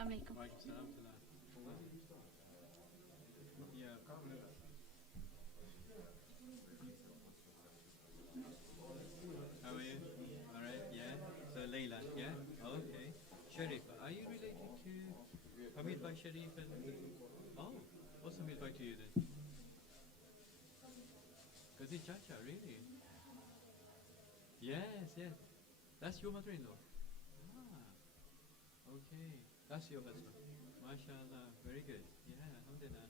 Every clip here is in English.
Assalamu alaikum. Yeah. How are you? All right. Yeah. So Layla. Yeah. Okay. Sharif, are you related to Hamid by Sharif and? Oh, what's Hamid by to you then? Because it's Chacha, really? Yes, yes. That's your mother-in-law. Ah, okay. That's your husband. MashaAllah. Very good. Yeah, alhamdulillah.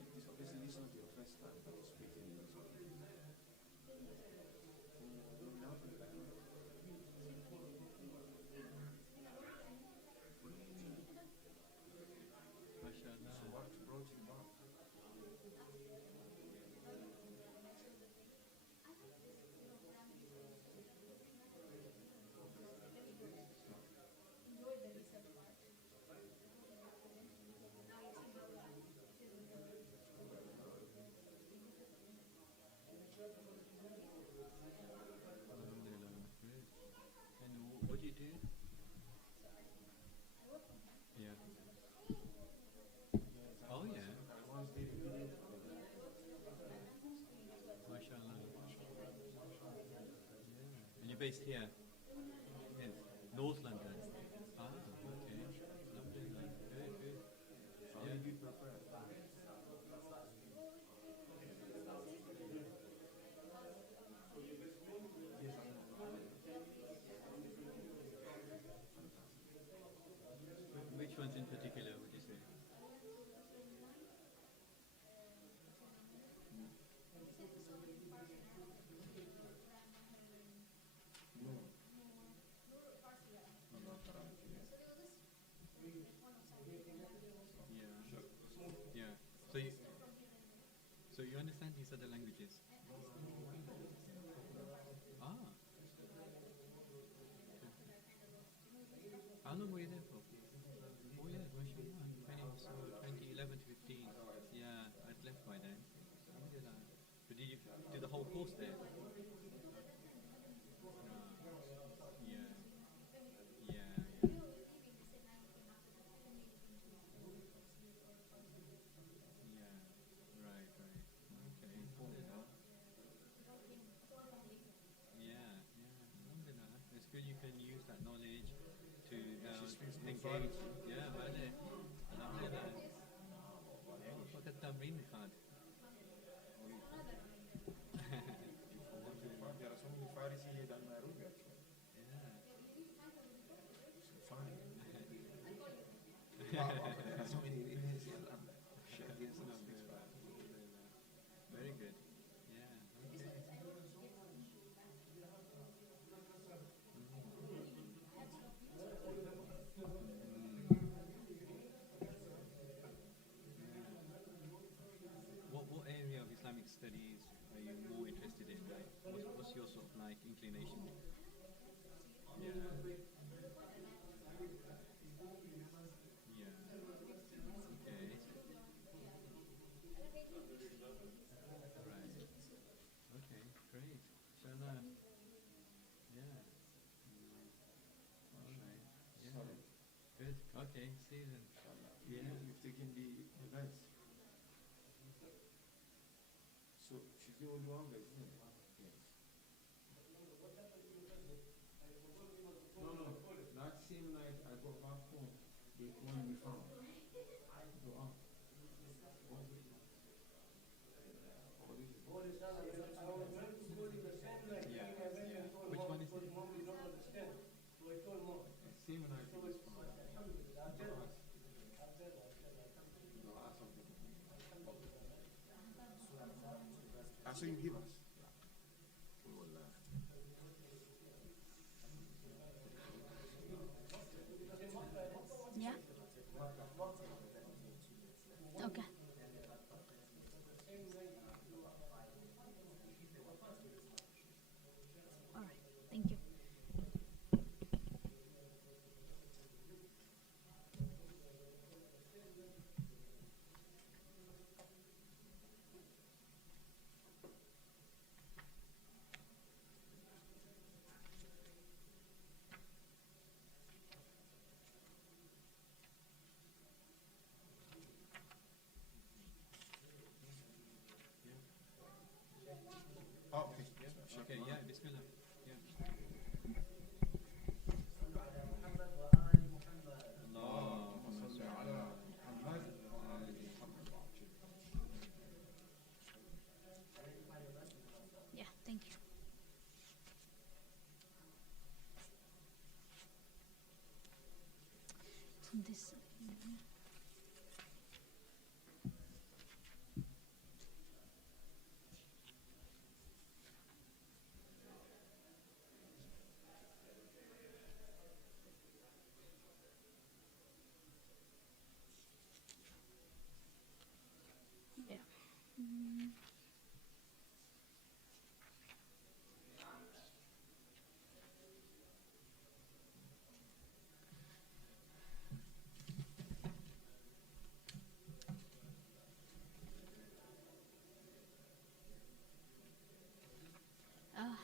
Obviously, this is not your first time speaking in this way. MashaAllah. So what brought you back? Alhamdulillah. Good. And what do you do? Yeah. Oh yeah. I once did a video. MashaAllah. Yeah. And you're based here? In North London? Ah, okay. Alhamdulillah. Good, good. How did you prepare? Which ones in particular would you say? Yeah. Yeah. So you understand these other languages? Ah. How long were you there for? 4 years, mashallah. 2011 to 15. Yeah, I'd left by then. Alhamdulillah. But did you do the whole course there? Yeah. Yeah, yeah. Yeah. Right, right. Okay. Alhamdulillah. Yeah, yeah. Alhamdulillah. It's good you can use that knowledge to engage. Yeah, بله. Alhamdulillah. فقط تمرین میخواد. There are so many Farisi here than Nairobi actually. Yeah. It's fine. There are so many Indians here and Shahidis and speaks Farsi. Very good. Yeah. Okay. What area of Islamic studies are you more interested in? Like, what's your sort of like inclination? Yeah. Yeah. Okay. Right. Okay. Great. Inshallah. Yeah. All right. Yeah. Good. Okay. See you then. Yeah. You've taken the bets. So she's the only one, isn't it? Yes. No. That same night I got back home, the one we found. Go on. Yeah. Which one is it? Same night it was found. So you give us. We will Yeah. Okay. All right. Thank you. This. Yeah.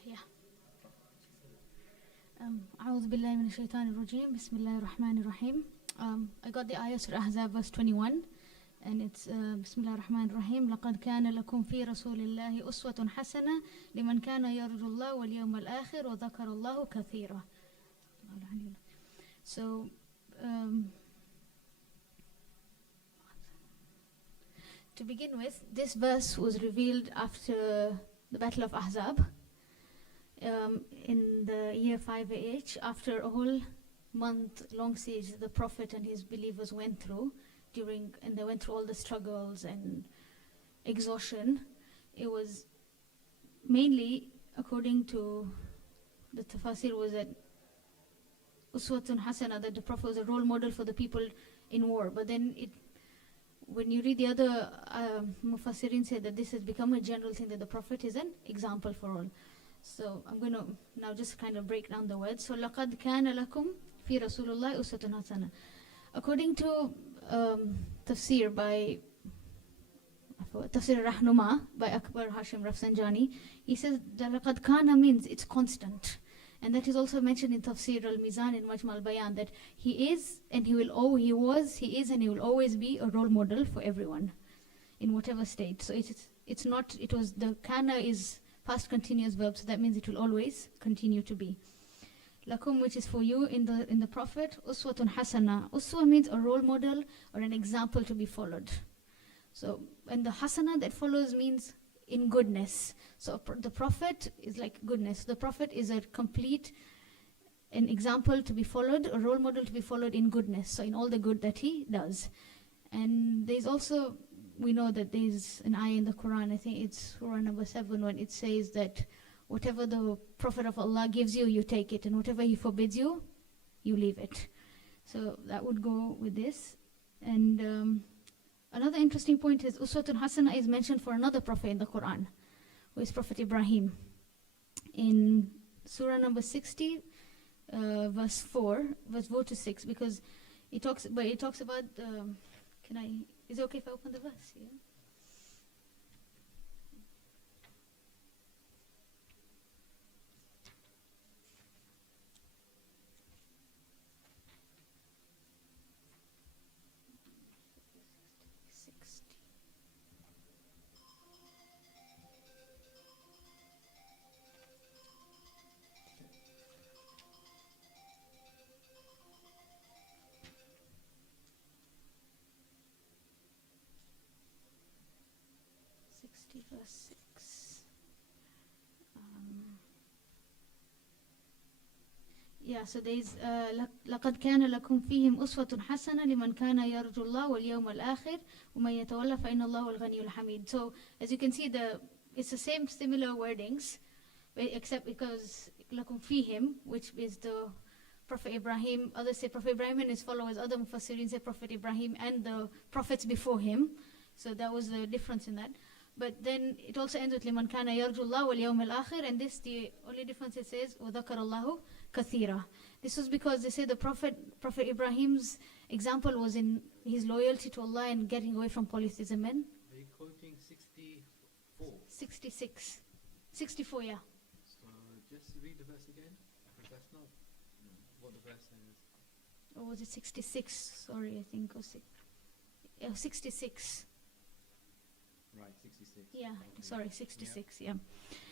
Yeah. أعوذ بالله من الشيطان الرجيم بسم الله الرحمن الرحيم. I got the ayah Surah Al-Ahzab verse 21 and it's بسم الله الرحمن الرحيم لقد كان لكم في رسول الله أسوة حسنة لمن كان يرجو الله واليوم الآخر وذكر الله كثيرا. So to begin with, this verse was revealed after the Battle of Ahzab. In the year 5 AH, after a whole month-long siege the Prophet and his believers went through, and they went through all the struggles and exhaustion. It was mainly, according to the Tafseer, was that Uswatun Hasana, that the Prophet was a role model for the people in war. But then when you read the other Mufassirin say that this has become a general thing, that the Prophet is an example for all. So I'm going to now just kind of break down the words. So لَقَدْ كَانَ لَكُمْ فِي رَسُولِ اللَّهِ أُسْوَةٌ حَسَنَةٌ. According to Tafseer by Tafsir Rahnuma by Akbar Hashim Rafsanjani, he says that لَقَدْ كَانَ means it's constant. And that is also mentioned in Tafsir al-Mizan in Majma al-Bayan, that he is and he will he is and he will always be a role model for everyone in whatever state. So it's not, it was, the kana is past continuous verb, so that means it will always continue to be. Lakum, which is for you in the Prophet, uswatun hasana. Uswa means a role model or an example to be followed. So, and the hasana that follows means in goodness. So the Prophet is like goodness. The Prophet is an example to be followed, a role model to be followed in goodness. So in all the good that he does. And there's also, we know that there's an ayah in the Quran, I think it's Surah number 7, when it says that whatever the Prophet of Allah gives you, you take it, and whatever he forbids you, you leave it. So that would go with this. And another interesting point is Uswatun Hasana is mentioned for another Prophet in the Quran, who is Prophet Ibrahim. In Surah number 60, verse 4 to 6, because it talks about is it okay if I open the verse? Yeah. Verse 6. So there is لَقَدْ كَانَ لَكُمْ فِيهِمْ أُسْوَةٌ حَسَنَةٌ لِمَنْ كَانَ يَرْجُو اللَّهَ وَالْيَوْمَ الْآخِرِ وَمَنْ يَتَوَلَّ فَإِنَّ اللَّهَ الْغَنِيُّ الْحَمِيدُ. So as you can see, it's the same similar wordings, except because لَكُمْ فِيهِمْ, which is the Prophet Ibrahim. Others say Prophet Ibrahim and his followers. Other Mufassirin say Prophet Ibrahim and the prophets before him. So that was the difference in that. But then it also ends with لِمَنْ كَانَ يَرْجُو اللَّهَ وَالْيَوْمَ الْآخِرِ, and this, the only difference it says وَذَكَرَ اللَّهُ كَثِيرًا. This was because they say the Prophet Ibrahim's example was in his loyalty to Allah and getting away from polytheism. And are you quoting 64? 66. 64, yeah. So just read the verse again, because that's not what the verse says. Or was it 66? Sorry, I think. 66. Right, 66. Yeah, Okay. sorry, 66, yeah.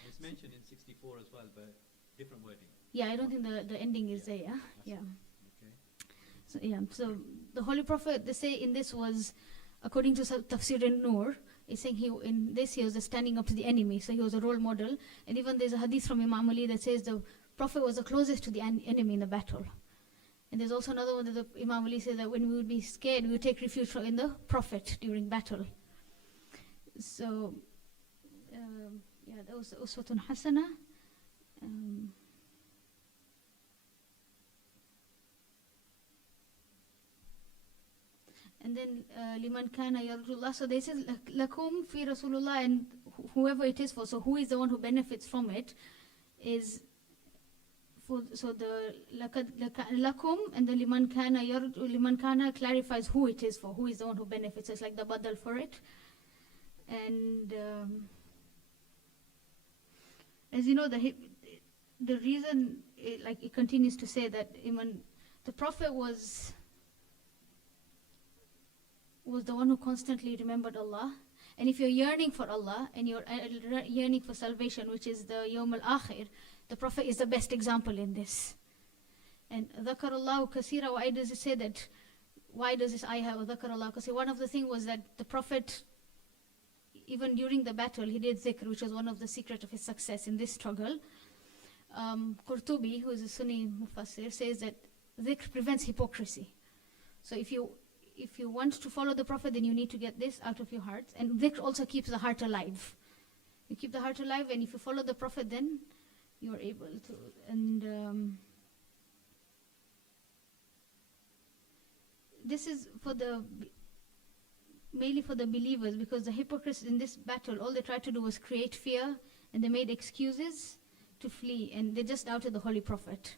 It's mentioned in 64 as well, but different wording. Yeah, I don't think the ending is there, yeah? Yeah. Okay. So, yeah, so the Holy Prophet, they say in this was, according to Tafsir al-Nur, it's saying he was standing up to the enemy, so he was a role model. And even there's a hadith from Imam Ali that says the Prophet was the closest to the enemy in the battle. And there's also another one that the Imam Ali says that when we would be scared, we would take refuge in the Prophet during battle. So, yeah, that was Uswatun Hasana. And then liman kana yarjullah. So they says lakum fi Rasulullah, and whoever it is for. So who is the one who benefits from it? Is for so the lakum and the liman kana yarju. Liman kana clarifies who it is for. Who is the one who benefits? So it's like the badal for it. And as you know, the reason it continues to say that the Prophet was the one who constantly remembered Allah. And if you're yearning for Allah and you're yearning for salvation, which is the Yawm al-Akhir, the Prophet is the best example in this. And ذَكَرَ اللَّهُ كَثِيرًا. Why does it say that? Why does this ayah have ذَكَرَ اللَّهُ كَثِيرًا? One of the things was that the Prophet, even during the battle, he did zikr, which was one of the secret of his success in this struggle. Qurtubi, who is a Sunni Mufassir, says that zikr prevents hypocrisy. So if you want to follow the Prophet, then you need to get this out of your heart. And dhikr also keeps the heart alive. You keep the heart alive, and if you follow the Prophet, then you're able to. And this is mainly for the believers, because the hypocrites in this battle, all they tried to do was create fear, and they made excuses to flee, and they just doubted the Holy Prophet.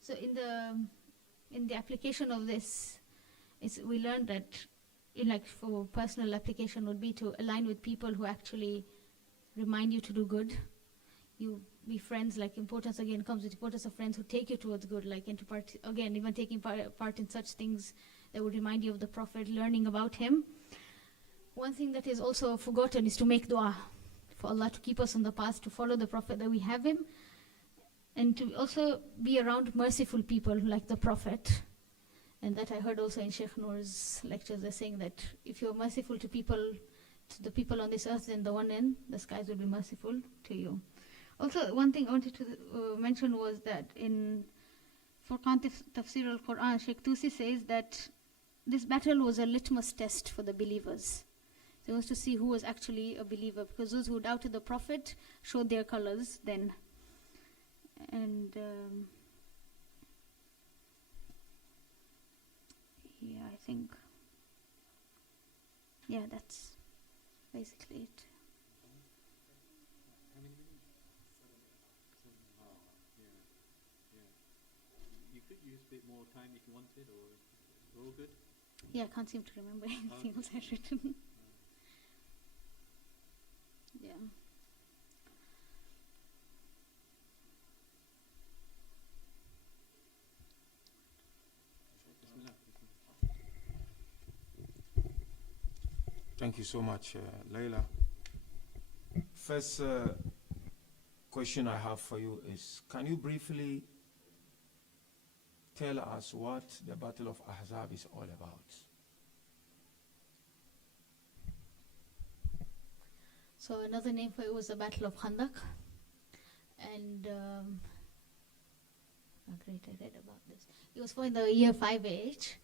So in the application of this, we learned that for personal application would be to align with people who actually remind you to do good. You be friends, importance again comes with importance of friends who take you towards good, into part, again, even taking part in such things that would remind you of the Prophet, learning about him. One thing that is also forgotten is to make dua for Allah to keep us on the path, to follow the Prophet, that we have him, and to also be around merciful people like the Prophet. And that I heard also in Sheikh Noor's lectures, they're saying that if you're merciful to the people on this earth, then the one in the skies will be merciful to you. Also, one thing I wanted to mention was that in Furqan Tafseer al-Quran, Sheikh Tusi says that this battle was a litmus test for the believers. They was to see who was actually a believer, because those who doubted the Prophet showed their colors then. And I think, that's basically it. How many minutes? 7 You could use a bit more time if you wanted, or we're all good? Yeah, I can't seem to remember anything else I've written. Yeah. Thank you so much, Layla. First question I have for you is, can you briefly tell us what the Battle of Ahzab is all about? So another name for it was the Battle of Khandaq. And great, I read about this. It was for in the year 5 AH.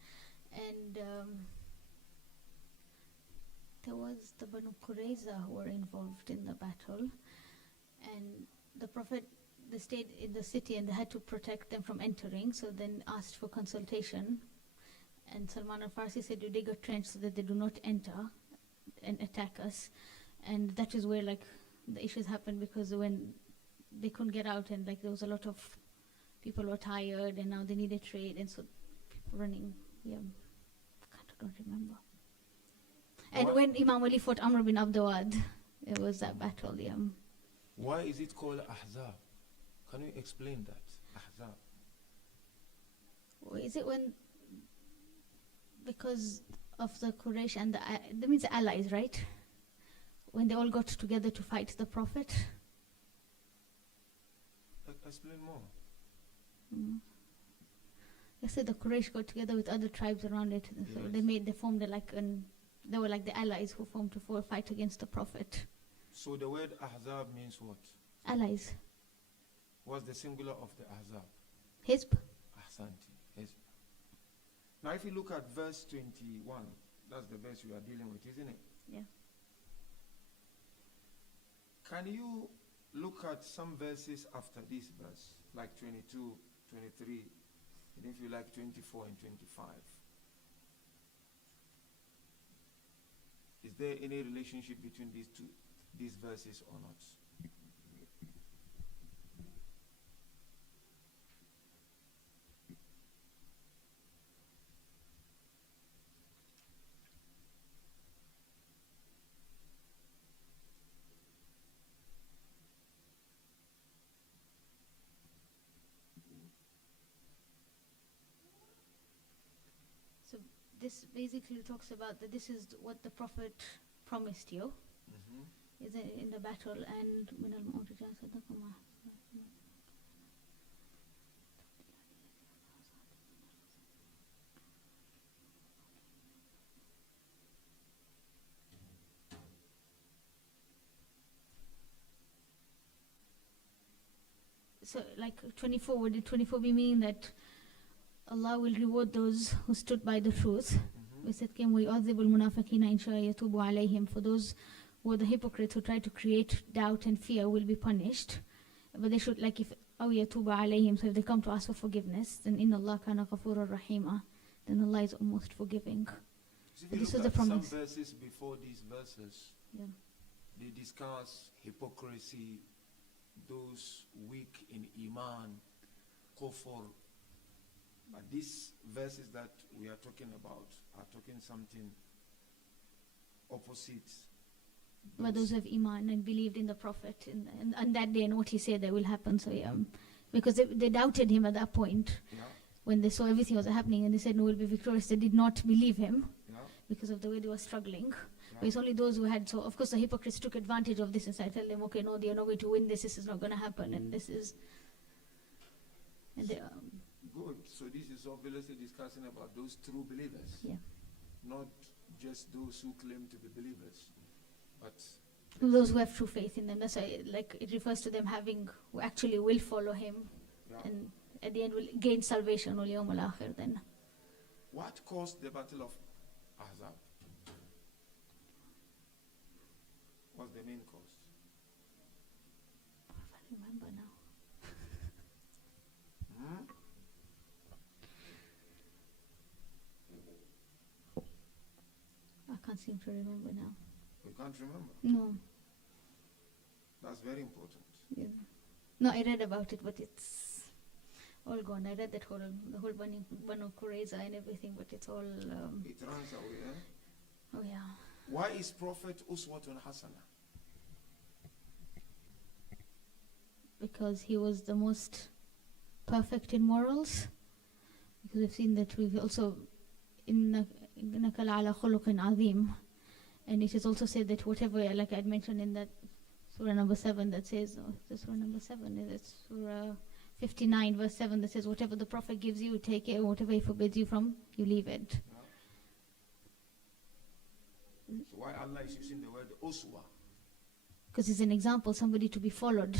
And there was the Banu Qurayza who were involved in the battle. And the Prophet, they stayed in the city and they had to protect them from entering, so then asked for consultation. And Salman al-Farsi said, you dig a trench so that they do not enter and attack us. And that is where the issues happened, because when they couldn't get out, and there was a lot of people were tired, and now they needed trade, and so people running. I don't remember. And when Imam Ali fought Amr bin Abdawad, it was that battle. Why is it called Ahzab? Can you explain that? Ahzab. Is it because of the Quraysh and that means the allies, right? When they all got together to fight the Prophet. Explain more. They said the Quraysh got together with other tribes around it. So Yes. they formed they were like the allies who formed to fight against the Prophet. So the word Ahzab means what? Allies. What's the singular of the Ahzab? Hizb. Ahsanti. Hizb. Now if you look at verse 21, that's the verse we are dealing with, isn't it? Yeah. Can you look at some verses after this verse, like 22, 23, and if you like 24 and 25? Is there any relationship between these verses or not? So this basically talks about that this is what the Prophet promised you, is in the battle, and من الموت جاء صدقكم. So like 24, would it 24 be meaning that Allah will reward those who stood by the truth? We said, وَيُعَذِّبُ الْمُنَافِقِينَ إِنْ شَاءَ يَتُوبُ عَلَيْهِمْ. For those who are the hypocrites who try to create doubt and fear will be punished. But they should, like, if أَوْ يَتُوبَ عَلَيْهِمْ, so if they come to ask for forgiveness, then إِنَّ اللَّهَ كَانَ غَفُورًا رَحِيمًا, then Allah is almost forgiving. So if you This look was the at some promise. verses before these verses, Yeah. they discuss hypocrisy, those weak in Iman, kufr. But these verses that we are talking about are talking something opposite. But those who have Iman and believed in the Prophet and that day and what he said that will happen. So yeah, because they doubted him at that point. Yeah, When they saw everything was happening and they said no, we'll be victorious, they did not believe him yeah, because of the way they were struggling. yeah. But it's only those who had, so of course the hypocrites took advantage of this and said, tell them, okay, no, you're not going to win this is not going to happen, and this is, and they, Good. So this is obviously discussing about those true believers. yeah. Not just those who claim to be believers, but Those who have true faith in them. That's why, like, it refers to them who actually will follow him, yeah. and at the end will gain salvation. Ul yawm al akhir. Then What caused the battle of Ahzab? What's the main cause? I remember now. Hmm? I can't seem to remember now. You can't remember. No. That's very important. Yeah. No, I read about it, but it's all gone. I read the whole Banu Qurayza and everything, but it's all. It runs away. Eh? Oh yeah. Why is Prophet Uswatun Hasana? Because he was the most perfect in morals. Because we've seen that we've also إِنَّكَ لَعَلَى خُلُقٍ عَظِيمٍ, and it is also said that whatever, like I'd mentioned in that Surah number 7 that says, Surah number 7, is it Surah 59 verse 7 that says, whatever the Prophet gives you, take it, and whatever he forbids you from, you leave it. So why Allah is using the word Uswa? Because it's an example, somebody to be followed.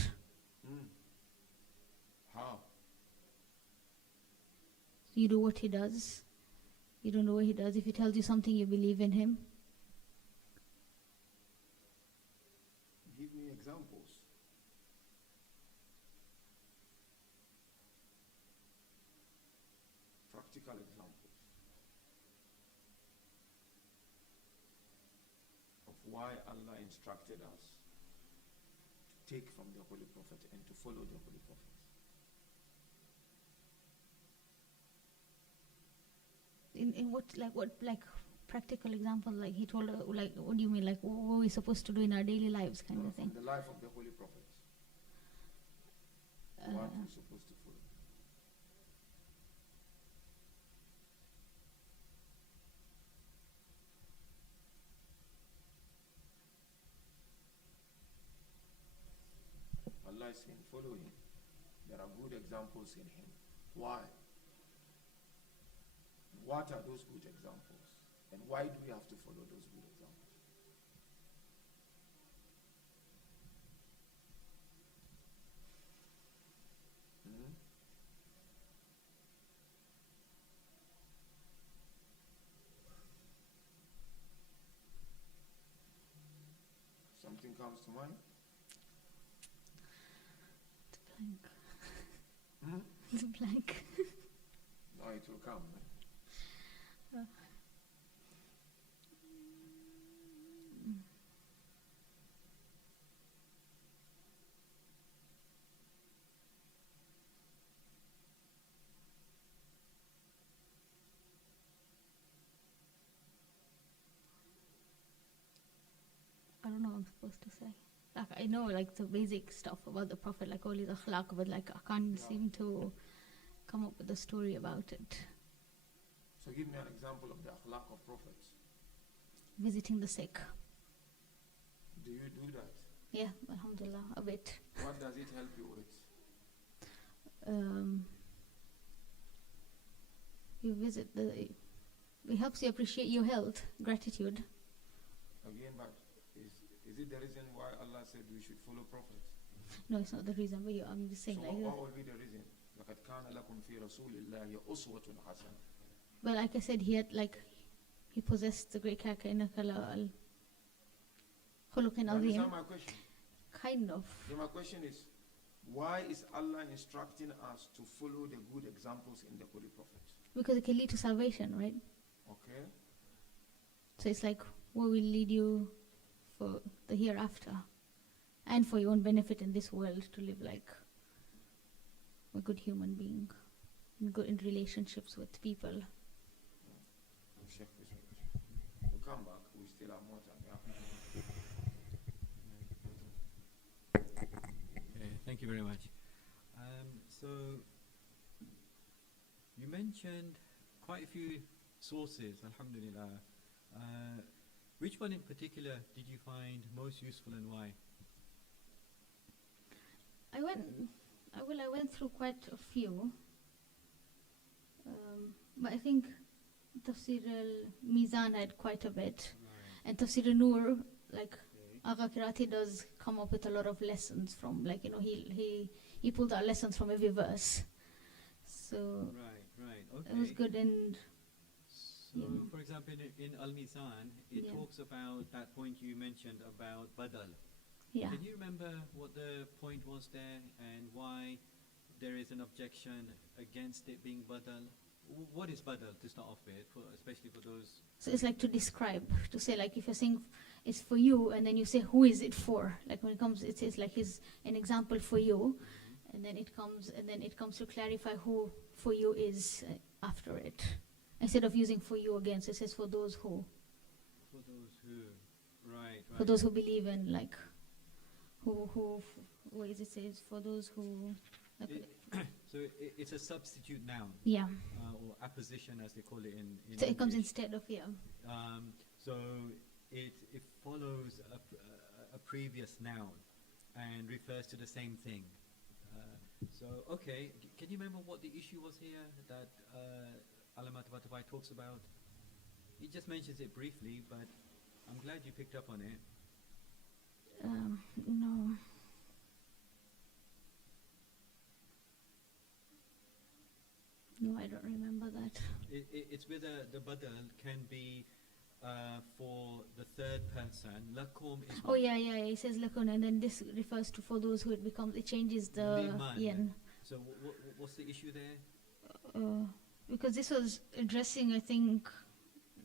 How? You do what he does. You don't know what he does. If he tells you something, you believe in him. Give me examples. Practical examples of why Allah instructed us to take from the Holy Prophet and to follow the Holy Prophet. In what practical example, like he told, like, what do you mean, like what are we supposed to do in our daily lives kind of thing? From the life of the Holy Prophet. What we're supposed to follow. Allah is saying, follow him. There are good examples in him. Why? what are those good examples? And why do we have to follow those good examples? Hmm? Something comes to mind? It's blank. Hmm? It's blank. No, it will come. I don't know what I'm supposed to say. Like, I know like the basic stuff about the Prophet, like all his akhlaq, but like I can't seem to come up with a story about it. So give me an example of the akhlaq of prophets. Visiting the sick. Do you do that? Yeah, alhamdulillah, a bit. What does it help you with? You visit it helps you appreciate your health, gratitude. Again, but is it the reason why Allah said we should follow prophets? No, it's not the reason, but I'm just saying So like what would be the reason? لَقَدْ كَانَ لَكُمْ فِي رَسُولِ اللَّهِ أُسْوَةٌ حَسَنَةٌ. But like I said, he possessed the great character in khuluqin You azim. understand my question? Kind of. So my question is, why is Allah instructing us to follow the good examples in the Holy Prophets? Because it can lead to salvation, right? Okay? So it's like what will lead you for the hereafter and for your own benefit in this world to live like a good human being, in relationships with people. Sheikh, we'll come back. We still have more time. Yeah. Okay, thank you very much. So, you mentioned quite a few sources, alhamdulillah. Which one in particular did you find most useful and why? I went through quite a few, but I think Tafsir al-Mizan had quite a bit, and Tafsir al-Nur, like Agha Kirati does come up with a lot of lessons from, like, you know, he pulled out lessons from every verse. So Right, okay. it was good. And so, for example, in Al-Mizan, it talks about that point you mentioned about Badal. yeah, Can you remember what the point was there and why there is an objection against it being Badal? What is Badal to start off with, especially for those? so it's like to describe, to say, like, if you're saying it's for you, and then you say who is it for? Like when it comes, it says like an example for you, and then it comes to clarify who for you is after it, instead of using for you again. So it says for those who. For those who, right. For those who believe in, like, what is it says? For those who. Like, So it's a substitute noun. yeah. Or apposition, as they call it in So it comes English. instead of So it follows a previous noun and refers to the same thing. So okay, can you remember what the issue was here that Allama Tabatabai talks about? He just mentions it briefly, but I'm glad you picked up on it. No. No, I don't remember that. It's whether the badal can be for the third person. Lakum is Oh yeah, it says lakun, and then this refers to for those who it changes the liman. yen. So what's the issue there? Because this was addressing, I think,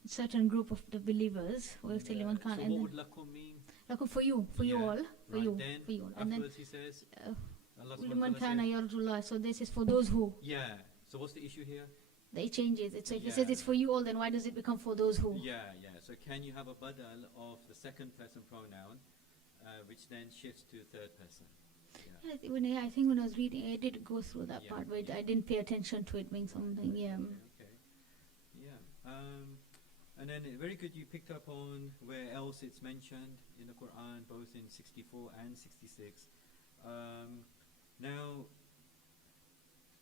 certain group of the believers. Who So Liman Khan, and what would lakum mean? lakun for you all, for Right, you, then for you, and then afterwards he says, Allah subhanahu wa liman ta'ala kana says- yarjullah. So this is for those who. Yeah. So what's the issue here? That it changes it. So if it says Yeah. it's for you all, then why does it become for those who? Yeah. So can you have a badal of the second person pronoun, which then shifts to third person? Yeah, I think when I was reading, I did go through that Yeah. part, but I didn't pay attention to it being something. Yeah. Okay. Yeah. And then very good. You picked up on where else it's mentioned in the Quran, both in 64 and 66. Now,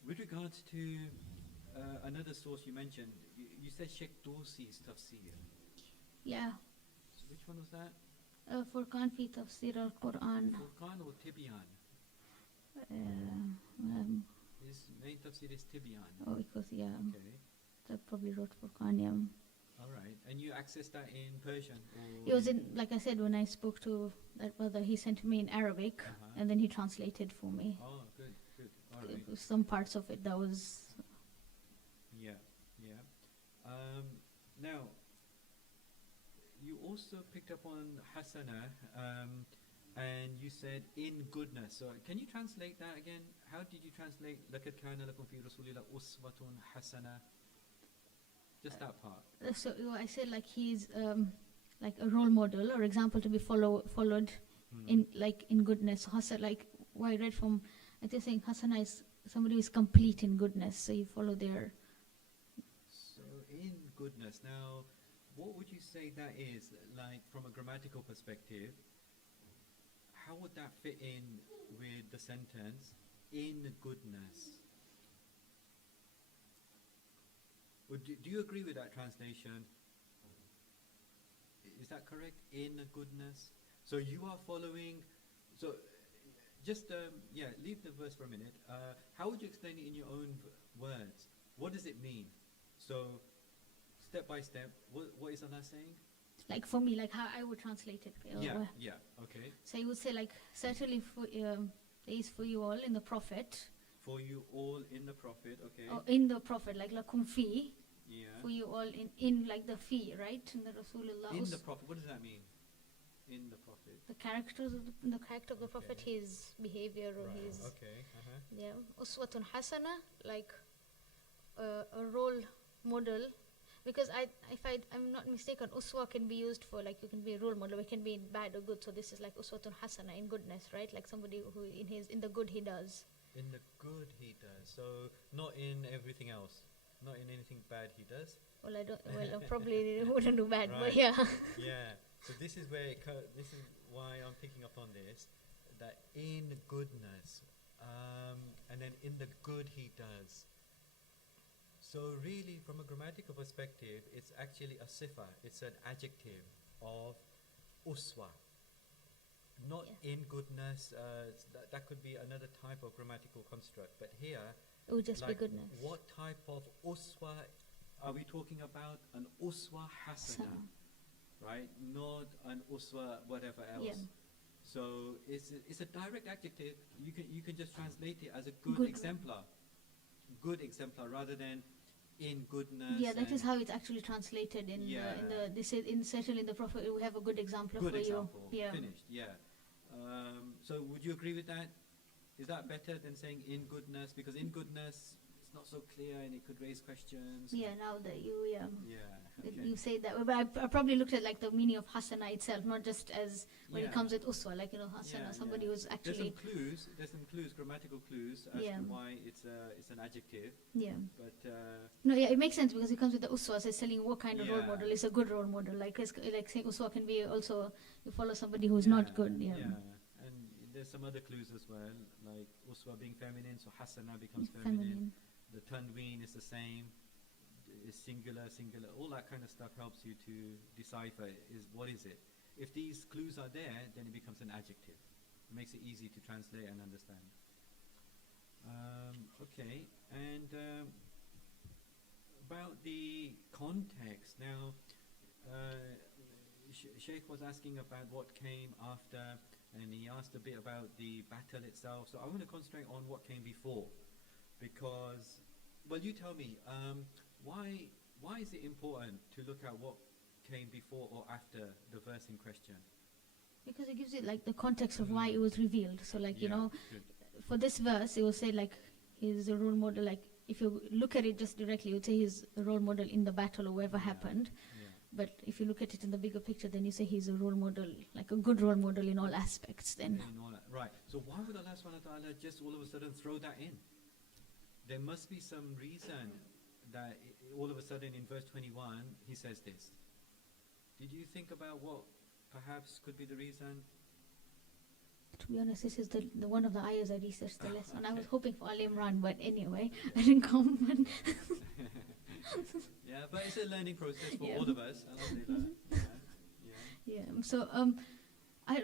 with regards to another source you mentioned, you said Sheikh Dosi's Tafseer. Yeah. So which one was that? Furqan fi Tafsir al-Quran. Furqan or Tibyan? His main Tafsir is Tibyan. Oh, because, yeah. Okay. I probably wrote Furqan, yeah. All right. And you accessed that in Persian? Or It was in, like I said, when I spoke to that brother, he sent me in Arabic, and then he translated for me. Oh, good, good. All right. Some parts of it that was. Yeah, yeah. Now, you also picked up on Hasana, and you said in goodness. So can you translate that again? How did you translate لَقَدْ كَانَ لَكُمْ فِي رَسُولِ اللَّهِ أُسْوَةٌ حَسَنَةٌ? Just that part. So I said like he's like a role model or example to be followed in goodness. Hasan, like what I read from, I think saying Hasana is somebody who is complete in goodness. So you follow their. So in goodness. Now, what would you say that is? Like from a grammatical perspective, how would that fit in with the sentence in goodness? Do you agree with that translation? Is that correct? In goodness. So you are following. So just leave the verse for a minute. How would you explain it in your own words? What does it mean? So step by step, what is Allah saying? Like for me, like how I would translate it. Yeah, okay. So you would say like certainly for there is for you all in the Prophet. For you all in the Prophet, okay. Oh, in the Prophet, like lakum fi. Yeah. For you all in like the fi, right? In the Rasulullah. In the Prophet, what does that mean? In the Prophet. The characters of the character of the Prophet, his behavior or his. Okay. Yeah. Uswatun hasana, like a role model. Because I'm not mistaken, uswa can be used for like you can be a role model. It can be in bad or good. So this is like uswatun hasana in goodness, right? Like somebody who in the good he does. In the good he does. So not in everything else. Not in anything bad he does. Well, I probably wouldn't do bad, right. but yeah. Yeah. So this is where this is why I'm picking up on this. That in goodness, and then in the good he does. So really, from a grammatical perspective, it's actually a sifa. It's an adjective of uswa. Not in goodness. That could be another type of grammatical construct. But here, it would just be goodness. What type of uswa are we talking about? An uswa hasana, right? Not an uswa whatever else. Yeah. So it's a direct adjective. You can just translate it as a good exemplar. Good exemplar rather than in goodness. Yeah, that is how it's actually translated in the they say certainly in the Prophet we have a good example good for example. you. Yeah. Finished. Yeah. So would you agree with that? Is that better than saying in goodness? Because in goodness it's not so clear and it could raise questions. Yeah. Now that you Okay. you say that, but I probably looked at like the meaning of hasana itself, not just as when it comes with uswa, like hasana, somebody who's actually. There's some clues, grammatical clues as to why it's an adjective. Yeah. But no, yeah, it makes sense because it comes with the uswa. So it's telling what kind of role model is a good role model. Like saying uswa can be also you follow somebody who's not good. Yeah. And there's some other clues as well, like uswa being feminine, so hasana becomes feminine. The tanween is the same. Is singular, all that kind of stuff helps you to decipher what is it. If these clues are there, then it becomes an adjective. It makes it easy to translate and understand. Okay, and about the context now, Sheikh was asking about what came after, and he asked a bit about the battle itself. So I want to concentrate on what came before, because, well, you tell me. Why is it important to look at what came before or after the verse in question? Because it gives you like the context of why it was revealed. So like good. For this verse, it will say like he's a role model. Like if you look at it just directly, it would say he's a role model in the battle or whatever happened. Yeah. But if you look at it in the bigger picture, then you say he's a role model, like a good role model in all aspects. Then right. So why would Allah subhanahu wa ta'ala just all of a sudden throw that in? There must be some reason that all of a sudden in verse 21 he says this. Did you think about what perhaps could be the reason? To be honest, this is the one of the ayahs I researched the less on. I was hoping for Al-Imran, but anyway, I didn't come. Yeah, but it's a learning process for Yeah. all of us. Alhamdulillah. Yeah. Yeah. So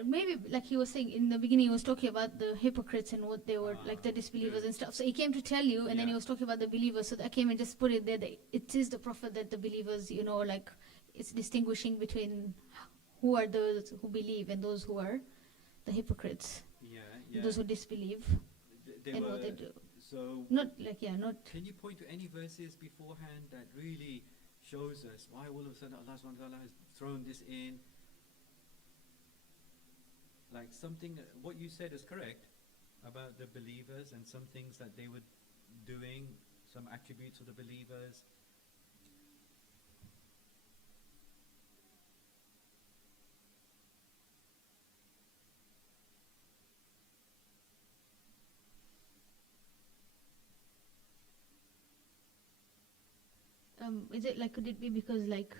maybe like he was saying in the beginning, he was talking about the hypocrites and what they were like, the disbelievers good. and stuff. So he came to tell you, and then he Yeah. was talking about the believers. So I came and just put it there. That it is the Prophet that the believers, like it's distinguishing between who are those who believe and those who are the hypocrites, Yeah. those who disbelieve, They and were, what they do. So Not like not. can you point to any verses beforehand that really shows us why all of a sudden Allah subhanahu wa ta'ala has thrown this in? Like something, what you said is correct about the believers and some things that they were doing, some attributes of the believers. Is it like, could it be because like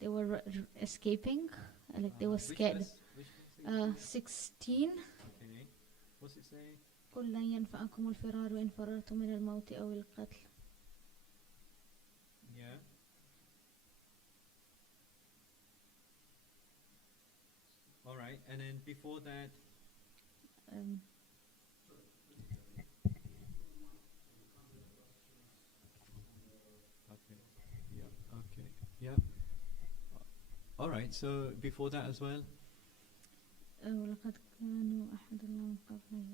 they were escaping, like they were scared? Which verse? 16. Okay. What's it say? قل لن ينفعكم الفرار إن فررتم من الموت أو القتل. Yeah. All right. And then before that, okay. Yeah. Okay. Yeah. All right. So before that as well. ولقد كانوا أحد الله من قبل.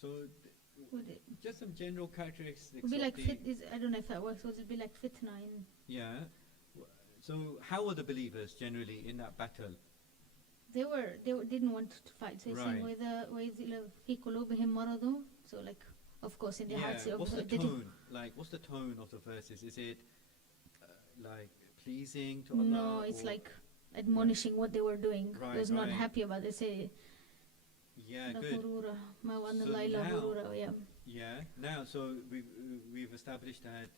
So Would it just some general characteristics. would be of like the, I don't know if that works. Would it be like fitna in? Yeah. So how are the believers generally in that battle? They didn't want to fight. So he's saying Right. وَإِذْ فِي قُلُوبِهِم مَرَضٌ. So like, of course, in their hearts. they What's the they didn't- tone? Like, what's the tone of the verses? Is it like pleasing to Allah? No, it's or- like admonishing what they were doing. Right, He was not right. happy about it. They say, Yeah, "La good. ghurura, ma wa anna So Allah illa now- ghurura." Yeah. Yeah. Now, so we've established that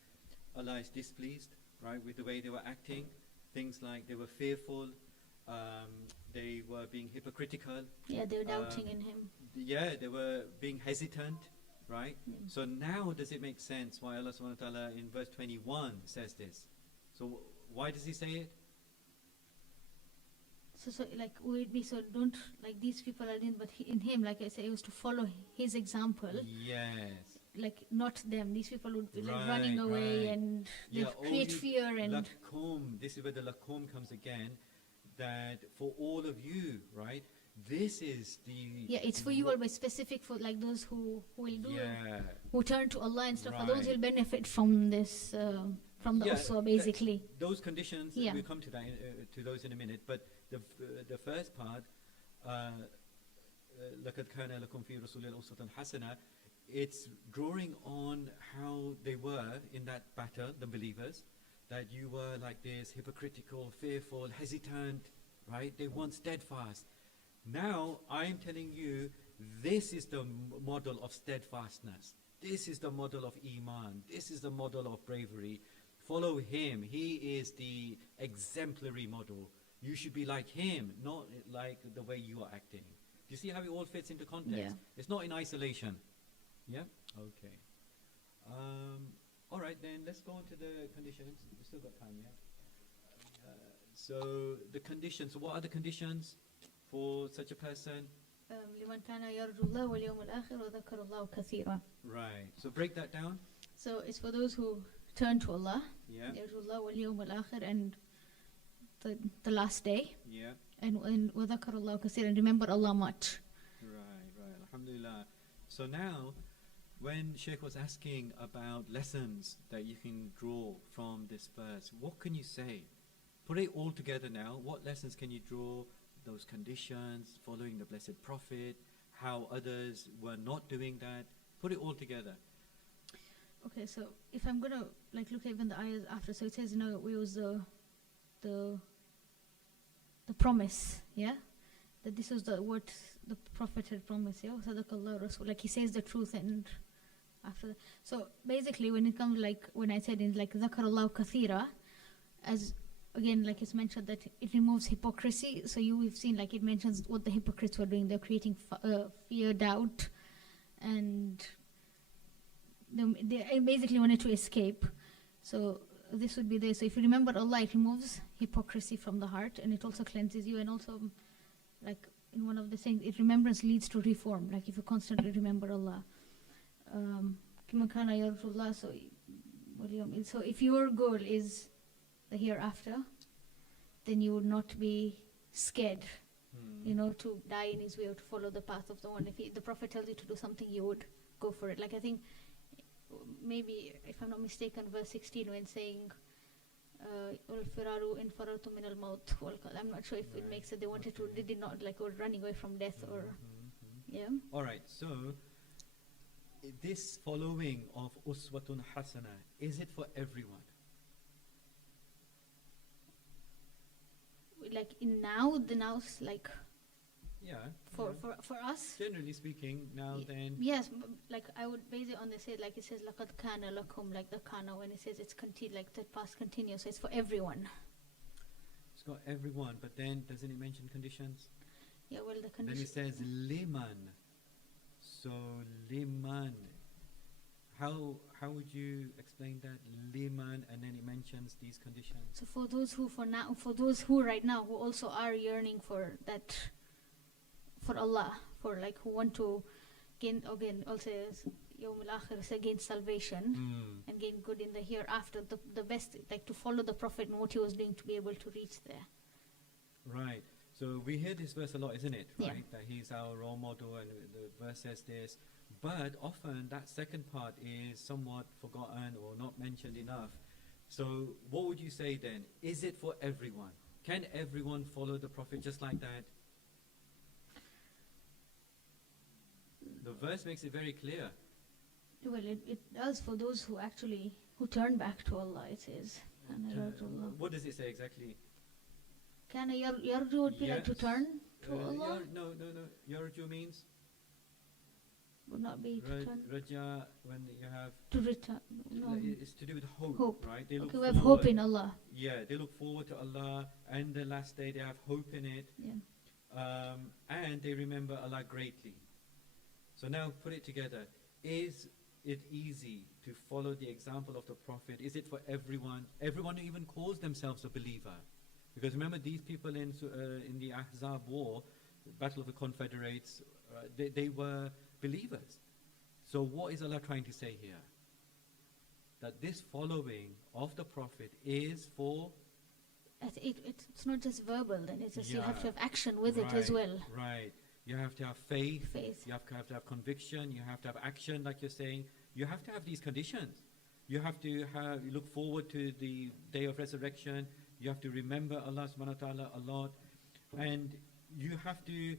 Allah is displeased, right, with the way they were acting. Things like they were fearful, they were being hypocritical. Yeah, they were doubting in him. Yeah, they were being hesitant, right? Yeah. So now does it make sense why Allah subhanahu wa ta'ala in verse 21 says this? So why does he say it? So like, would it be so? Don't like these people are in, but in him, like I said, it was to follow his example, Yes. like not them. These people would be like Right, running away right. and they Yeah, all create you- fear and Lakum, this is where the lakum comes again, that for all of you, right, this is the... yeah, it's for you all, but specific for like those who will do, Yeah. who turn to Allah and stuff. For those Right. who will benefit from this, from the Yeah, uswa, basically. Those conditions, Yeah. we'll come to that, to those in a minute, but the first part, لَقَدْ كَانَ لَكُمْ فِي رَسُولِ الْأُسْوَةٌ حَسَنَةٌ, it's drawing on how they were in that battle, the believers, that you were like this, hypocritical, fearful, hesitant, right? They weren't steadfast. Now, I'm telling you, this is the model of steadfastness. This is the model of Iman. This is the model of bravery. Follow him. He is the exemplary model. You should be like him, not like the way you are acting. Do you see how it all fits into context? Yeah. It's not in isolation. Yeah? Okay. All right, then let's go on to the conditions. We've still got time, yeah? So the conditions, what are the conditions for such a person? لمن كان يرجو الله واليوم الآخر وذكر الله كثيرا. Right. So break that down. So it's for those who turn to Allah, Yeah. يرجو الله واليوم الآخر, and the last day, Yeah. and وذكر الله كثيرا, and remember Allah much. Right. Alhamdulillah. So now, when Sheikh was asking about lessons that you can draw from this verse, what can you say? Put it all together now. What lessons can you draw? Those conditions, following the Blessed Prophet, how others were not doing that. Put it all together. Okay, so if I'm gonna like look at even the ayahs after, so it says, it was the promise, yeah, that this was what the Prophet had promised. Yeah? Sadaqallah Rasul. Like he says the truth and after that. So basically when it comes like when I said in like Zakarallahu Kathira, as again like it's mentioned that it removes hypocrisy. So we've seen like it mentions what the hypocrites were doing. They're creating fear, doubt, and they basically wanted to escape. So this would be there. So if you remember Allah, it removes hypocrisy from the heart, and it also cleanses you. And also, like in one of the things, remembrance leads to reform. Like if you constantly remember Allah. So if your goal is the hereafter, then you would not be scared, to die in his way or to follow the path of the one. If the Prophet tells you to do something, you would go for it. Like I think, maybe if I'm not mistaken, verse 16 when saying, I'm not sure if it makes it. They did not like were running away from death or, yeah. All right. So this following of Uswatun Hasana, is it for everyone? Like in the now's like. Yeah. For us. Generally speaking, now then. Yes, like I would base it on the say like it says laqad kana lakum, like the kana when it says it's like the past continuous, so it's for everyone. It's got everyone, but then doesn't it mention conditions? Yeah, well the condition. Then it says liman. So liman. How would you explain that? Liman, and then it mentions these conditions. So for those who right now who also are yearning for that, for Allah, for like who want to gain again also Yawm al-Akhir, gain salvation and gain good in the hereafter, the best, like to follow the Prophet and what he was doing to be able to reach there. Right. So we hear this verse a lot, isn't it? Right? Yeah. That he's our role model, and the verse says this. But often that second part is somewhat forgotten or not mentioned enough. So what would you say then? Is it for everyone? Can everyone follow the Prophet just like that? The verse makes it very clear. Well, it does for those who turn back to Allah, it says. What does it say exactly? Kana yarju would be like to turn to Allah? No. Yarju means? Would not be to turn. Raja, when you have... To return. No. It's to do with hope. Right? They look we have hope in Allah. Yeah, they look forward to Allah, and the last day they have hope in it. Yeah. And they remember Allah greatly. So now put it together. Is it easy to follow the example of the Prophet? Is it for everyone? Everyone who even calls themselves a believer. Because remember, these people in the Ahzab war, the Battle of the Confederates, they were believers. So what is Allah trying to say here? That this following of the Prophet is for... It's not just verbal, then it's just you have to have action with it as well. Right. You have to have faith. You have to have conviction. You have to have action, like you're saying. You have to have these conditions. You have to look forward to the day of resurrection. You have to remember Allah subhanahu wa ta'ala a lot. And you have to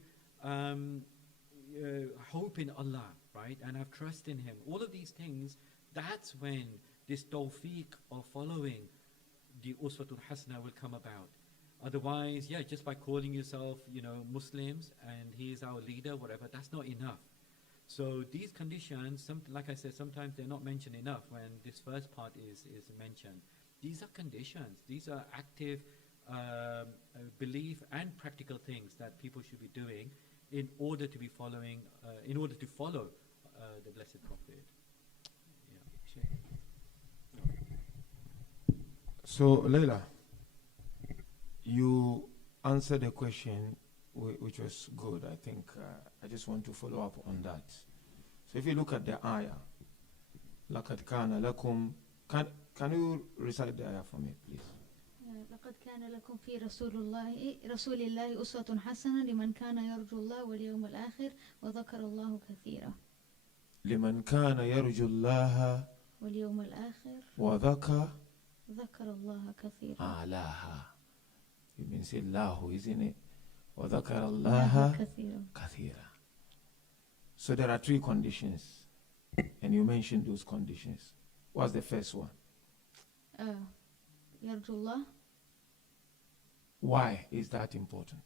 hope in Allah, right? And have trust in Him. All of these things, that's when this tawfiq of following the Uswatul Hasana will come about. Otherwise, just by calling yourself, Muslims, and he is our leader, whatever, that's not enough. So these conditions, like I said, sometimes they're not mentioned enough when this first part is mentioned. These are conditions. These are active belief and practical things that people should be doing in order to be following, in order to follow the Blessed Prophet. So, Leila, you answered the question, which was good. I think I just want to follow up on that. So if you look at the ayah, لَقَدْ كَانَ لَكُمْ, can you recite the ayah for me, please? لقد كان لكم في رسول الله أسوة حسنة لمن كان يرجو الله واليوم الآخر وذكر الله كثيرا. لمن كان يرجو الله واليوم الآخر وذكر الله كثيرا. آلاها. You mean say الله, isn't it? وذكر الله كثيرا. So there are three conditions, and you mentioned those conditions. What's the first one? يرجو الله. Why is that important?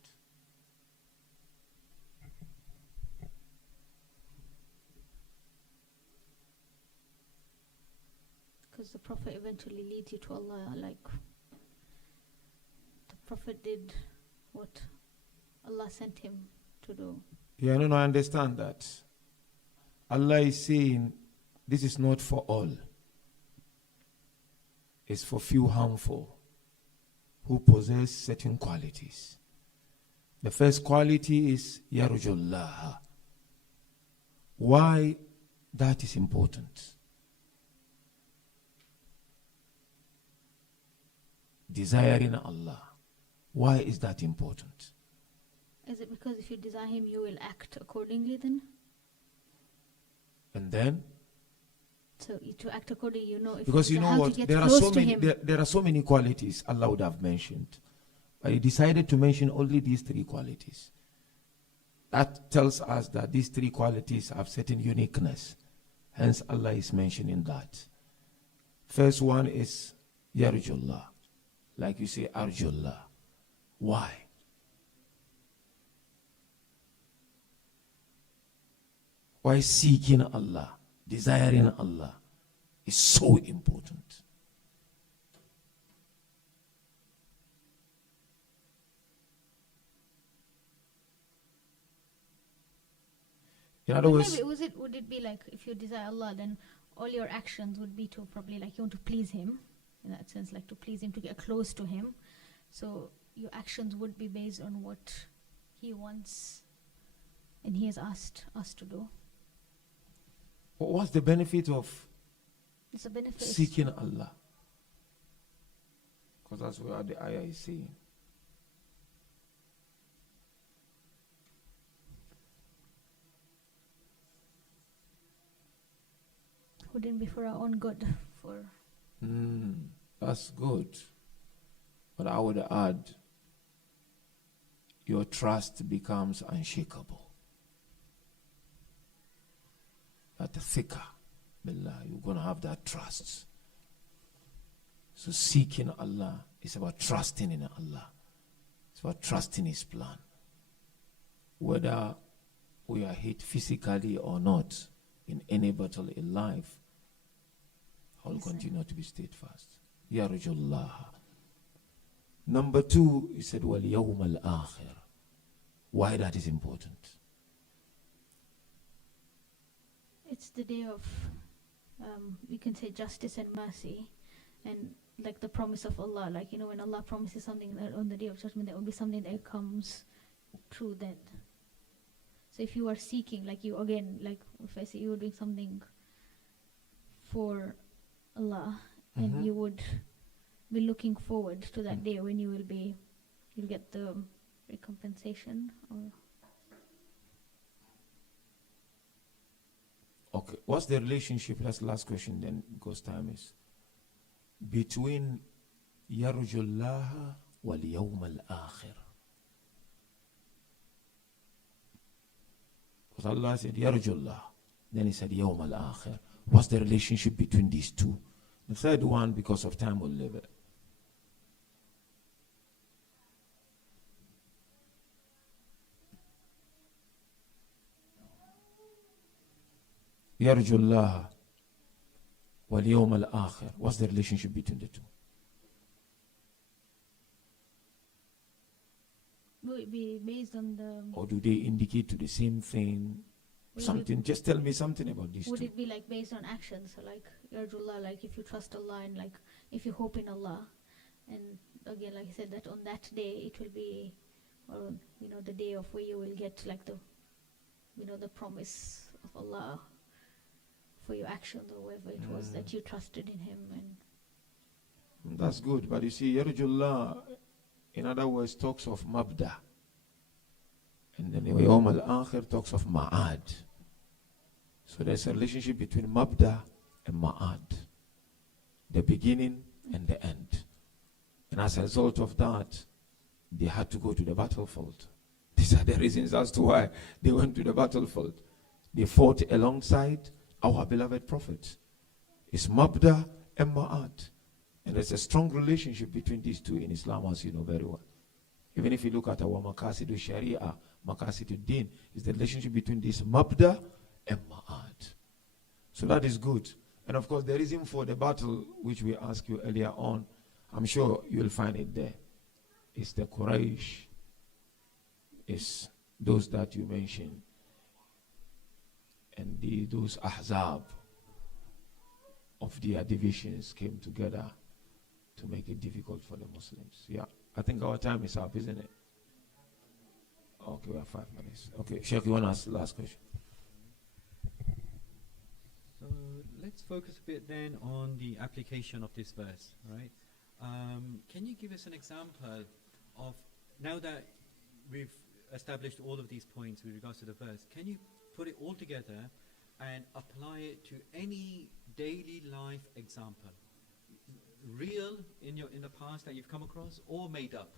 Because the Prophet eventually leads you to Allah, like the Prophet did what Allah sent him to do. Yeah, no, I understand that. Allah is saying this is not for all. It's for few harmful who possess certain qualities. The first quality is Yarujullah. Why that is important? Desiring Allah. Why is that important? Is it because if you desire him, you will act accordingly then? And then? So to act accordingly, you know, if because you you know how what? to get There are close so to many. him. There are so many qualities Allah would have mentioned, but He decided to mention only these three qualities. That tells us that these three qualities have certain uniqueness. Hence, Allah is mentioning that. First one is Yarjullah, like you say Arjullah. Why? Why seeking Allah, desiring Allah is so important. In other But words, maybe would it be like if you desire Allah, then all your actions would be to probably like you want to please Him, in that sense, like to please Him, to get close to Him. So your actions would be based on what He wants and He has asked us to do. what's the benefit of It's a benefit. seeking Allah? Because that's what the ayah is saying. Wouldn't be for our own good. That's good. But I would add, your trust becomes unshakable. That the thicker, billah, you're going to have that trust. So seeking Allah is about trusting in Allah. It's about trusting His plan. Whether we are hit physically or not in any battle in life, I will continue to be steadfast. Ya Rajullah. Number two, he said, Wal Yawm al-Akhir. Why that is important? It's the day of, you can say, justice and mercy, and like the promise of Allah. Like, you know, when Allah promises something, that on the day of judgment, there will be something that comes true then. So if you are seeking, like you again, like if I say you were doing something for Allah, and you would be looking forward to that day when you'll get the recompensation. Or Okay, what's the relationship? That's the last question then, because time is. Between Yarjullah wal Yawm al-Akhir. Because Allah said Yarjullah, then He said Yawm al-Akhir. What's the relationship between these two? The third one, because of time, will leave it. Yarjullah wal Yawm al-Akhir. What's the relationship between the two? will it be based on the? Or do they indicate to the same thing? Something, just tell me something about these Would two. it be like based on actions? So like Yarjullah, like if you trust Allah and like if you hope in Allah, and again, like I said, that on that day it will be, or you know, the day of where you will get like the, you know, the promise of Allah for your actions or whatever it was that you trusted in Him. And That's good, but you see, Yarjullah, in other words, talks of Mabda. And then Yawm al-Akhir talks of Ma'ad. So there's a relationship between Mabda and Ma'ad. The beginning and the end. And as a result of that, they had to go to the battlefield. These are the reasons as to why they went to the battlefield. They fought alongside our beloved Prophet. It's Mabda and Ma'ad. And there's a strong relationship between these two in Islam, as you know very well. Even if you look at our Maqasidu Sharia, Maqasidu Din, is the relationship between this Mabda and Ma'ad. So that is good. And of course, the reason for the battle, which we asked you earlier on, I'm sure you'll find it there. It's the Quraysh. It's those that you mentioned. And those Ahzab of their divisions came together to make it difficult for the Muslims. Yeah, I think our time is up, isn't it? Okay, we have 5 minutes. Okay, Sheikh, you want to ask the last question? So let's focus a bit then on the application of this verse, right? Can you give us an example of, now that we've established all of these points with regards to the verse, can you put it all together and apply it to any daily life example? Real in the past that you've come across, or made up?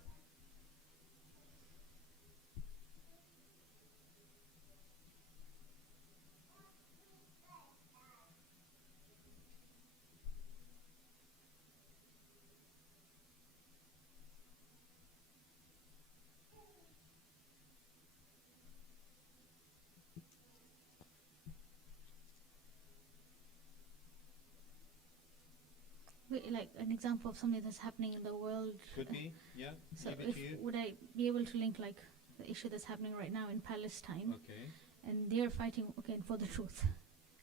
Like an example of something that's happening in the world. Could be, yeah. So Leave it to you. would I be able to link like the issue that's happening right now in Palestine, Okay. and they're fighting for the truth.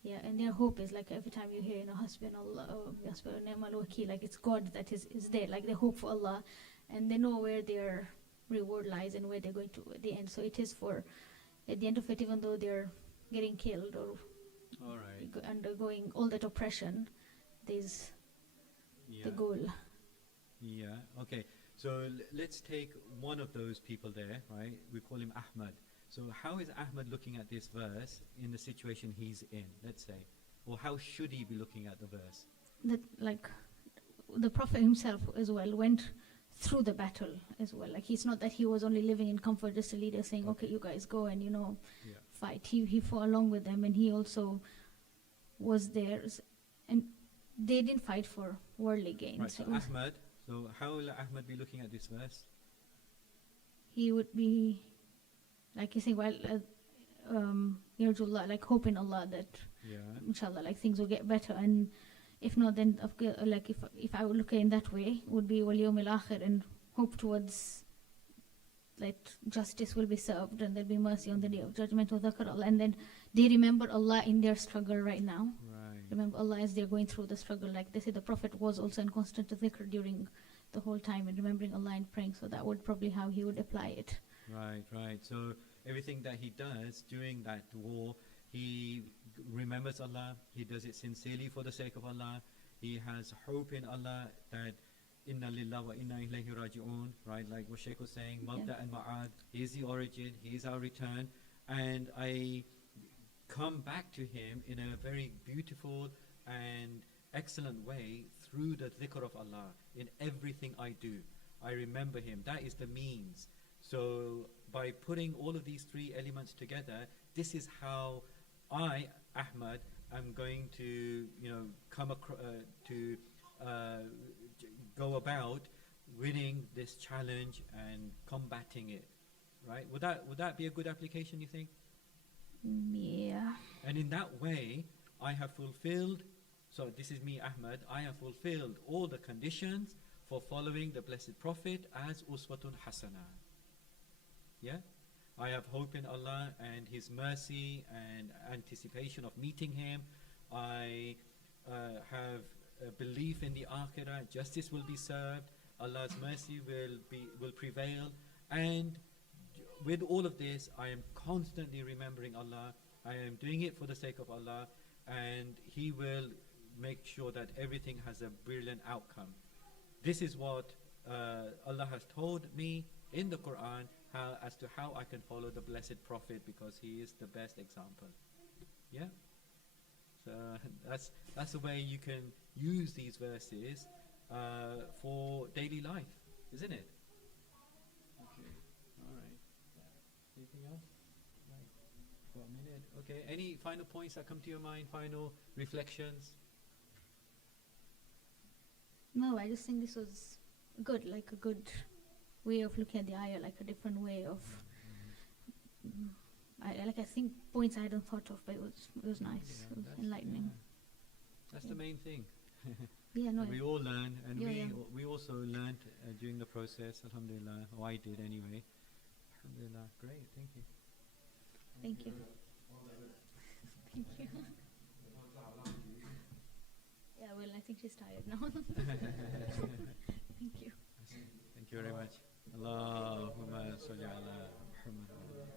Yeah, and their hope is like every time you hear, like it's God that is there, like they hope for Allah, and they know where their reward lies and where they're going to at the end. So it is for, at the end of it, even though they're getting killed or All right. undergoing all that oppression, there's Yeah. the goal. Yeah. Okay. So let's take one of those people there, right? We call him Ahmad. So how is Ahmad looking at this verse in the situation he's in, let's say? Or how should he be looking at the verse? That like the Prophet himself as well went through the battle as well. Like it's not that he was only living in comfort, just a leader saying, okay, you guys go and Yeah. fight. He fought along with them, and he also was there. And they didn't fight for worldly gains. Right. So It was- Ahmad. So how will Ahmad be looking at this verse? he would be like you say, well, Yarjullah, like hope in Allah that Yeah. inshallah like things will get better, and if not, then like if I would look at it in that way, would be wal yawmil akhir, and hope towards that justice will be served and there'll be mercy on the day of judgment of dhakar Allah, and then they remember Allah in their struggle right now. Right. Remember Allah as they're going through the struggle. Like they say, the Prophet was also in constant dhikr during the whole time and remembering Allah and praying. So that would probably how he would apply it. Right, right. So everything that he does during that war, he remembers Allah. He does it sincerely for the sake of Allah. He has hope in Allah that inna lillah wa inna ilayhi raji'un, right? Like what Sheikh was saying, Mabda and Ma'ad, he is the origin, he is our return. And I come back to him in a very beautiful and excellent way through the dhikr of Allah in everything I do. I remember him. That is the means. So by putting all of these three elements together, this is how I, Ahmad, am going to, come across to go about winning this challenge and combating it. Right? Would that be a good application, you think? Yeah. And in that way, I have fulfilled. So this is me, Ahmad. I have fulfilled all the conditions for following the Blessed Prophet as Uswatun Hasana. Yeah? I have hope in Allah and His mercy and anticipation of meeting Him. I have a belief in the Akhirah. Justice will be served. Allah's mercy will prevail. And with all of this, I am constantly remembering Allah. I am doing it for the sake of Allah. And He will make sure that everything has a brilliant outcome. This is what Allah has told me in the Quran as to how I can follow the Blessed Prophet, because he is the best example. Yeah? So that's the way you can use these verses for daily life, isn't it? Okay. All right. Anything else? Right. For a minute. Okay. Any final points that come to your mind? Final reflections? No, I just think this was good, like a good way of looking at the ayah, like a different way of. I think points I hadn't thought of, but it was nice. Yeah, it was that's- enlightening. yeah. That's the main thing. Yeah, no. We all learn, and Yeah, we also learned during the process, alhamdulillah, or I did anyway. Alhamdulillah, great, thank you. Thank you. Thank you. Yeah, well, I think she's tired now. Thank you. Thank you very much. Allahumma salli ala Muhammad.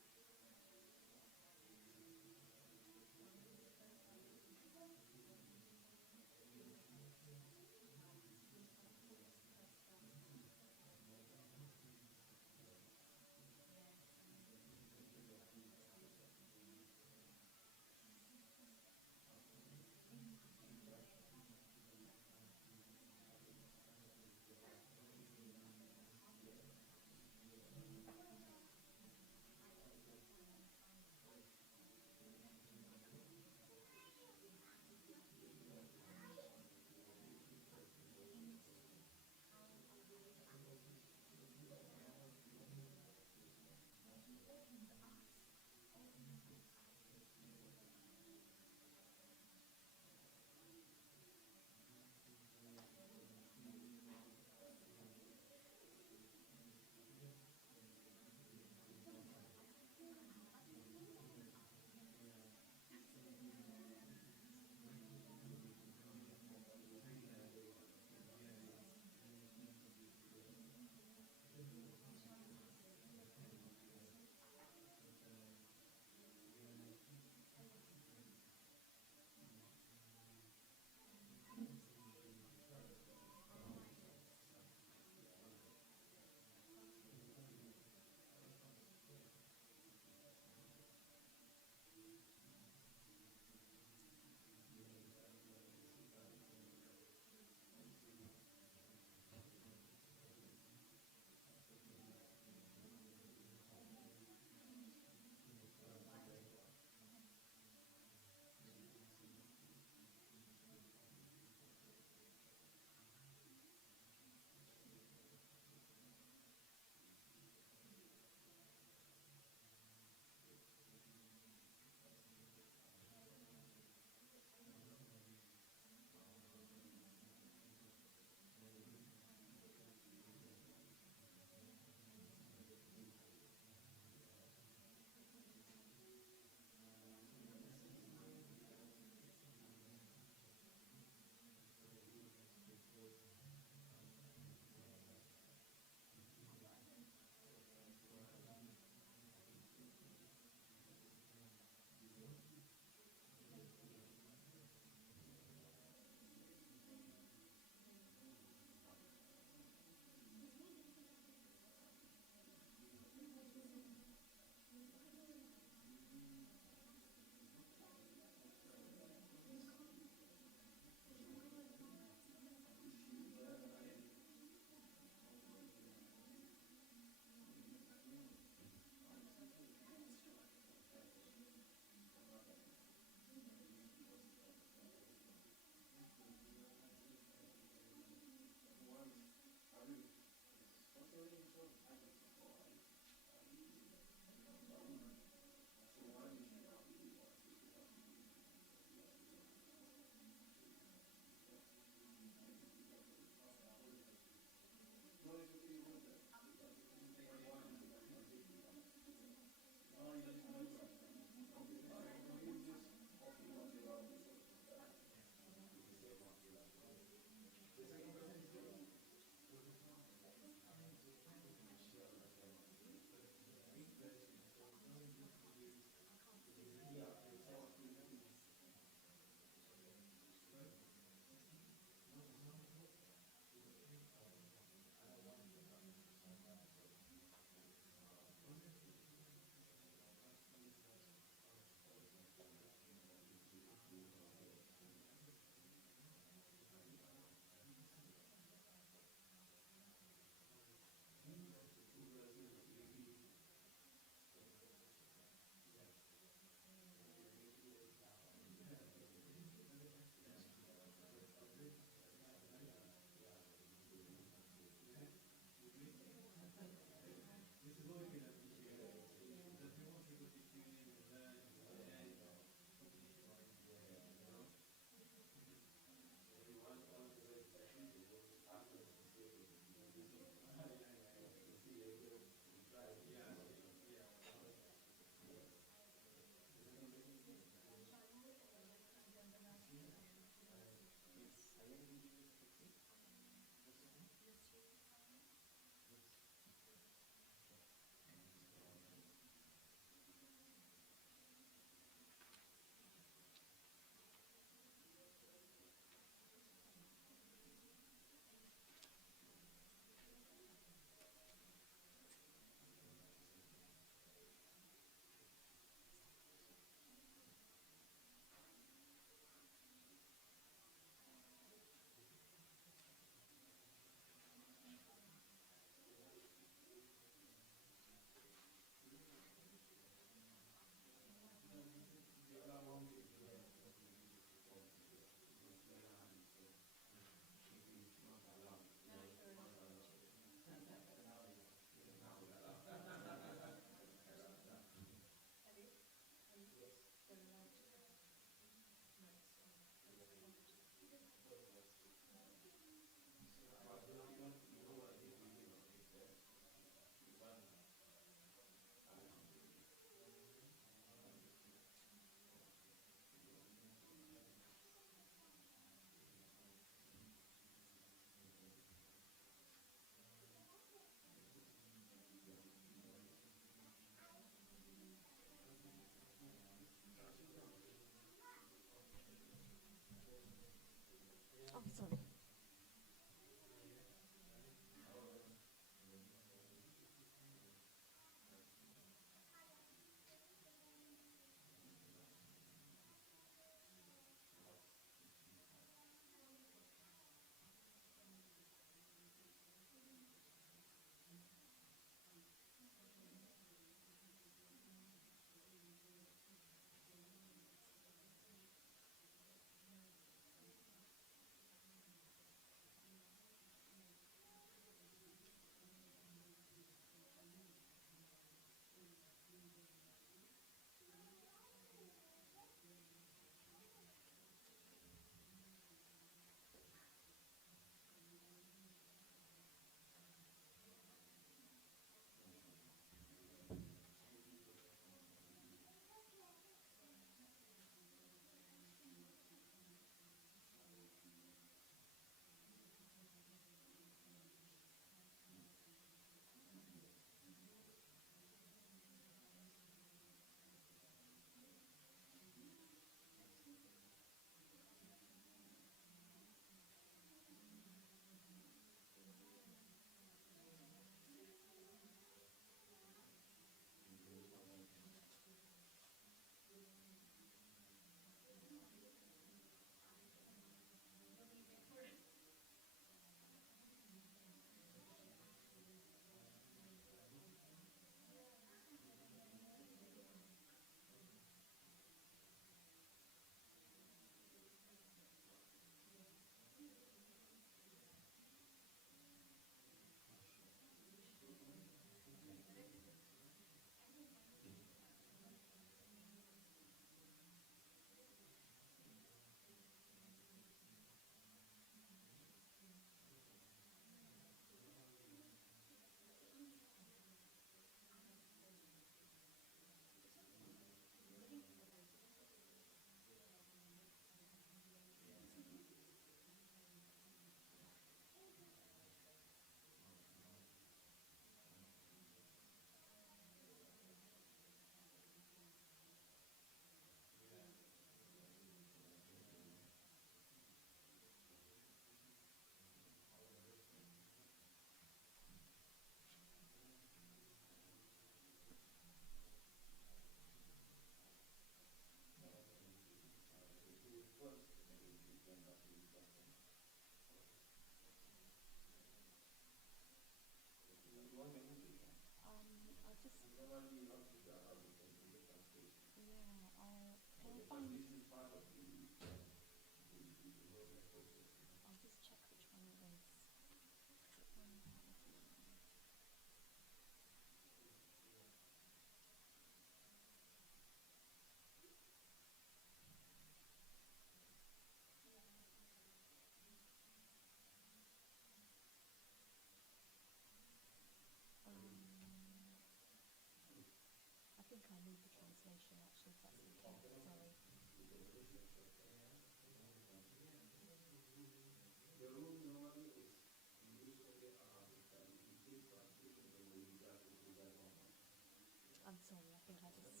think I just...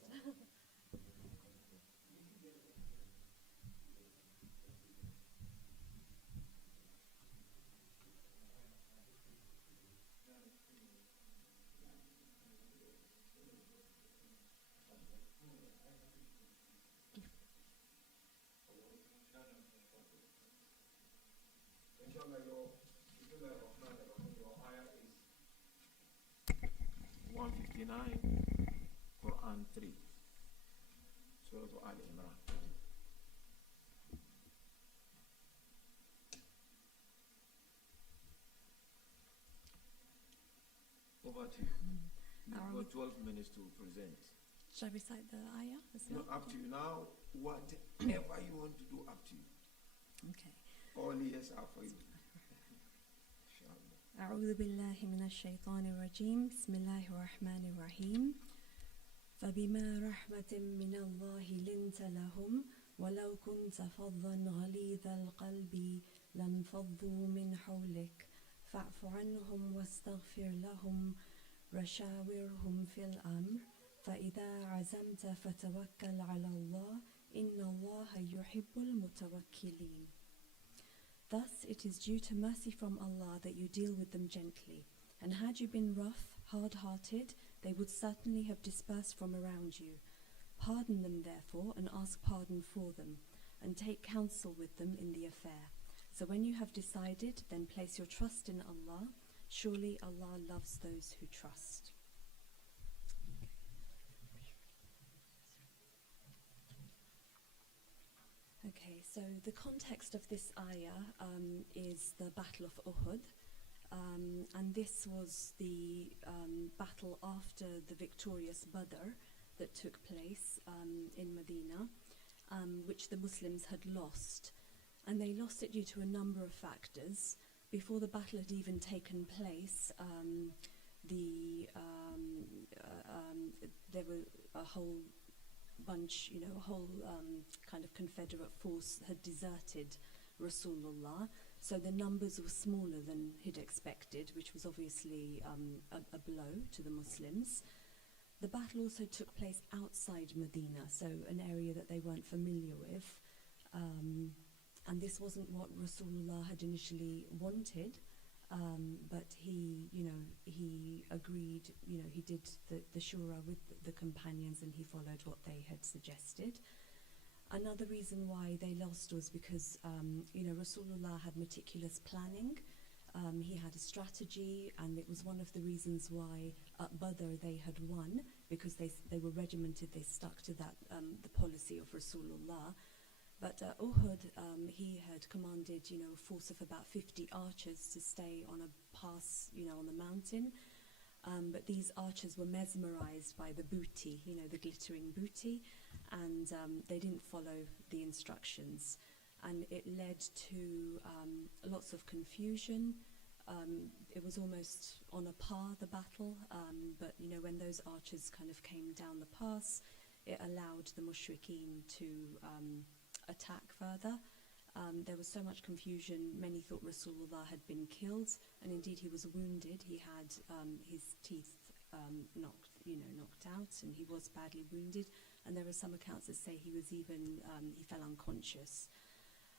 Your ayah is 159, Quran 3, Surah Al-Imran. Over to you. You've got 12 minutes to present. Shall I recite the ayah as No, well? up to you now. Whatever you want to do, up to you. Okay. All ears are for you. أعوذ بالله من الشيطان الرجيم بسم الله الرحمن الرحيم فبما رحمة من الله لنت لهم ولو كنت فظا غليظ القلب لانفضوا من حولك فاعف عنهم واستغفر لهم وشاورهم في الأمر فإذا عزمت فتوكل على الله إن الله يحب المتوكلين. Thus it is due to mercy from Allah that you deal with them gently. And had you been rough, hard-hearted, they would certainly have dispersed from around you. Pardon them therefore and ask pardon for them, and take counsel with them in the affair. So when you have decided, then place your trust in Allah. Surely Allah loves those who trust. Okay, so the context of this ayah is the Battle of Uhud, and this was the battle after the victorious Badr that took place in Medina, which the Muslims had lost. And they lost it due to a number of factors. Before the battle had even taken place, there were a whole bunch, a whole kind of confederate force had deserted Rasulullah, so the numbers were smaller than he'd expected, which was obviously a blow to the Muslims. The battle also took place outside Medina, so an area that they weren't familiar with, and this wasn't what Rasulullah had initially wanted, but he agreed, he did the shura with the companions and he followed what they had suggested. Another reason why they lost was because, Rasulullah had meticulous planning. He had a strategy, and it was one of the reasons why at Badr they had won, because they were regimented, they stuck to that, the policy of Rasulullah. But at Uhud, he had commanded, a force of about 50 archers to stay on a pass, on the mountain. But these archers were mesmerized by the booty, the glittering booty, and they didn't follow the instructions. And it led to lots of confusion. It was almost on a par, the battle, but when those archers kind of came down the pass, it allowed the mushrikeen to attack further. There was so much confusion, many thought Rasulullah had been killed, and indeed he was wounded. He had his teeth knocked out, and he was badly wounded, and there are some accounts that say he was even, he fell unconscious.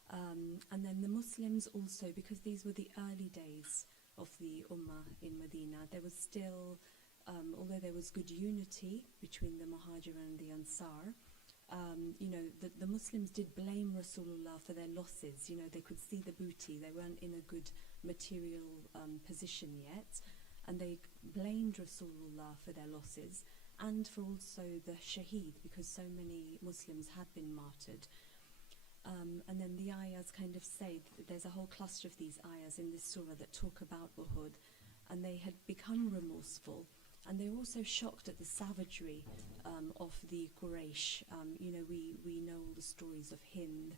And then the Muslims also, because these were the early days of the Ummah in Medina, there was still, although there was good unity between the Muhajir and the Ansar, the Muslims did blame Rasulullah for their losses. They could see the booty, they weren't in a good material position yet, and they blamed Rasulullah for their losses and for also the shaheed, because so many Muslims had been martyred. And then the ayahs kind of say, there's a whole cluster of these ayahs in this surah that talk about Uhud, and they had become remorseful, and they were also shocked at the savagery of the Quraysh. We know all the stories of Hind,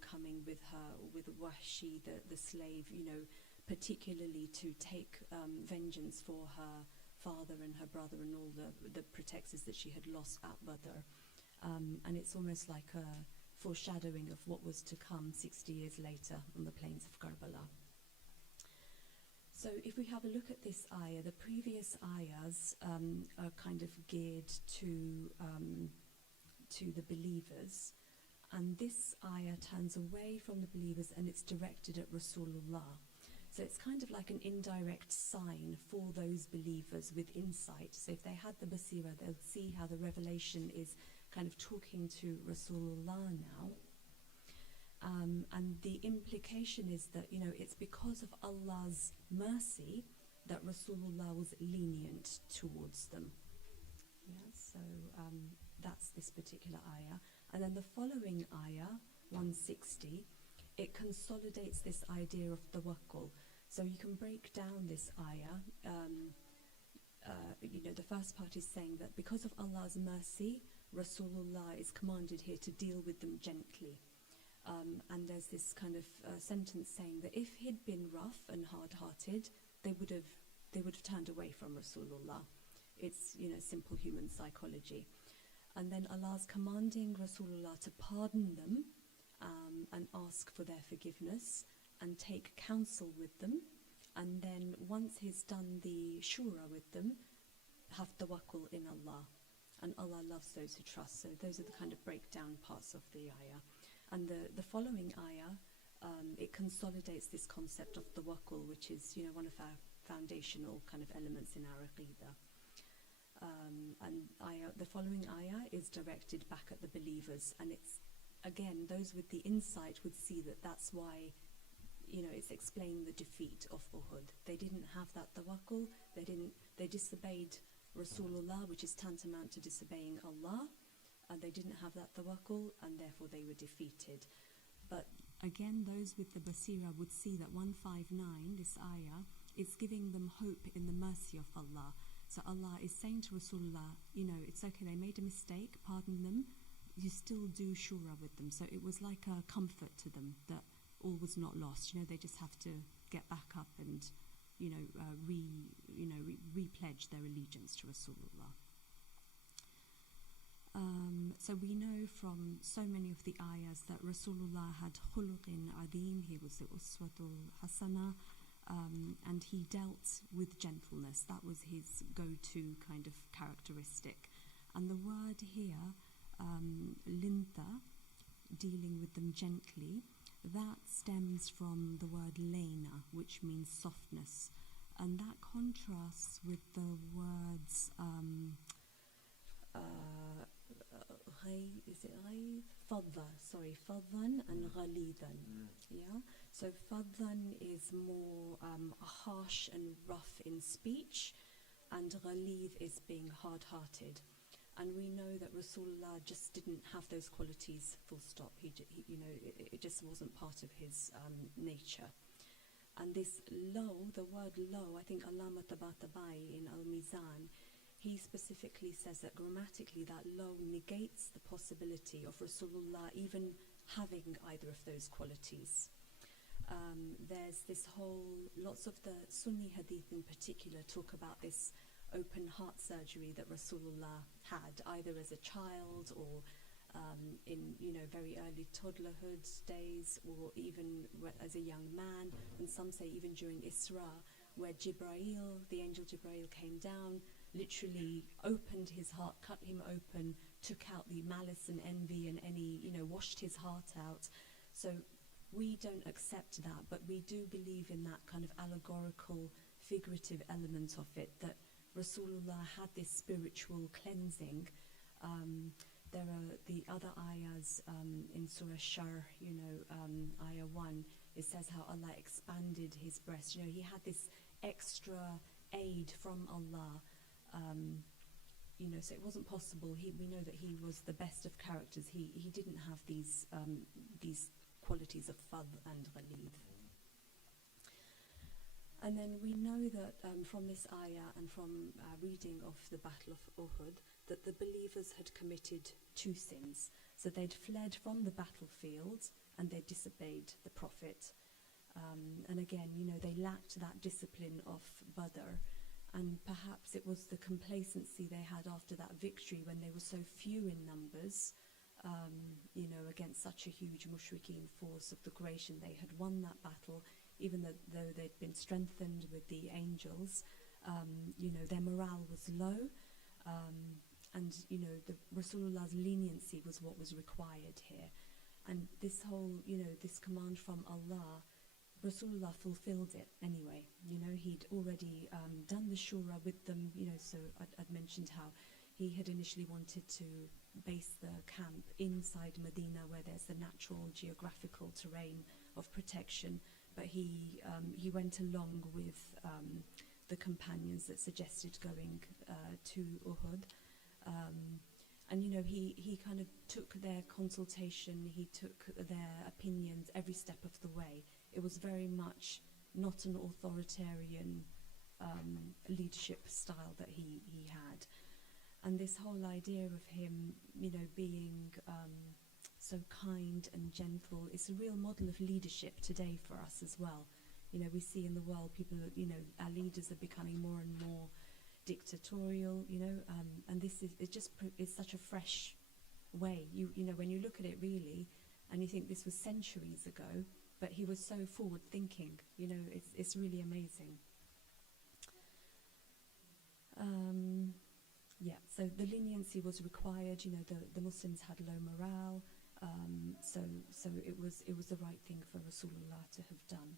coming with Wahshi, the slave, particularly to take vengeance for her father and her brother and all the protectors that she had lost at Badr. And it's almost like a foreshadowing of what was to come 60 years later on the plains of Karbala. So if we have a look at this ayah, the previous ayahs are kind of geared to the believers, and this ayah turns away from the believers and it's directed at Rasulullah. So it's kind of like an indirect sign for those believers with insight. So if they had the basira, they'll see how the revelation is kind of talking to Rasulullah now. And the implication is that, you know, it's because of Allah's mercy that Rasulullah was lenient towards them. Yeah, so that's this particular ayah. And then the following ayah, 160, it consolidates this idea of tawakkul. So you can break down this ayah. You know, the first part is saying that because of Allah's mercy, Rasulullah is commanded here to deal with them gently. And there's this kind of sentence saying that if he'd been rough and hard-hearted, they would have turned away from Rasulullah. It's, you know, simple human psychology. And then Allah's commanding Rasulullah to pardon them and ask for their forgiveness and take counsel with them. And then once he's done the shura with them, have tawakkul in Allah. And Allah loves those who trust. So those are the kind of breakdown parts of the ayah. And the following ayah, it consolidates this concept of tawakkul, which is, you know, one of our foundational kind of elements in our aqidah. And the following ayah is directed back at the believers, and it's, again, those with the insight would see that that's why, you know, it's explaining the defeat of Uhud. They didn't have that tawakkul, they disobeyed Rasulullah, which is tantamount to disobeying Allah, and they didn't have that tawakkul, and therefore they were defeated. But again, those with the basira would see that 159, this ayah, is giving them hope in the mercy of Allah. So Allah is saying to Rasulullah, you know, it's okay, they made a mistake, pardon them, you still do shura with them. So it was like a comfort to them that all was not lost. You know, they just have to get back up and, you know, re-pledge their allegiance to Rasulullah. So we know from so many of the ayahs that Rasulullah had khuluqin adim, he was the uswatul hasana, and he dealt with gentleness. That was his go-to kind of characteristic. And the word here, linta, dealing with them gently, that stems from the word lena, which means softness. And that contrasts with the words faddan and ghalidan. Yeah. So faddan is more harsh and rough in speech, and ghalid is being hard-hearted. And we know that Rasulullah just didn't have those qualities. Full stop. He you know, it just wasn't part of his nature. And this low, the word low, I think Allama Tabatabai in Al-Mizan, he specifically says that grammatically that low negates the possibility of Rasulullah even having either of those qualities. There's this whole, lots of the Sunni hadith in particular talk about this open heart surgery that Rasulullah had, either as a child or in, you know, very early toddlerhood days, or even as a young man, and some say even during Isra, where Jibreel, the angel Jibreel, came down, literally opened his heart, cut him open, took out the malice and envy and any, you know, washed his heart out. So we don't accept that, but we do believe in that kind of allegorical, figurative element of it, that Rasulullah had this spiritual cleansing. There are the other ayahs in Surah Shar, you know, ayah 1, it says how Allah expanded his breast. You know, he had this extra aid from Allah. You know, so it wasn't possible. We know that he was the best of characters. He didn't have these qualities of fadh and ghalid. And then we know that from this ayah and from reading of the Battle of Uhud, that the believers had committed 2 sins. So they'd fled from the battlefield and they disobeyed the Prophet. And again, you know, they lacked that discipline of Badr. And perhaps it was the complacency they had after that victory when they were so few in numbers, you know, against such a huge mushrikeen force of the Quraysh, and they had won that battle. even though they'd been strengthened with the angels, their morale was low, and the Rasulullah's leniency was what was required here. And this whole, this command from Allah, Rasulullah fulfilled it anyway. He'd already done the shura with them, so I'd mentioned how he had initially wanted to base the camp inside Medina, where there's the natural geographical terrain of protection, but he went along with the companions that suggested going to Uhud. And he kind of took their consultation, he took their opinions every step of the way. It was very much not an authoritarian leadership style that he had. And this whole idea of him, being so kind and gentle, it's a real model of leadership today for us as well. We see in the world people, our leaders are becoming more and more dictatorial, and this is it's such a fresh way. When you look at it really, and you think this was centuries ago, but he was so forward thinking. It's really amazing. So the leniency was required. The Muslims had low morale, so it was the right thing for Rasulullah to have done.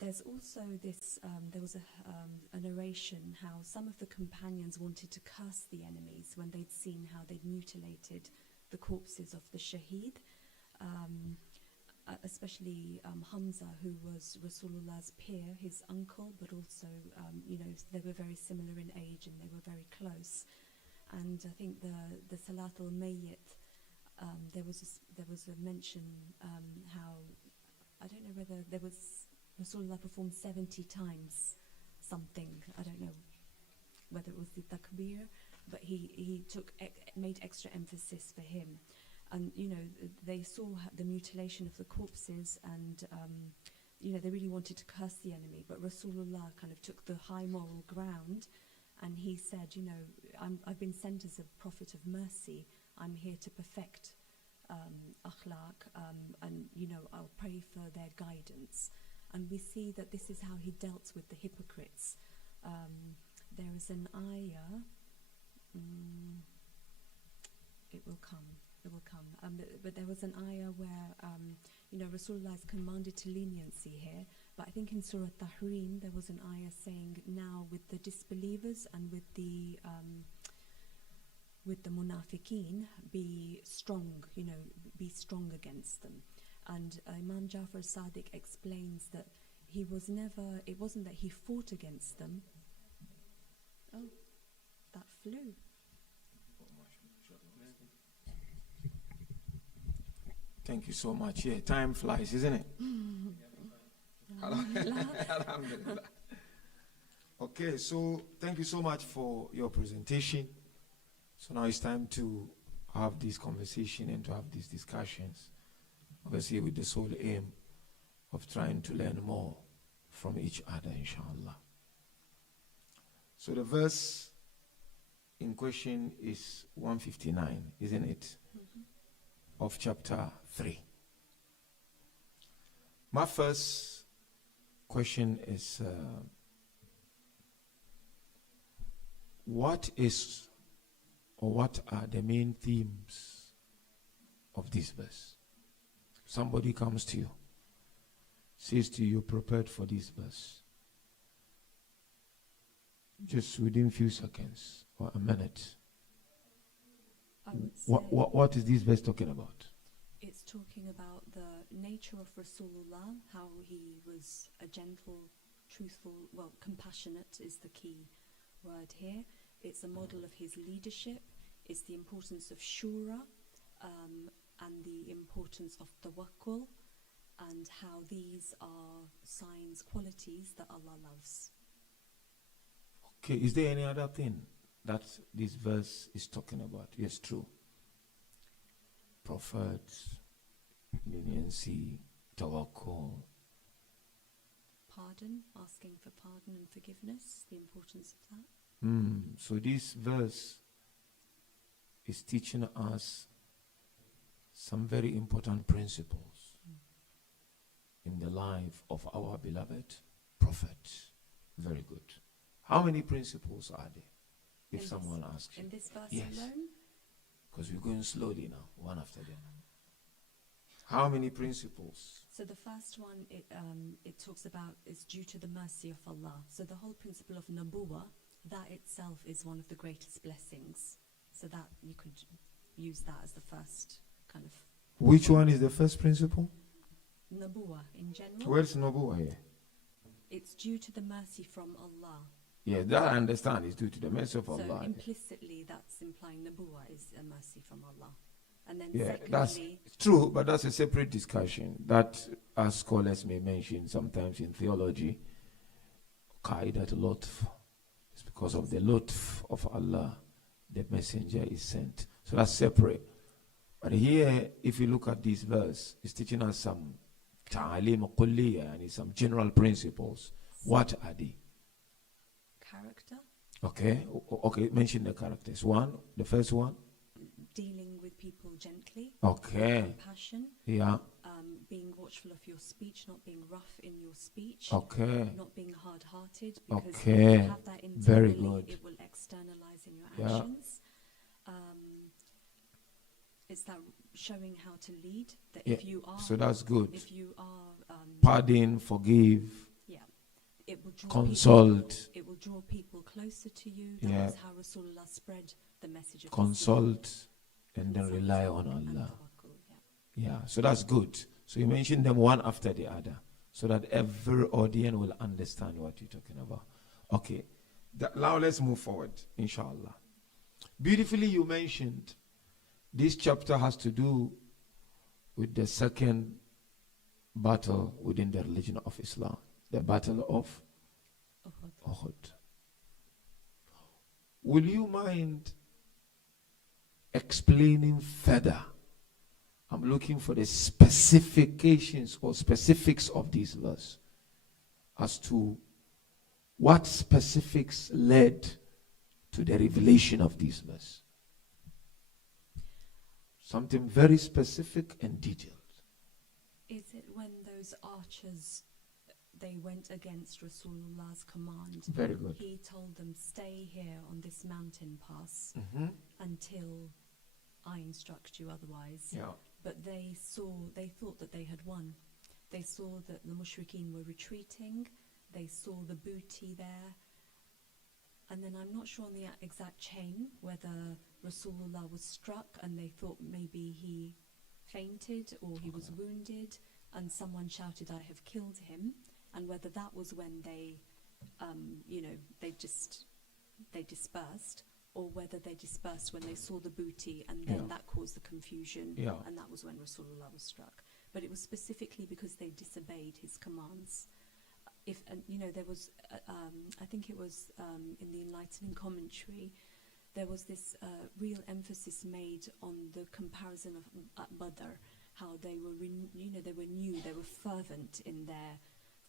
There's also this, there was a narration how some of the companions wanted to curse the enemies when they'd seen how they'd mutilated the corpses of the shaheed, especially Hamza, who was Rasulullah's peer, his uncle, but also, they were very similar in age and they were very close. And I think the Salat al-Mayyit, there was a mention how, I don't know whether there was, Rasulullah performed 70 times something. I don't know whether it was the takbir, but he made extra emphasis for him. And they saw the mutilation of the corpses, and they really wanted to curse the enemy. But Rasulullah kind of took the high moral ground, and he said, I've been sent as a prophet of mercy. I'm here to perfect akhlaq, and I'll pray for their guidance. And we see that this is how he dealt with the hypocrites. There is an ayah, it will come. But there was an ayah where, Rasulullah is commanded to leniency here. But I think in Surah Tahrim, there was an ayah saying, now with the disbelievers and with the munafiqeen, be strong, be strong against them. And Imam Jafar Sadiq explains that it wasn't that he fought against them. Oh, that flew. Thank you so much. Yeah, time flies, isn't it? Alhamdulillah. Okay, so thank you so much for your presentation. So now it's time to have this conversation and to have these discussions, obviously with the sole aim of trying to learn more from each other, inshallah. So the verse in question is 159, isn't it? Mm-hmm. Of chapter 3. My first question is, what are the main themes of this verse? Somebody comes to you, says to you, prepared for this verse. Just within a few seconds or a minute. What is this verse talking about? It's talking about the nature of Rasulullah, how he was a gentle, truthful, compassionate is the key word here. It's a model of his leadership. It's the importance of shura, and the importance of tawakkul, and how these are signs, qualities that Allah loves. Okay, is there any other thing that this verse is talking about? Yes, true. Prophets, leniency, tawakkul. Pardon, asking for pardon and forgiveness, the importance of that. So this verse is teaching us some very important principles. in the life of our beloved Prophet. Very good. How many principles are there? If In someone this, asks you. in this verse Yes. alone, Because we're going slowly now, one after the other. How many principles? so the first one, it talks about it's due to the mercy of Allah. So the whole principle of Nabuwa, that itself is one of the greatest blessings. So that you could use that as the first kind of Which one is the first principle? Nabuwa in general. Where's Nobuwa here? It's due to the mercy from Allah. Yeah, that I understand is due to the mercy of So Allah. implicitly, that's implying Nabuwa is a mercy from Allah. And then Yeah, that's secondly, true, but that's a separate discussion. That, as scholars may mention sometimes in theology, Qaidat Lutf. It's because of the Lutf of Allah, the messenger is sent. So that's separate. But here, if you look at this verse, it's teaching us some ta'alim kulliya and some general principles. What are they? character, Okay, okay, mention the characters. One, the first one. dealing with people gently, Okay, compassion, yeah, being watchful of your speech, not being rough in your speech, okay, not being hard-hearted, because if okay, you have that very internally, good. it will externalize in your Yeah. actions. It's that showing how to lead. That Yeah, if you are, So that's good. if you are, Pardon, forgive, yeah, it will draw consult, People, it will draw people closer to you. That Yeah. was how Rasulullah spread the message of consult, and then Islam. rely on And Allah. tawakkul, yeah. Yeah, so that's good. So you mention them one after the other, so that every audience will understand what you're talking about. Okay, now let's move forward, inshallah. Beautifully you mentioned this chapter has to do with the second battle within the religion of Islam, the battle of Uhud. Uhud. Will you mind explaining further? I'm looking for the specifications or specifics of this verse as to what specifics led to the revelation of this verse. Something very specific and detailed. Is it when those archers, they went against Rasulullah's command? Very good. He told them, stay here on this mountain pass Mm-hmm. until I instruct you otherwise. Yeah. But they thought that they had won. They saw that the mushrikeen were retreating. They saw the booty there. And then I'm not sure on the exact chain whether Rasulullah was struck and they thought maybe he fainted or he was wounded, and someone shouted, I have killed him, and whether that was when they, they dispersed, or whether they dispersed when they saw the booty and then that caused the confusion, and that was when Rasulullah was struck. But it was specifically because they disobeyed his commands. There was, I think it was in the enlightening commentary, there was this real emphasis made on the comparison of Badr, how they were, they were new, they were fervent in their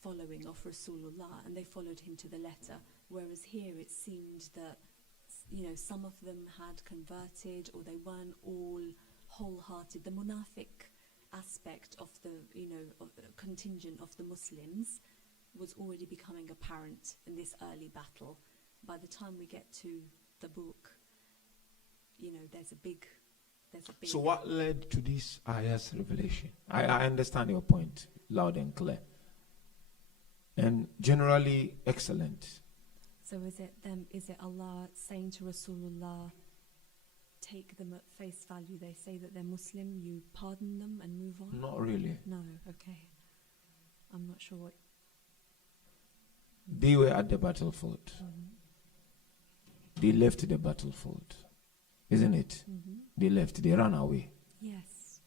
following of Rasulullah, and they followed him to the letter. Whereas here it seemed that, some of them had converted, or they weren't all wholehearted. The munafiq aspect of the, of the contingent of the Muslims was already becoming apparent in this early battle. By the time we get to the book, there's a big. So what led to this ayah's revelation? I understand your point loud and clear, and generally excellent. So is it Allah saying to Rasulullah, take them at face value? They say that they're Muslim, you pardon them and move on? Not really. No, okay. I'm not sure what. They were at the battlefield. They left the battlefield, isn't it? They left, they ran away. Yes.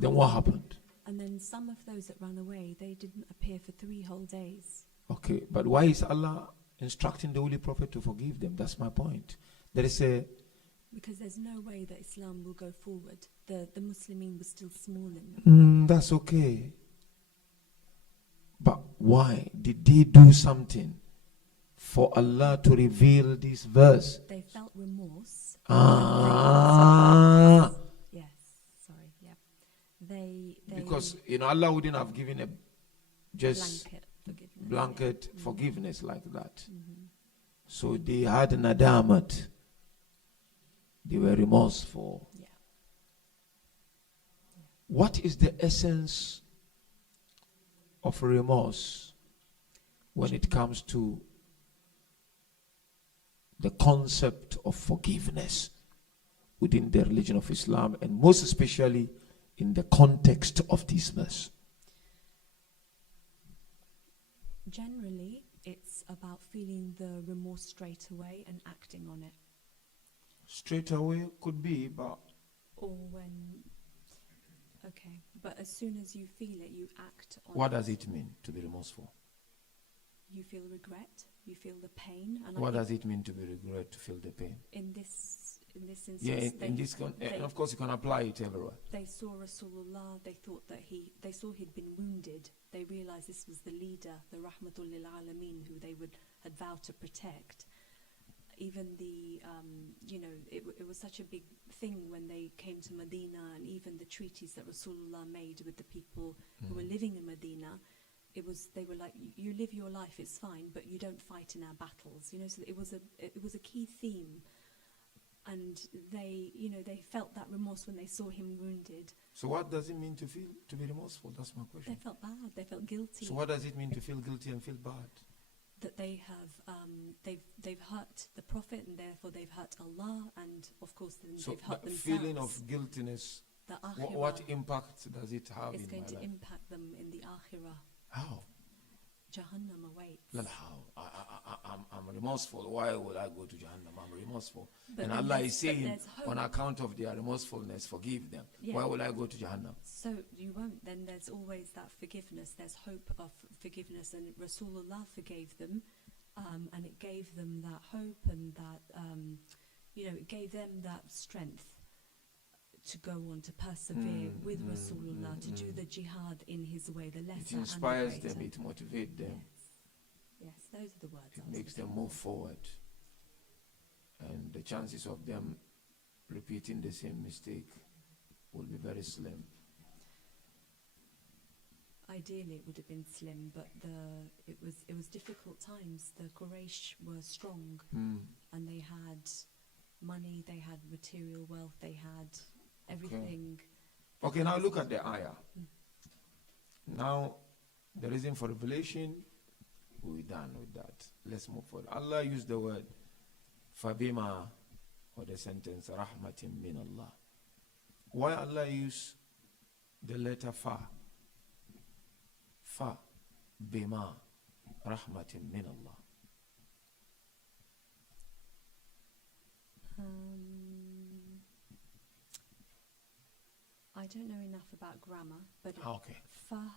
Then what happened? And then some of those that ran away, they didn't appear for 3 whole days. Okay, but why is Allah instructing the Holy Prophet to forgive them? That's my point. There is because there's no way that Islam will go forward. The Muslimin was still small in them. That's okay. But why did they do something for Allah to reveal this verse? They felt remorse. Yes, sorry, yeah. They because Allah wouldn't have given just Blanket forgiveness. blanket yeah. forgiveness like that. Mhm. So they had nadamat. They were remorseful. Yeah. What is the essence of remorse when it comes to the concept of forgiveness within the religion of Islam, and most especially in the context of this verse? Generally, it's about feeling the remorse straight away and acting on it. Straight away could be, but Or when, okay, but as soon as you feel it, you act on what it. does it mean to be remorseful? You feel regret, you feel the pain, and What I does it mean to be regret, to feel the pain? in this instance, Yeah, in they, this they- and of course you can apply it everywhere. they saw Rasulullah, they thought that they saw he'd been wounded. They realized this was the leader, the Rahmatul lil Alameen, who they had vowed to protect. Even the, it was such a big thing when they came to Medina, and even the treaties that Rasulullah made with the people who were living in Medina, they were like, you live your life, it's fine, but you don't fight in our battles, so it was a key theme. And they felt that remorse when they saw him wounded. So what does it mean to be remorseful? That's my They question. felt bad, they felt guilty. So what does it mean to feel guilty and feel bad? That they have they've hurt the Prophet, and therefore they've hurt Allah, and of course then So they've hurt the themselves. feeling of guiltiness, The akhirah what impact does it have is in going my to life? impact them in the akhirah. How? Jahannam awaits. Well, how? I'm remorseful. Why would I go to Jahannam? I'm remorseful. But And then Allah there's- is but saying, there's hope. on account of their remorsefulness, forgive them. Yeah. Why would I go to Jahannam? So you won't. Then there's always that forgiveness. There's hope of forgiveness, and Rasulullah forgave them, and it gave them that hope, and that it gave them that strength to go on to persevere with Rasulullah, to do the jihad in his way, the lesser It and inspires the greater. them, it motivates them, Yes, those are the words. it I was makes them looking move for. forward. And the chances of them repeating the same mistake will be very slim. Ideally, it would have been slim, but it was difficult times. The Quraysh were strong, and they had money, they had material wealth, they had everything. Okay, now look at the ayah. Now, the reason for revelation, we're done with that. Let's move forward. Allah used the word Fabima, or the sentence Rahmatin min Allah. Why Allah use the letter Fa? Fa, Bima, Rahmatin min Allah. I don't know enough about grammar, but Okay. fa,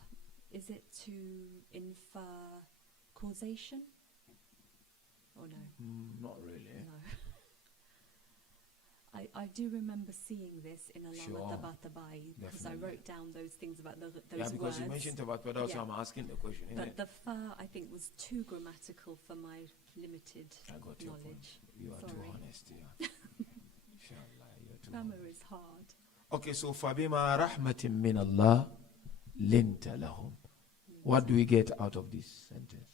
is it to infer causation? Or no? Not really. No. I do remember seeing this in Sure. Alama Tabatabai, because I Definitely. wrote down those things about those Yeah, because words. you mentioned about but also Yeah. I'm asking the question, isn't But it? the fa, I think, was too grammatical for my limited I got your point. knowledge. You are too Sorry. honest, yeah. Inshallah, you're too Grammar honest. is hard. Okay, so فَبِمَا رَحْمَةٍ مِّنَ اللَّهِ لِنْتَ لَهُمْ. What do we get out of this sentence?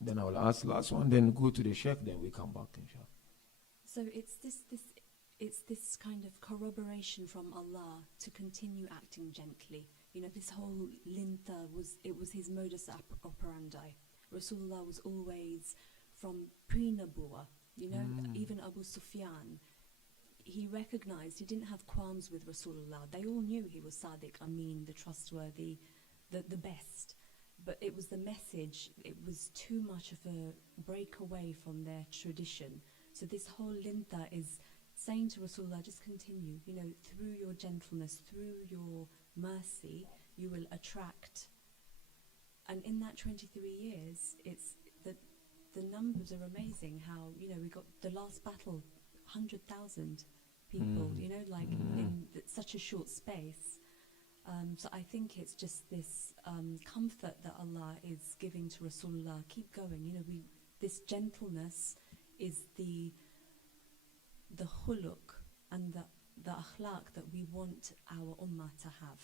Then I will ask last one, then go to the sheikh, then we come back, inshallah. So it's this kind of corroboration from Allah to continue acting gently. This whole linta was his modus operandi. Rasulullah was always from pre-Nabuwah, even Abu Sufyan. He recognized, he didn't have qualms with Rasulullah. They all knew he was Sadiq, Amin, the trustworthy, the best. But it was the message, it was too much of a break away from their tradition. So this whole linta is saying to Rasulullah, just continue, through your gentleness, through your mercy, you will attract. And in that 23 years, it's the numbers are amazing. How, we got the last battle, 100,000 people, in such a short space. So I think it's just this comfort that Allah is giving to Rasulullah. Keep going. This gentleness is the khuluq and the akhlaq that we want our ummah to have.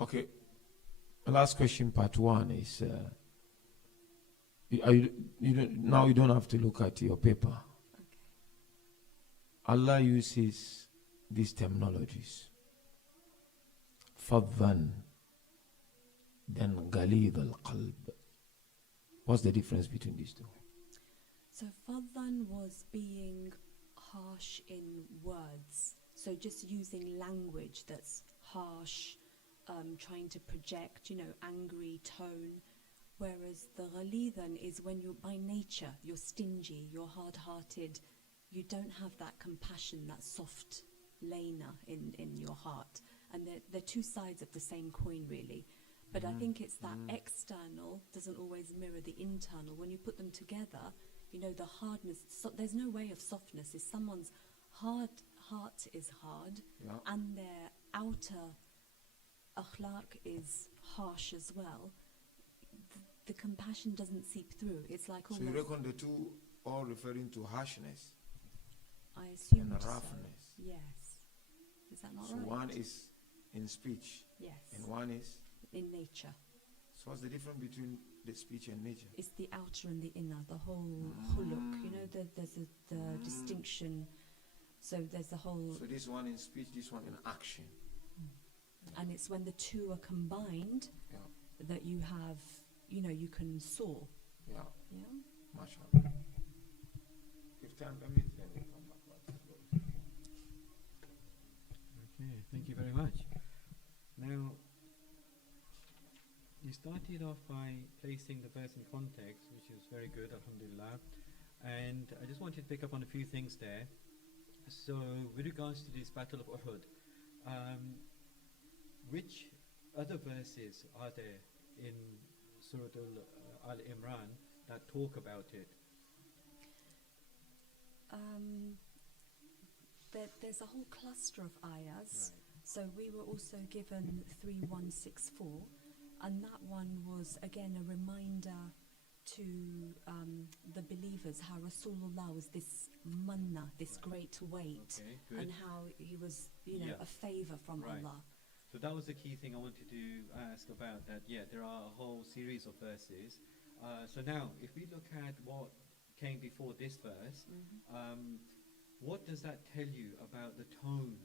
Okay, last question, part one, is now you don't have to look at your paper. Okay. Allah uses these terminologies. Fadhan, then Ghalid al-Qalb. What's the difference between these two? So fadhan was being harsh in words. So just using language that's harsh, trying to project, angry tone. Whereas the ghalidan is when you're by nature, you're stingy, you're hard-hearted, you don't have that compassion, that soft lena in your heart. And they're two sides of the same coin, really. But I think it's that external doesn't always mirror the internal. When you put them together, the hardness, there's no way of softness. If someone's heart is hard, Yeah. and their outer akhlaq is harsh as well, the compassion doesn't seep through. It's like So almost, you reckon the two all referring to harshness I assume and so. roughness? Yes. Is that not So right? one is in speech Yes. and one is. In nature. So what's the difference between the speech and nature? It's the outer and the inner, the whole khuluq. There's the distinction. So there's the whole, So this one in speech, this one in action. and it's when the two are combined Yeah. that you have, you can soar. Yeah. Yeah. MashaAllah. If time permits, then we'll come back. Okay, thank you very much. Now, you started off by placing the verse in context, which is very good, alhamdulillah. And I just wanted to pick up on a few things there. So, with regards to this Battle of Uhud, which other verses are there in Surah Al-Imran that talk about it? There's a whole cluster of ayahs. Right. So we were also given 3164, and that one was again a reminder to the believers how Rasulullah was this manna, this great weight, Okay, good. and how he was, Yeah. a favor from Right. Allah. So that was the key thing I wanted to ask about, that, there are a whole series of verses. So now, if we look at what came before this verse, what does that tell you about the tone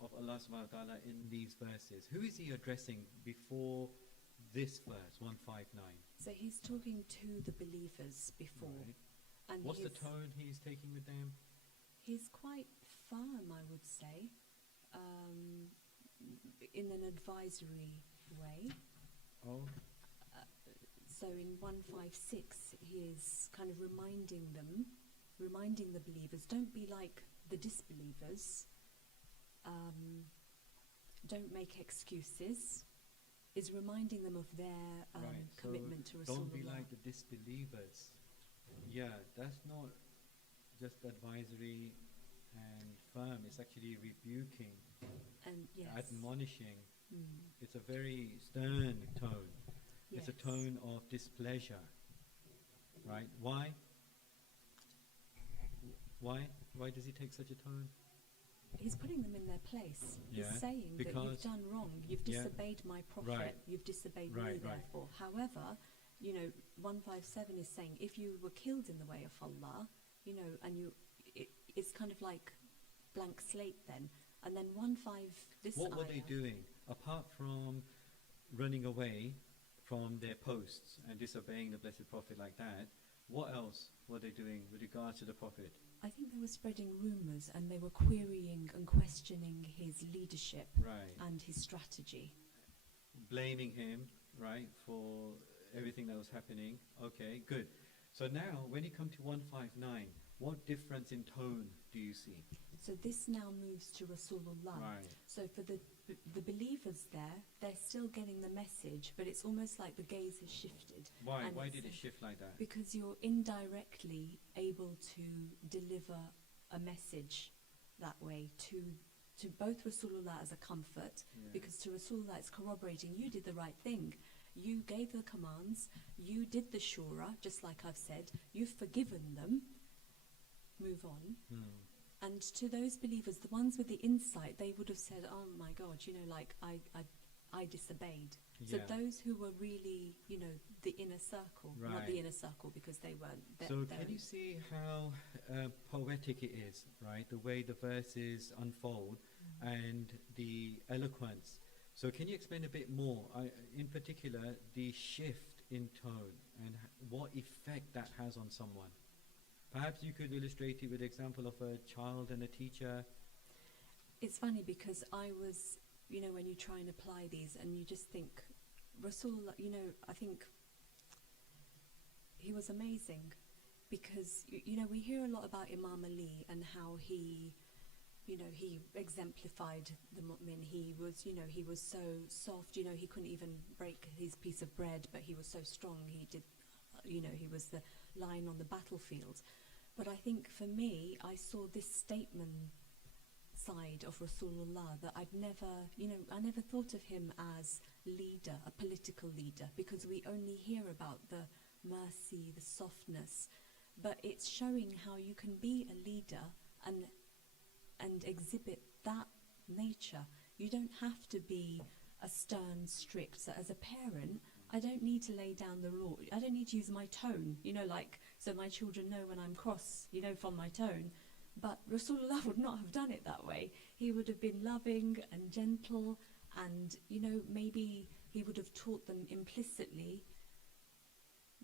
of Allah subhanahu wa ta'ala in these verses? Who is he addressing before this verse, 159? So he's talking to the believers before, Right. and What's the he's, tone he's taking with them? he's quite firm, I would say, in an advisory way. Oh, So in 156, he is kind of reminding the believers, don't be like the disbelievers, don't make excuses, is reminding them of their right. commitment to So Rasulullah. don't be like the disbelievers. Yeah, that's not just advisory and firm. It's actually rebuking, And yes. admonishing. Mm. It's a very stern tone. It's a Yes. tone of displeasure, right? Why? Why does he take such a tone? He's putting them in their place. Yeah, He's saying that you've because- done wrong. You've yeah. disobeyed my prophet. Right. You've disobeyed me, Right, right. therefore. However, 157 is saying if you were killed in the way of Allah, and it's kind of like blank slate then. And then 15, this What were they ayah- doing apart from running away from their posts and disobeying the Blessed Prophet like that? What else were they doing with regards to the Prophet? I think they were spreading rumours and they were querying and questioning his leadership Right. and his strategy. Blaming him, right, for everything that was happening. Okay, good. So now, when you come to 159, what difference in tone do you see? So this now moves to Rasulullah. Right. So for the believers there, they're still getting the message, but it's almost like the gaze has shifted. Why? And Why it's did it shift like that? Because you're indirectly able to deliver a message that way to both Rasulullah as a comfort, Yeah. because to Rasulullah it's corroborating you did the right thing. You gave the commands, you did the shura, just like I've said, you've forgiven them, move on. And to those believers, the ones with the insight, they would have said, oh my God, I disobeyed. So Yeah. those who were really, you know, the inner circle, not Right. the inner circle because they weren't. So can you see how poetic it is, right? The way the verses unfold and the eloquence. So can you explain a bit more, in particular, the shift in tone and what effect that has on someone? Perhaps you could illustrate it with the example of a child and a teacher. It's funny because I was, you know, when you try and apply these and you just think, Rasulullah, you know, I think he was amazing because, you know, we hear a lot about Imam Ali and how he, you know, he exemplified the mu'min. He was, you know, he was so soft, you know, he couldn't even break his piece of bread, but he was so strong. He did, you know, he was the lion on the battlefield. But I think for me, I saw this statement side of Rasulullah that I'd never, you know, I never thought of him as leader, a political leader, because we only hear about the mercy, the softness, but it's showing how you can be a leader and exhibit that nature. You don't have to be a stern, strict. So as a parent, I don't need to lay down the law. I don't need to use my tone, you know, like, so my children know when I'm cross, you know, from my tone. But Rasulullah would not have done it that way. He would have been loving and gentle and, you know, maybe he would have taught them implicitly.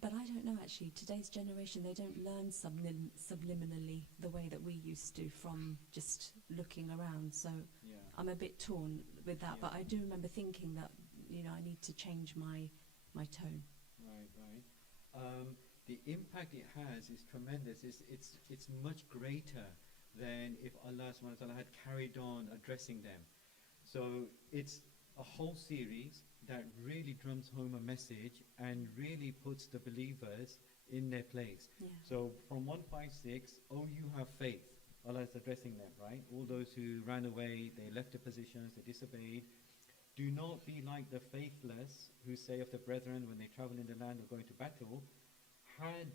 But I don't know, actually. Today's generation, they don't learn subliminally the way that we used to from just looking around. So Yeah. I'm a bit torn with that. Yeah. But I do remember thinking that, you know, I need to change my tone. Right. The impact it has is tremendous. It's much greater than if Allah subhanahu wa ta'ala had carried on addressing them. So it's a whole series that really drums home a message and really puts the believers in their place. Yeah. So from 156, oh, you have faith. Allah is addressing them, right? All those who ran away, they left their positions, they disobeyed. Do not be like the faithless who say of the brethren when they travel in the land of going to battle, had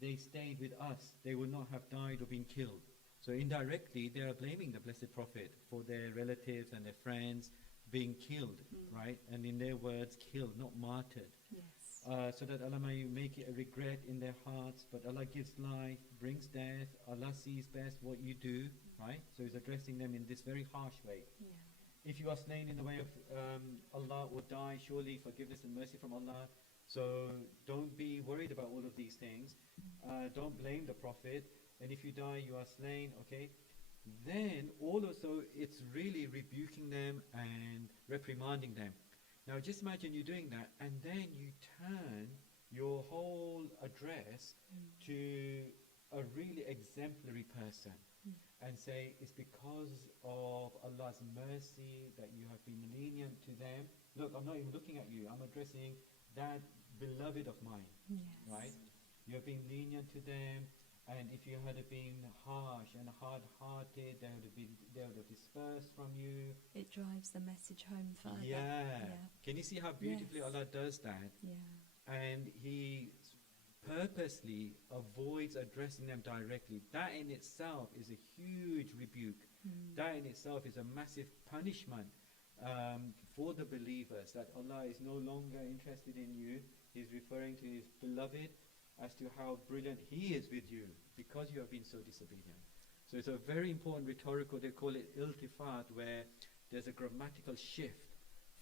they stayed with us, they would not have died or been killed. So indirectly, they are blaming the Blessed Prophet for their relatives and their friends being killed, right? And in their words, killed, not martyred. Yes. So that Allah may make it a regret in their hearts, but Allah gives life, brings death, Allah sees best what you do, right? So He's addressing them in this very harsh way. Yeah. If you are slain in the way of Allah or die, surely forgiveness and mercy from Allah. So don't be worried about all of these things. Don't blame the Prophet. And if you die, you are slain, okay? Then also it's really rebuking them and reprimanding them. Now just imagine you doing that and then you turn your whole address to a really exemplary person and say it's because of Allah's mercy that you have been lenient to them. Look, I'm not even looking at you. I'm addressing that beloved of mine, Yes. right? You have been lenient to them, and if you had been harsh and hard-hearted, they would have dispersed from you. It drives the message home further. Yeah. Can you see how beautifully Yes. Allah does that? Yeah. And He purposely avoids addressing them directly. That in itself is a huge rebuke. That in itself is a massive punishment for the believers, that Allah is no longer interested in you. He's referring to His beloved as to how brilliant He is with you because you have been so disobedient. So it's a very important rhetorical, they call it iltifat, where there's a grammatical shift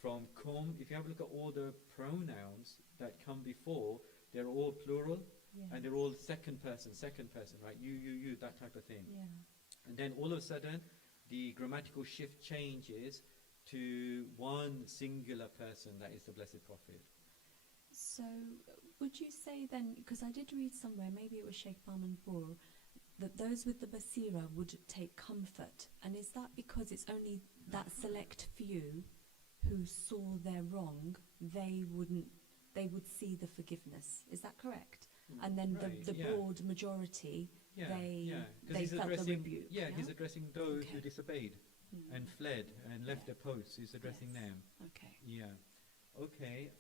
from kum. If you have a look at all the pronouns that come before, they're all plural, and they're all second person, right? You, that type of thing. Yeah. And then all of a sudden, the grammatical shift changes to one singular person, that is the Blessed Prophet. So would you say then, because I did read somewhere, maybe it was Sheikh Bamanpur, that those with the basira would take comfort, and is that because it's only that select few who saw their wrong, they would see the forgiveness? Is that correct? And then the broad majority, they felt the rebuke. He's addressing those who Okay. disobeyed and fled and left their posts. He's addressing Yes. them. Okay. Yeah. Okay.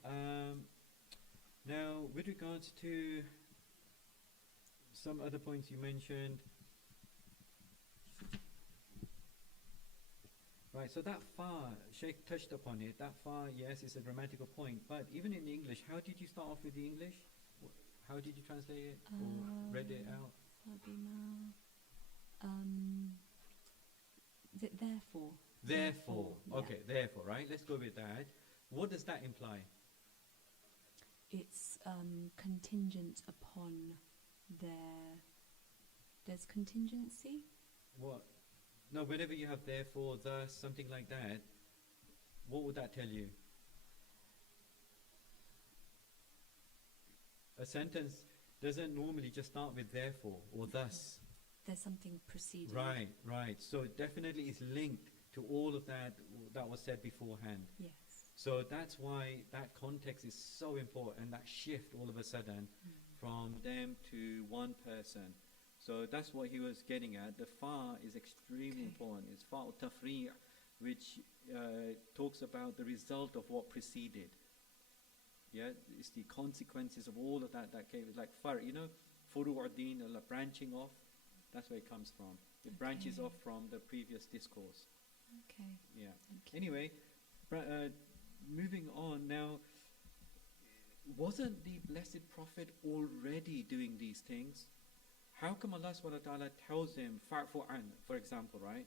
Now, with regards to some other points you mentioned, right? Right, so that fa, Sheikh touched upon it. That fa, yes, is a grammatical point. But even in English, how did you start off with the English? How did you translate it or read it out? فبما therefore. Therefore. Yeah. Okay, therefore, right? Let's go with that. What does that imply? It's contingent upon there's contingency. What? No, whenever you have therefore, thus, something like that, what would that tell you? A sentence doesn't normally just start with therefore or thus. There's something preceding. Right, right. So it definitely is linked to all of that that was said beforehand. Yes. So that's why that context is so important, and that shift all of a sudden from them to one person. So that's what he was getting at. The fa is extremely important. It's fa tafri', which talks about the result of what preceded. Yeah, it's the consequences of all of that came. Like far, you know, furu'ud-din, branching off. That's where it comes from. It branches off from the previous discourse. Okay. Yeah. Okay. Anyway, moving on now. Wasn't the Blessed Prophet already doing these things? How come Allah subhanahu wa ta'ala tells him, fa'fu an, for example, right?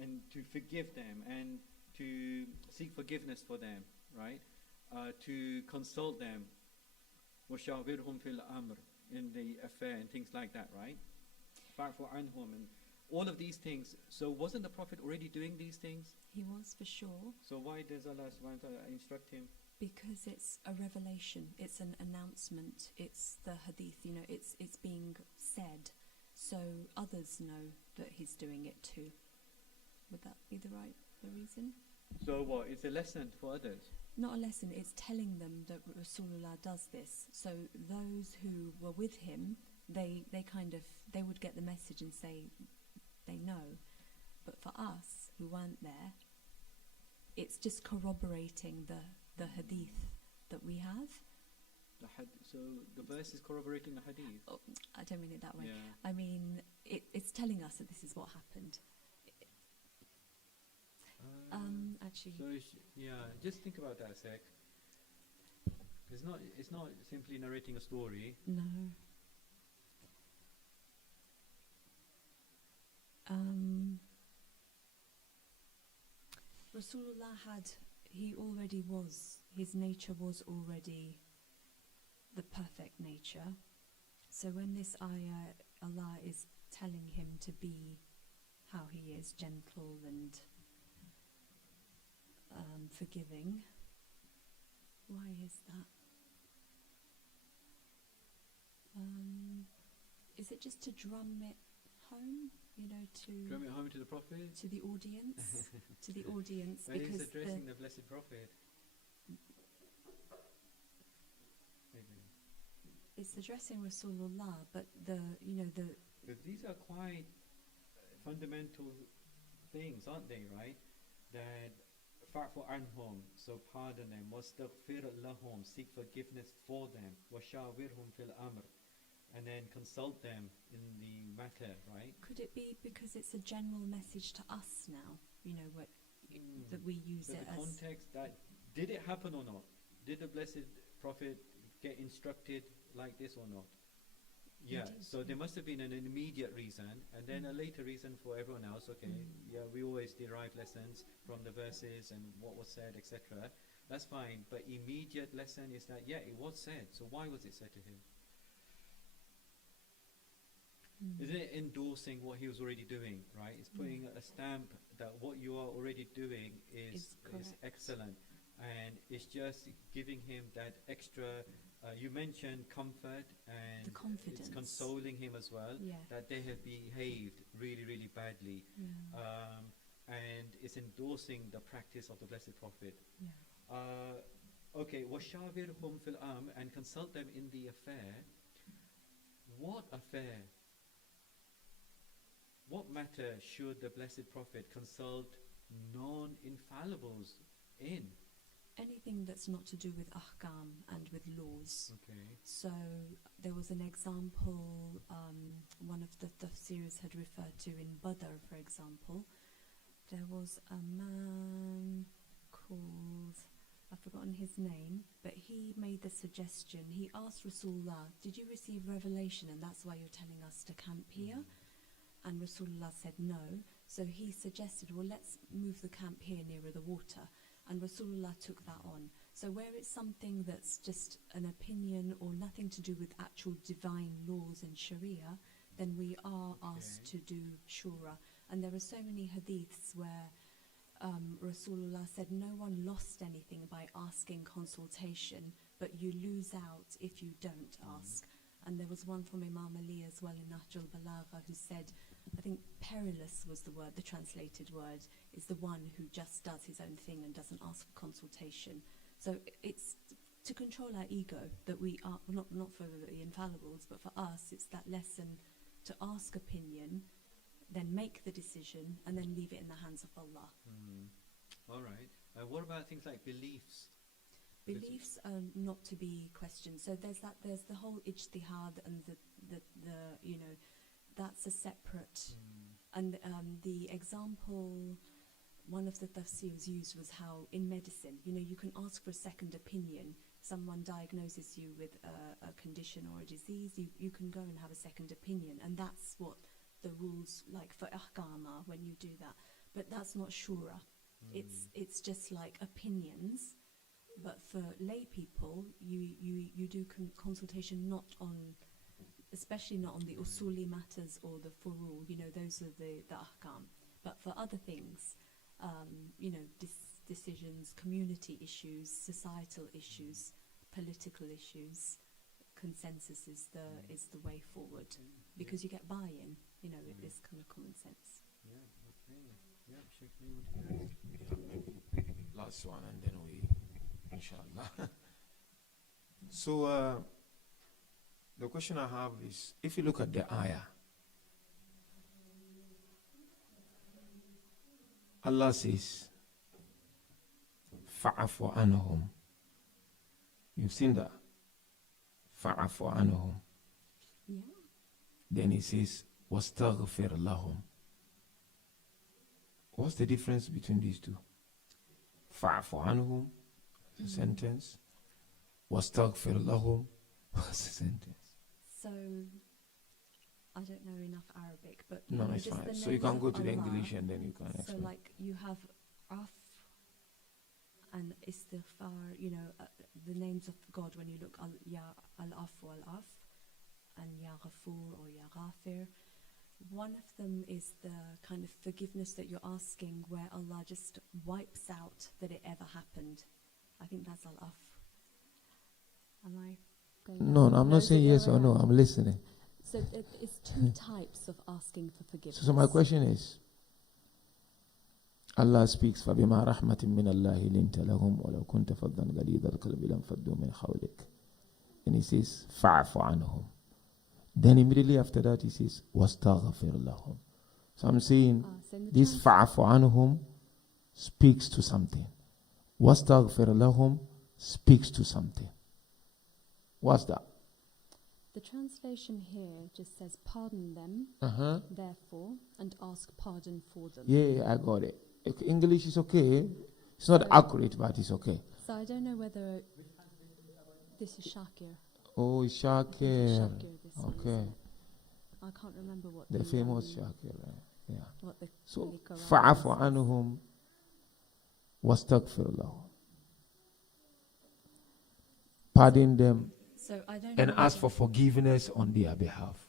And to forgive them and to seek forgiveness for them, right? To consult them, وَشَاوِرْهُمْ فِي الْأَمْرِ, in the affair and things like that, right? فَعْفُ عَنْهُمْ, and all of these things. So wasn't the Prophet already doing these things? He was, for sure. So why does Allah subhanahu wa ta'ala instruct him? Because it's a revelation, it's an announcement, it's the hadith, you know, it's being said, so others know that he's doing it too. Would that be the reason? So what? It's a lesson for others. Not a lesson, it's telling them that Rasulullah does this. So those who were with him, they would get the message and say they know. But for us who weren't there, it's just corroborating the hadith that we have. So the verse is corroborating the hadith. Oh, I don't mean it that way. Yeah. I mean, it's telling us that this is what happened. Actually, So just think about that a sec. It's not simply narrating a story. no. Rasulullah his nature was already the perfect nature. So when this ayah, Allah is telling him to be how he is, gentle and forgiving, why is that? Is it just to drum it home, you know, Drum it home to the Prophet. to the audience, to the audience, But he's because addressing the Blessed Prophet. Maybe. it's addressing Rasulullah, but But these are quite fundamental things, aren't they, right? That fa'fu anhum, so pardon them, wastaghfir lahum, seek forgiveness for them, washawirhum fil amr, and then consult them in the matter, right? could it be because it's a general message to us now, you know, that we use But it the as context, that did it happen or not? Did the Blessed Prophet get instructed like this or not? He Yeah, did, so there must have been an immediate reason and then a later reason for everyone else. Okay, yeah, we always derive lessons from the verses and what was said, etc. That's fine, but immediate lesson is that, yeah, it was said, so why was it said to him? Isn't it endorsing what he was already doing, right? It's putting a stamp that what you are already doing is correct. excellent, and it's just giving him that extra. You mentioned comfort, and The confidence. it's consoling him as well Yeah. that they have behaved really, really badly, Yeah. and it's endorsing the practice of the Blessed Prophet. Yeah. Okay, وَشَاوِرْهُمْ فِي الْأَمْرِ, and consult them in the affair. What affair? What matter should the Blessed Prophet consult non-infallibles in? Anything that's not to do with ahkam and with laws. Okay. So there was an example, one of the tafsirs had referred to in Badr, for example, There was a man called, I've forgotten his name, but he made the suggestion. He asked Rasulullah, did you receive revelation and that's why you're telling us to camp here? And Rasulullah said no. So he suggested, well, let's move the camp here nearer the water. And Rasulullah took that on. So where it's something that's just an opinion or nothing to do with actual divine laws and Sharia, then we are asked to do shura. And there are so many hadiths where Rasulullah said no one lost anything by asking consultation, but you lose out if you don't ask. And there was one from Imam Ali as well in Nahjul Balagha who said, I think perilous was the word, the translated word, is the one who just does his own thing and doesn't ask for consultation. So it's to control our ego that we are, not for the infallibles, but for us, it's that lesson to ask opinion, then make the decision, and then leave it in the hands of Allah. All right. What about things like beliefs? Beliefs are not to be questioned. So there's the whole ijtihad and the you know, that's a separate. And the example one of the tafseers used was how in medicine, you know, you can ask for a second opinion. Someone diagnoses you with a condition or a disease, you can go and have a second opinion, and that's what the rules like for ahkam are when you do that. But that's not shura. It's just like opinions. But for lay people, you do consultation not on, especially not on the usuli matters or the furu, you know, those are the ahkam. But for other things, you know, decisions, community issues, societal issues, political issues, consensus is the way forward, because you get buy-in, you know, with this kind of common sense. Yeah, Sheikh, Last one, and then we, inshallah. So, the question I have is, if you look at the ayah, Allah says, فَعَفُ عَنْهُمْ. You've seen that? فَعَفُ عَنْهُمْ. Yeah. Then he says, وَاسْتَغْفِرْ لَهُمْ. What's the difference between these two? فَعَفُ عَنْهُمْ, the sentence. وَاسْتَغْفِرْ لَهُمْ, what's the sentence? So, I don't know enough Arabic, but No, it's just fine. the So you names can of go to the Allah. English and then you can So explain. like you have Af and Istighfar, you know, the names of God when you look Ya Al-Af Wal-Af and Ya Ghafur or Ya Ghafir. One of them is the kind of forgiveness that you're asking where Allah just wipes out that it ever happened. I think that's Al-Af. Am I going No, down? I'm not is saying it yes or no. around? I'm listening. So it's two types of asking for forgiveness. So my question is, Allah speaks, فَبِمَا رَحْمَةٍ مِّنَ اللَّهِ لِنْتَ لَهُمْ وَلَوْ كُنْتَ فَضًّا غَلِيظَ الْقَلْبِ لَانفَضُّوا مِنْ حَوْلِكَ. And he says, فَاعْفُ عَنْهُمْ. Then immediately after that he says, وَاسْتَغْفِرْ لَهُمْ. So I'm saying, So in the this فَاعْفُ عَنْهُمْ speaks to something. وَاسْتَغْفِرْ لَهُمْ speaks to something. What's that? The translation here just says, pardon them, therefore, and ask pardon for them. Yeah, I got it. English is okay. It's not accurate, but it's okay. So I don't know whether this is Shakir. Oh, it's I think it's Shakir. Shakir, this one, Okay. isn't it? I can't remember what The famous Shakir, right? Yeah. what the So, Holy Quran فَعَفُ says. عَنْهُمْ وَاسْتَغْفِرْ لَهُمْ. Pardon them So I don't know and ask whether- for forgiveness on their behalf.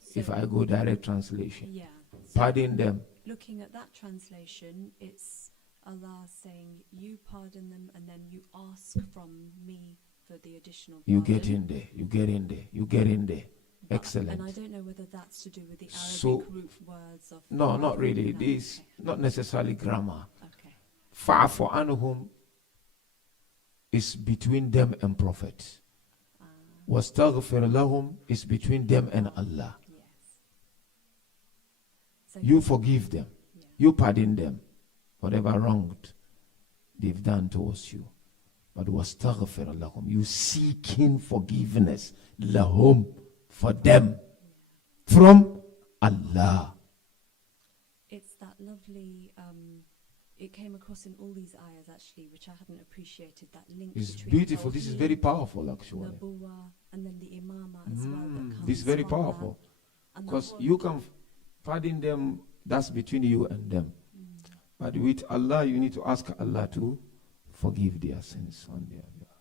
so- If I go direct translation. Yeah. So Pardon them. looking at that translation, it's Allah saying, you pardon them and then you ask from me for the additional pardon. You get in there. You get in there. You get in there. But- Excellent. And I don't know whether that's to do with the Arabic So- root words of... No, not really. No, This not necessarily grammar. Okay. فَعَفُ عَنْهُمْ is between them and Prophet. وَاسْتَغْفِرْ لَهُمْ is between them and Allah. Yes. So You forgive them. yeah. You pardon them. Whatever wronged they've done towards you. But وَاسْتَغْفِرْ لَهُمْ. You seeking forgiveness. لَهُمْ. For them. From Allah. It's that lovely, it came across in all these ayahs actually, which I hadn't appreciated, that link It's between beautiful. This is Tawheed, very powerful, actually. Nubuwah, and then the imama as well that comes This is very from that. powerful. And the Because whole- you can pardon them, that's between you and them. But with Allah, you need to ask Allah to forgive their sins on their behalf.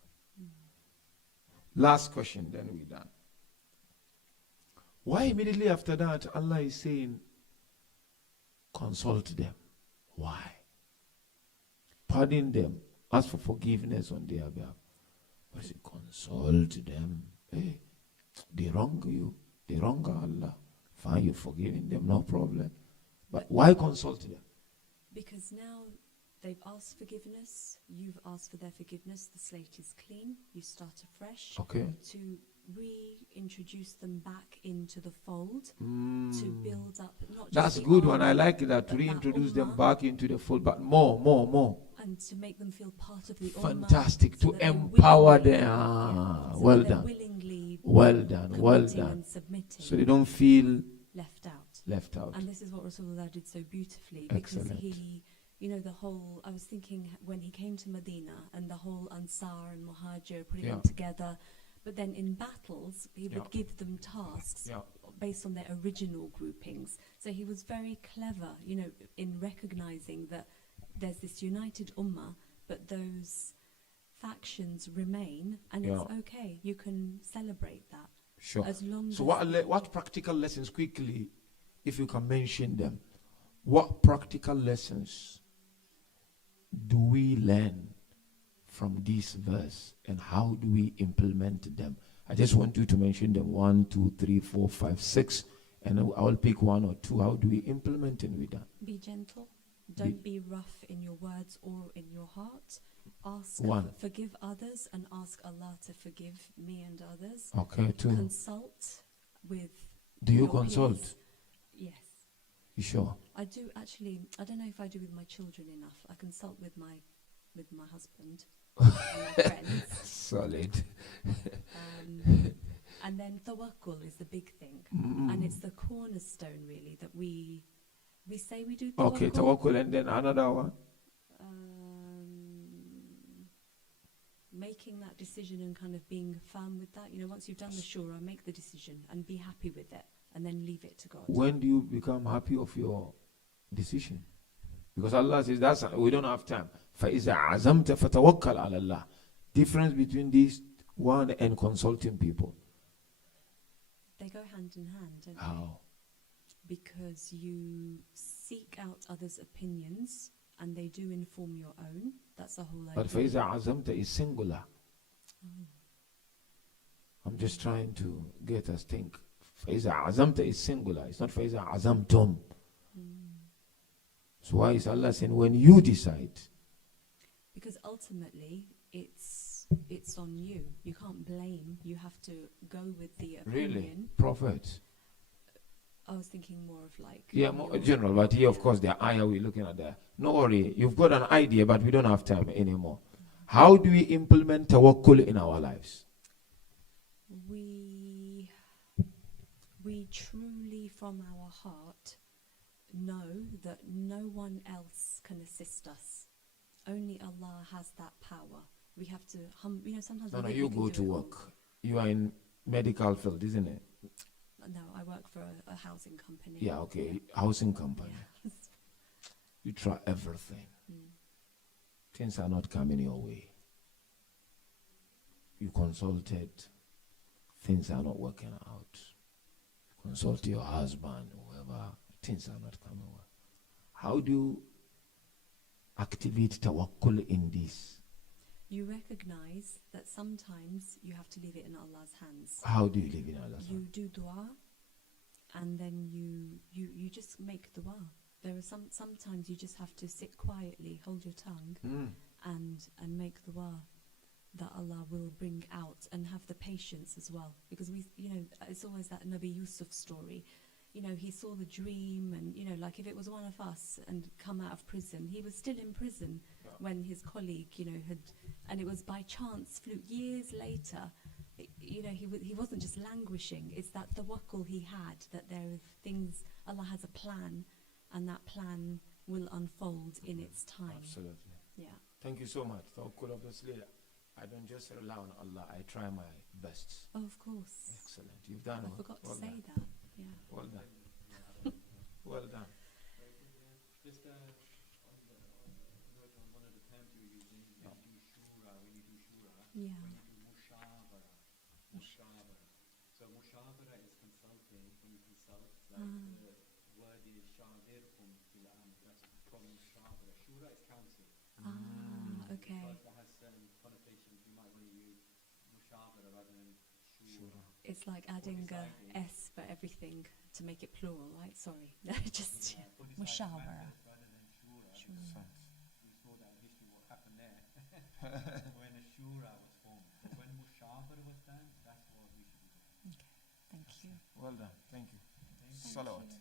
Last question, then we're done. Why immediately after that, Allah is saying, consult them? Why? Pardon them, ask for forgiveness on their behalf. But say, consult them. Hey, they wrong you, they wrong Allah. Fine, you're forgiving them, no problem. But why consult them? Because now they've asked forgiveness, you've asked for their forgiveness, the slate is clean, you start afresh. Okay. To reintroduce them back into the fold, to build up not just That's a the good one. army, I like that. To but that reintroduce them ummah, back into the fold, but more. and to make them feel part of the Fantastic. ummah, so To that they empower willingly- them. so Well that they're done. willingly Well done. Well committing done. and submitting, So they don't feel left out. left out. And this is what Rasulullah did so beautifully, because Excellent. he, you know, the whole, I was thinking when he came to Medina and the whole Ansar and Muhajir, putting them Yeah. together, but then in battles, he would Yeah. give them tasks Yeah. based on their original groupings. So he was very clever, you know, in recognizing that there's this united ummah, but those factions remain, and it's Yeah. okay, you can celebrate that. Sure. As long So as what practical lessons, quickly, if you can mention them, what practical lessons do we learn from this verse, and how do we implement them? I just want you to mention them 1, 2, 3, 4, 5, 6, and I will pick 1 or 2. How do we implement it with that? be gentle. Don't be rough in your words or in your heart. Ask, One. forgive others, and ask Allah to forgive me and others. Okay, 2. Consult with. Do you your consult? peers. Yes, You sure? I do actually. I don't know if I do with my children enough. I consult with my husband and my friends. Solid. And then tawakkul is the big thing, Mm. and it's the cornerstone really that we say we do tawakkul. Okay, tawakkul, and then another one. Making that decision and kind of being firm with that. You know, once you've done the shura, make the decision and be happy with it, and then leave it to God. When do you become happy of your decision? Because Allah says we don't have time. فَإِذَا عَزَمْتَ فَتَوَكَّلْ عَلَى اللَّهِ. Difference between these one and consulting people. They go hand in hand, don't they? How? Because you seek out others' opinions, and they do inform your own. That's the whole idea. But فَإِذَا عَزَمْتَ is singular. I'm just trying to get us think. فَإِذَا عَزَمْتَ is singular. It's not فَإِذَا عَزَمْتُمْ. So why is Allah saying when you decide? Because ultimately, it's on you. You can't blame. You have to go with the opinion. Really? Prophet? I was thinking more of like. Yeah, more general, but here, of course, the ayah we're looking at there. No worry, you've got an idea, but we don't have time anymore. How do we implement tawakkul in our lives? We truly, from our heart, know that no one else can assist us. Only Allah has that power. We have to, sometimes. No, we think you we can go do to it all. work. You are in medical field, isn't it? No, I work for a housing company. Yeah, okay, housing company. Yeah. You try everything. Things are not coming your way. You consulted. Things are not working out. Consult your husband, whoever. Things are not coming well. How do you activate tawakkul in this? You recognize that sometimes you have to leave it in Allah's hands. How do you live in Allah's You hands? do dua, and then you just make dua. There are sometimes you just have to sit quietly, hold your tongue, and make dua that Allah will bring out, and have the patience as well. Because it's always that Nabi Yusuf story. He saw the dream, and like if it was one of us and come out of prison, he was still in prison when his colleague, had, and it was by chance, fluke years later. He wasn't just languishing. It's that tawakkul he had, that there are things, Allah has a plan, and that plan will unfold in its time. Absolutely. Yeah. Thank you so much. Tawakkul, obviously, I don't just rely on Allah. I try my best. Oh, of course. Excellent. You've done I well. forgot to Well say done. that. Yeah. Well done. Well done. Just on one of the terms you were using, when you do shura, when you do Yeah. mushabara. So mushabara is consulting, when you consult, like the word is shadirkum fil amr, that's from mushabara. Shura is council. Okay. But that has certain connotations, you might want to use mushabara rather than shura. It's like adding a deciding. S for everything to make it plural, right? Sorry. Just For deciding Mushawara. matters rather than shura. Shura. We saw that in history, what happened there when the shura was formed. When mushabara was done, that's what we should be doing. Okay, thank you. Well done. Thank you. Salawat.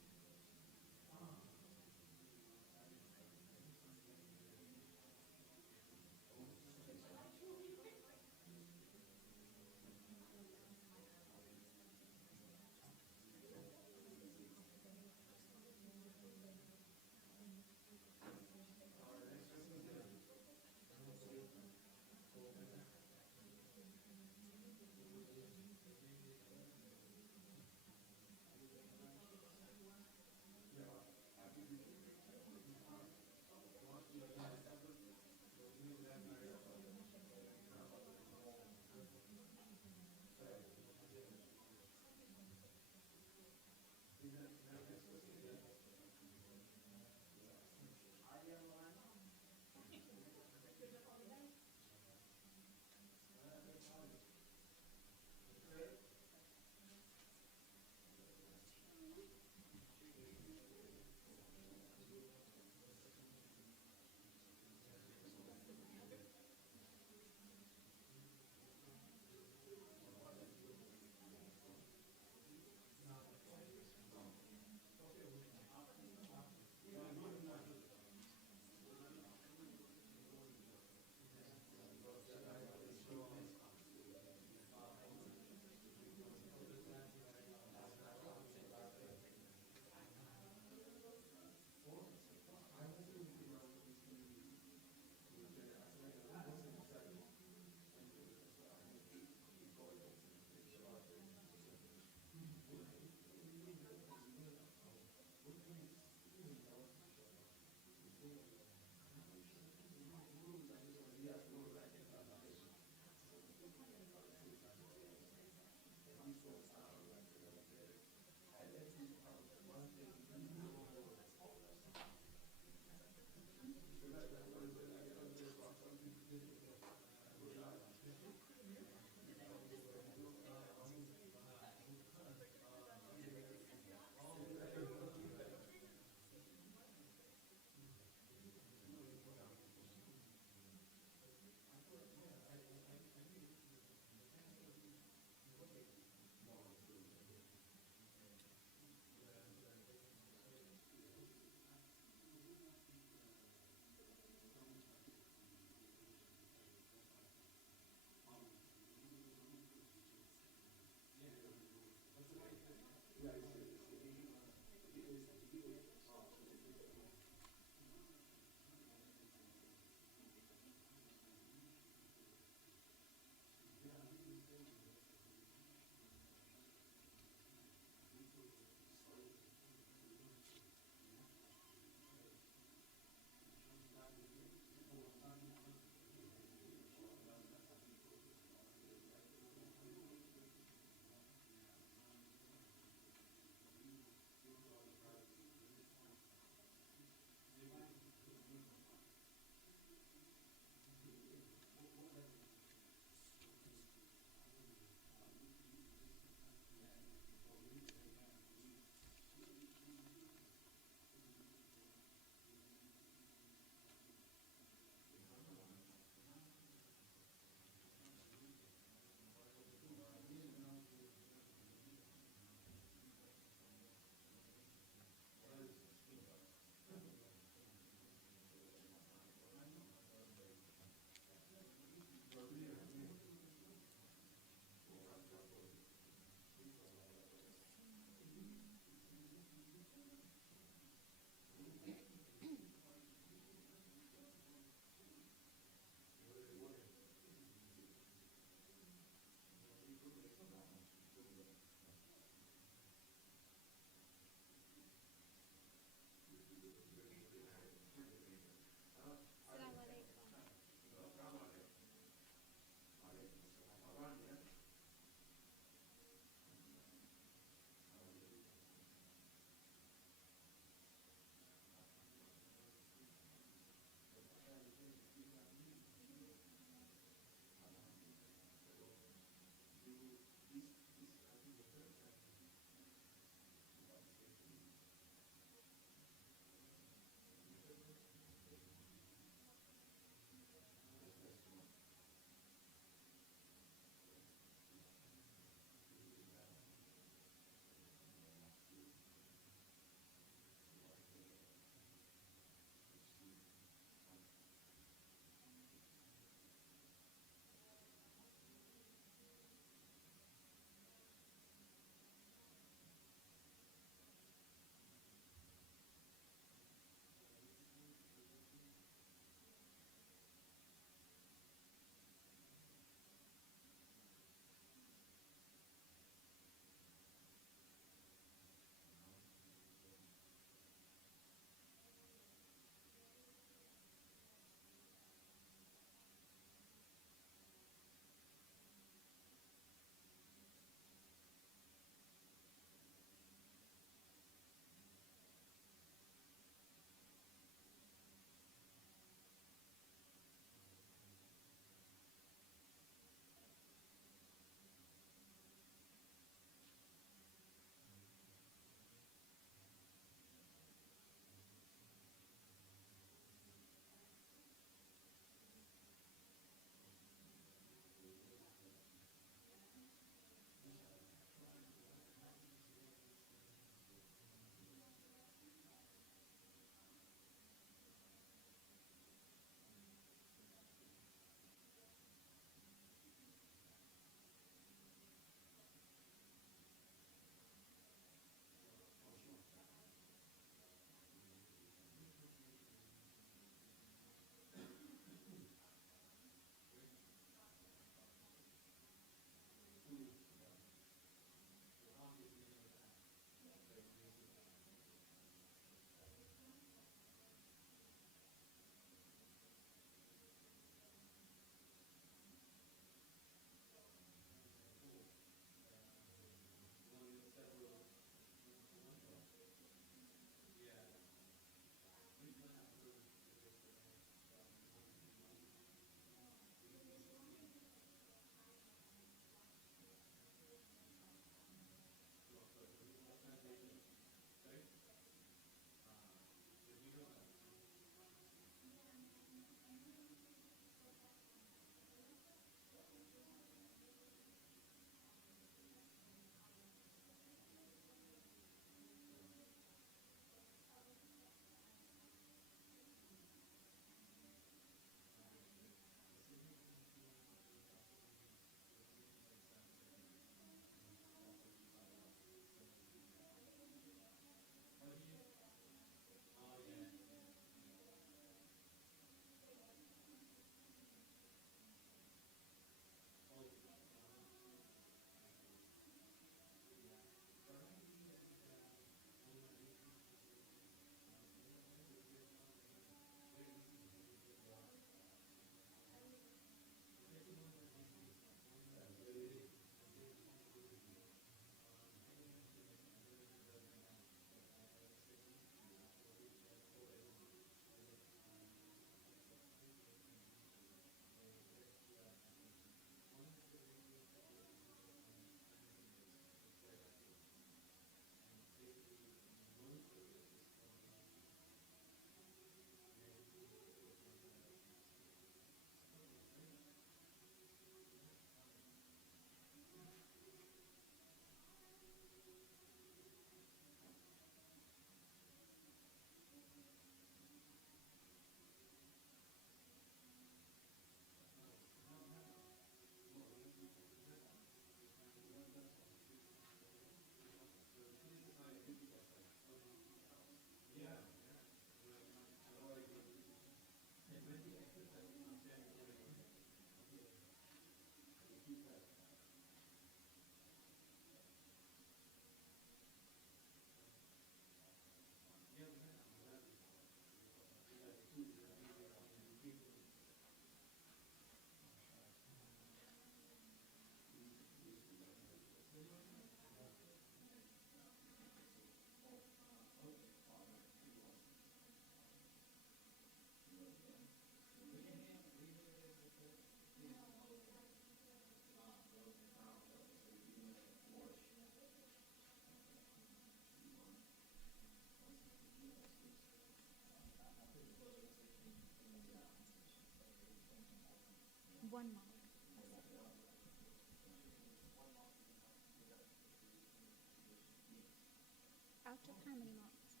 Get how many marks?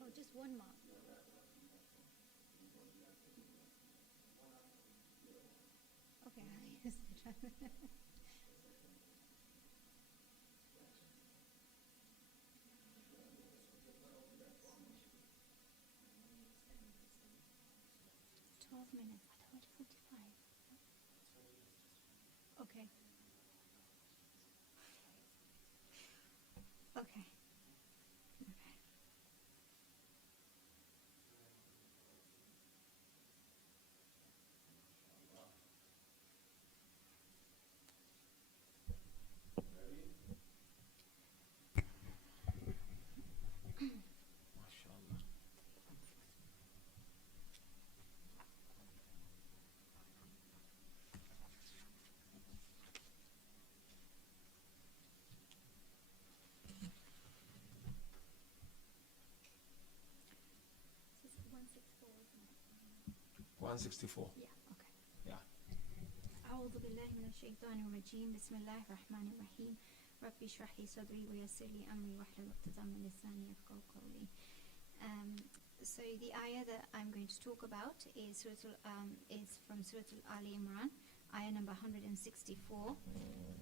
Oh, just 1 mark. Okay, I'll use the translation. 12 minutes. I thought 45. Okay. Okay. Okay. MashaAllah. This is 164, isn't it? 164. Yeah, okay. Yeah. أعوذ بالله من الشيطان الرجيم بسم الله الرحمن الرحيم ربي اشرح لي صدري ويسر لي أمري واحلل عقدة من لساني يفقهوا قولي. So the ayah that I'm going to talk about is from Surah Al-Imran, ayah number 164.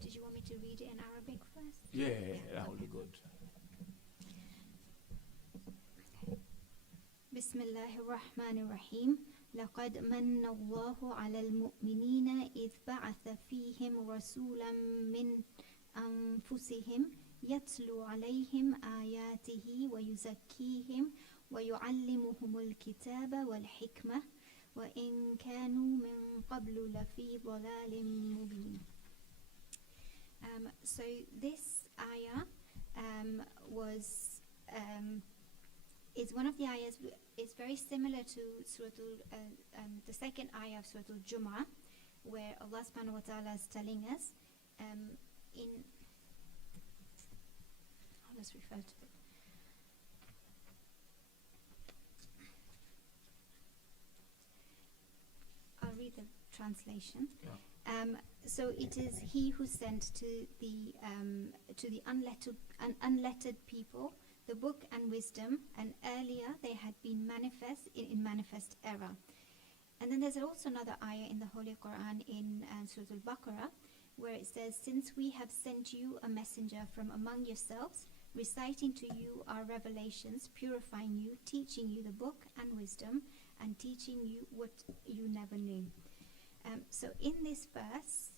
Did you want me to read it in Arabic first? Yeah, that would be good. بسم الله الرحمن الرحيم لقد من الله على المؤمنين إذ بعث فيهم رسولا من أنفسهم يتلو عليهم آياته ويزكيهم ويعلمهم الكتاب والحكمة وإن كانوا من قبل لفي ضلال مبين. So this ayah is one of the ayahs. It's very similar to the second ayah of Surah Al-Jumu'ah, where Allah subhanahu wa ta'ala is telling us let's refer to it. I'll read the translation. Yeah. So it is He who sent to the unlettered people the book and wisdom, and earlier they had been in manifest error. And then there's also another ayah in the Holy Quran in Surah Al-Baqarah, where it says, "Since we have sent you a messenger from among yourselves, reciting to you our revelations, purifying you, teaching you the book and wisdom, and teaching you what you never knew." So in this verse,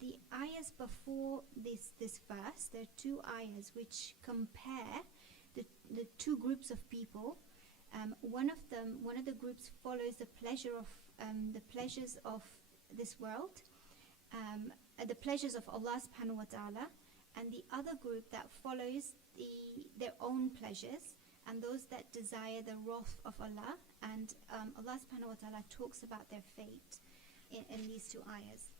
the ayahs before this verse, there are two ayahs which compare the two groups of people. One of the groups follows the pleasures of this world, the pleasures of Allah subhanahu wa ta'ala, and the other group that follows their own pleasures and those that desire the wrath of Allah. And Allah subhanahu wa ta'ala talks about their fate in these two ayahs.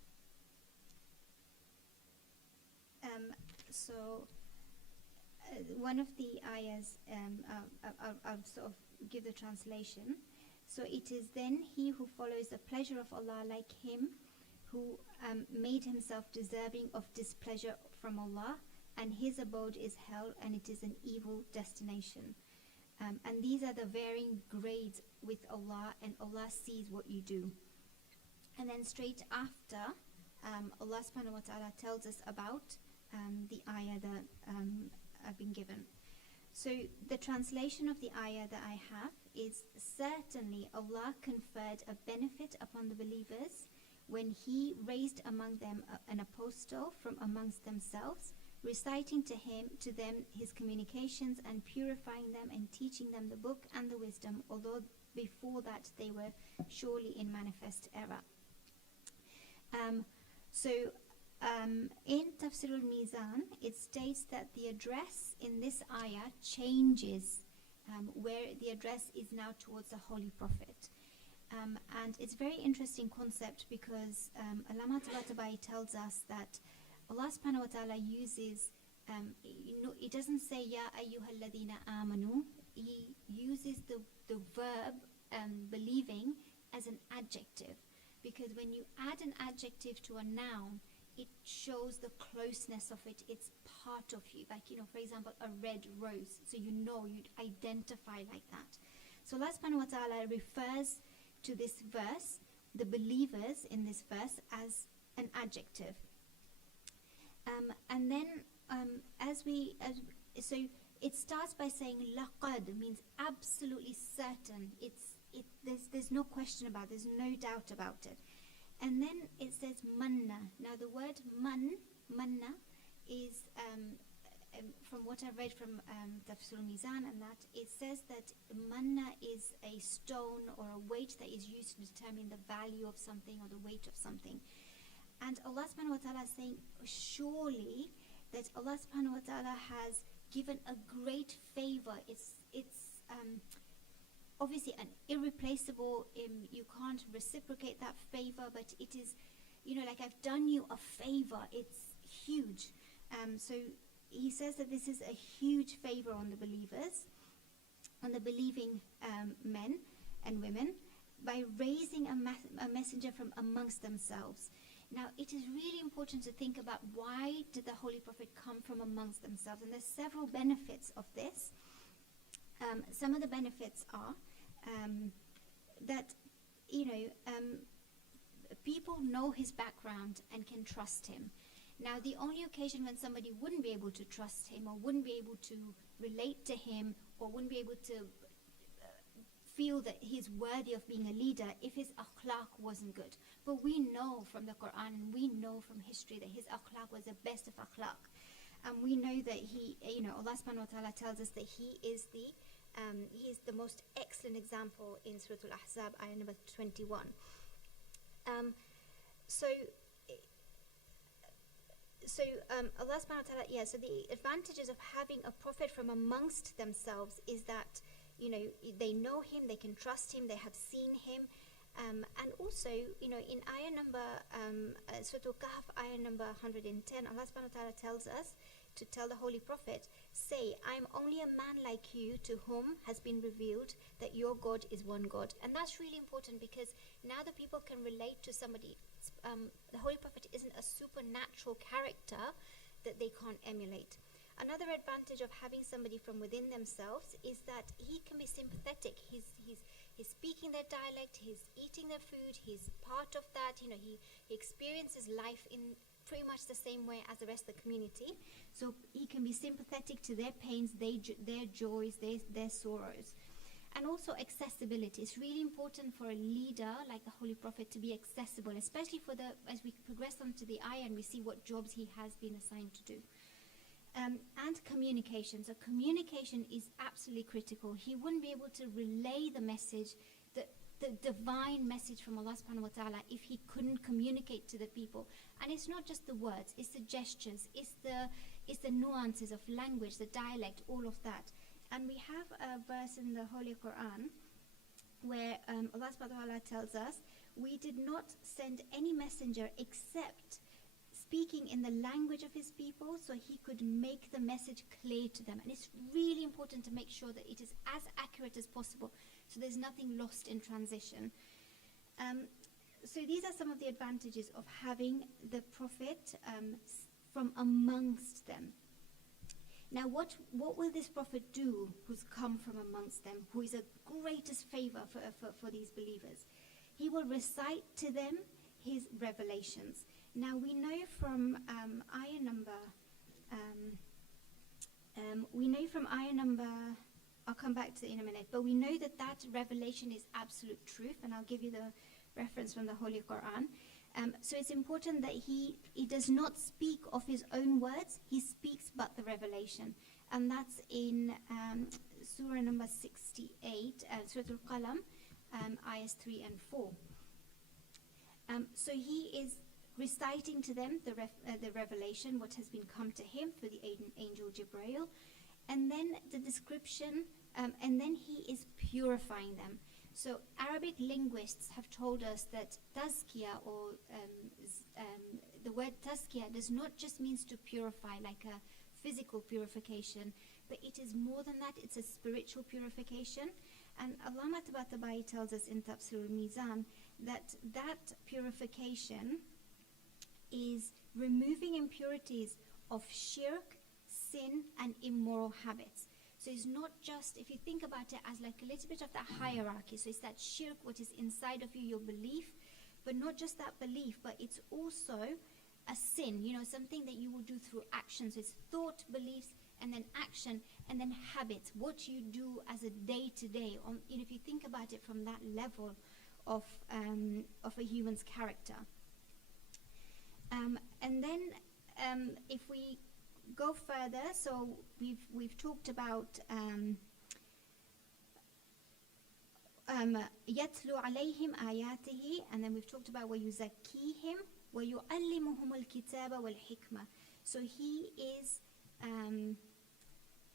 One of the ayahs, I'll sort of give the translation. So it is then he who follows the pleasure of Allah, like him who made himself deserving of displeasure from Allah, and his abode is hell, and it is an evil destination. And these are the varying grades with Allah, and Allah sees what you do. And then straight after, Allah subhanahu wa ta'ala tells us about the ayah that I've been given. So the translation of the ayah that I have is, certainly Allah conferred a benefit upon the believers when He raised among them an apostle from amongst themselves, reciting to them His communications and purifying them and teaching them the book and the wisdom, although before that they were surely in manifest error. In Tafseer al-Mizan, it states that the address in this ayah changes, where the address is now towards the Holy Prophet. And it's a very interesting concept because Allama Tabatabai tells us that Allah subhanahu wa ta'ala uses, He doesn't say Ya ayyuhal ladhina amanu, He uses the verb believing as an adjective, because when you add an adjective to a noun, it shows the closeness of it. It's part of you, like, for example, a red rose, so you'd identify like that. So Allah subhanahu wa ta'ala refers to this verse, the believers in this verse, as an adjective. And then so it starts by saying laqad, means absolutely certain. There's no question about it, there's no doubt about it. And then it says manna. Now the word manna is, from what I read from Tafsir Mizan, and that it says that manna is a stone or a weight that is used to determine the value of something or the weight of something. And Allah subhanahu wa ta'ala is saying, surely that Allah subhanahu wa ta'ala has given a great favor. It's obviously an irreplaceable, you can't reciprocate that favor, but it is, like, I've done you a favor. It's huge. So he says that this is a huge favor on the believers, on the believing men and women, by raising a messenger from amongst themselves. Now, it is really important to think about, why did the Holy Prophet come from amongst themselves? And there's several benefits of this. Some of the benefits are that, people know his background and can trust him. Now, the only occasion when somebody wouldn't be able to trust him, or wouldn't be able to relate to him, or wouldn't be able to feel that he's worthy of being a leader, if his akhlaq wasn't good. But we know from the Quran, and we know from history, that his akhlaq was the best of akhlaq. And we know that Allah subhanahu wa ta'ala tells us that he is the most excellent example in Surah Al-Ahzab, ayah number 21. Allah subhanahu wa ta'ala, so the advantages of having a prophet from amongst themselves is that, they know him, they can trust him, they have seen him. And also, in ayah number, Surah Al-Kahf, ayah number 110, Allah subhanahu wa ta'ala tells us to tell the Holy Prophet, say, I am only a man like you, to whom has been revealed that your God is one God. And that's really important, because now the people can relate to somebody. The Holy Prophet isn't a supernatural character that they can't emulate. Another advantage of having somebody from within themselves is that he can be sympathetic. He's speaking their dialect, he's eating their food, he's part of that. He experiences life in pretty much the same way as the rest of the community. So he can be sympathetic to their pains, their joys, their sorrows. And also accessibility. It's really important for a leader like the Holy Prophet to be accessible, especially as we progress on to the ayah and we see what jobs he has been assigned to do. And communication. So communication is absolutely critical. He wouldn't be able to relay the message, the divine message from Allah subhanahu wa ta'ala, if he couldn't communicate to the people. And it's not just the words, it's the gestures, it's the nuances of language, the dialect, all of that. And we have a verse in the Holy Quran where Allah subhanahu wa ta'ala tells us, we did not send any messenger except speaking in the language of his people, so he could make the message clear to them. And it's really important to make sure that it is as accurate as possible, so there's nothing lost in transition. So these are some of the advantages of having the Prophet from amongst them. Now, what will this Prophet do who's come from amongst them, who is a greatest favor for these believers? He will recite to them his revelations. Now, we know from ayah number, I'll come back to it in a minute, but we know that revelation is absolute truth, and I'll give you the reference from the Holy Quran. So it's important that he does not speak of his own words, he speaks but the revelation. And that's in Surah number 68, Surah Al-Qalam, ayahs 3 and 4. So he is reciting to them the revelation, what has been come to him through the angel Jibreel, and then the description, and then he is purifying them. So Arabic linguists have told us that tazkiyah, or the word tazkiyah, does not just means to purify, like a physical purification, but it is more than that. It's a spiritual purification. And Allama Tabatabai tells us in Tafsir al-Mizan that purification is removing impurities of shirk, moral habits. So it's not just, if you think about it as like a little bit of that hierarchy, so it's that shirk, what is inside of you, your belief, but not just that belief, but it's also a sin, something that you will do through action. So it's thought, beliefs, and then action, and then habits, what you do as a day-to-day. If you think about it from that level of a human's character. And then if we go further, so we've talked about يَتْلُو عَلَيْهِمْ آيَاتِهِ, and then we've talked about وَيُزَكِّيهِمْ وَيُعَلِّمُهُمُ الْكِتَابَ وَالْحِكْمَةَ. So he is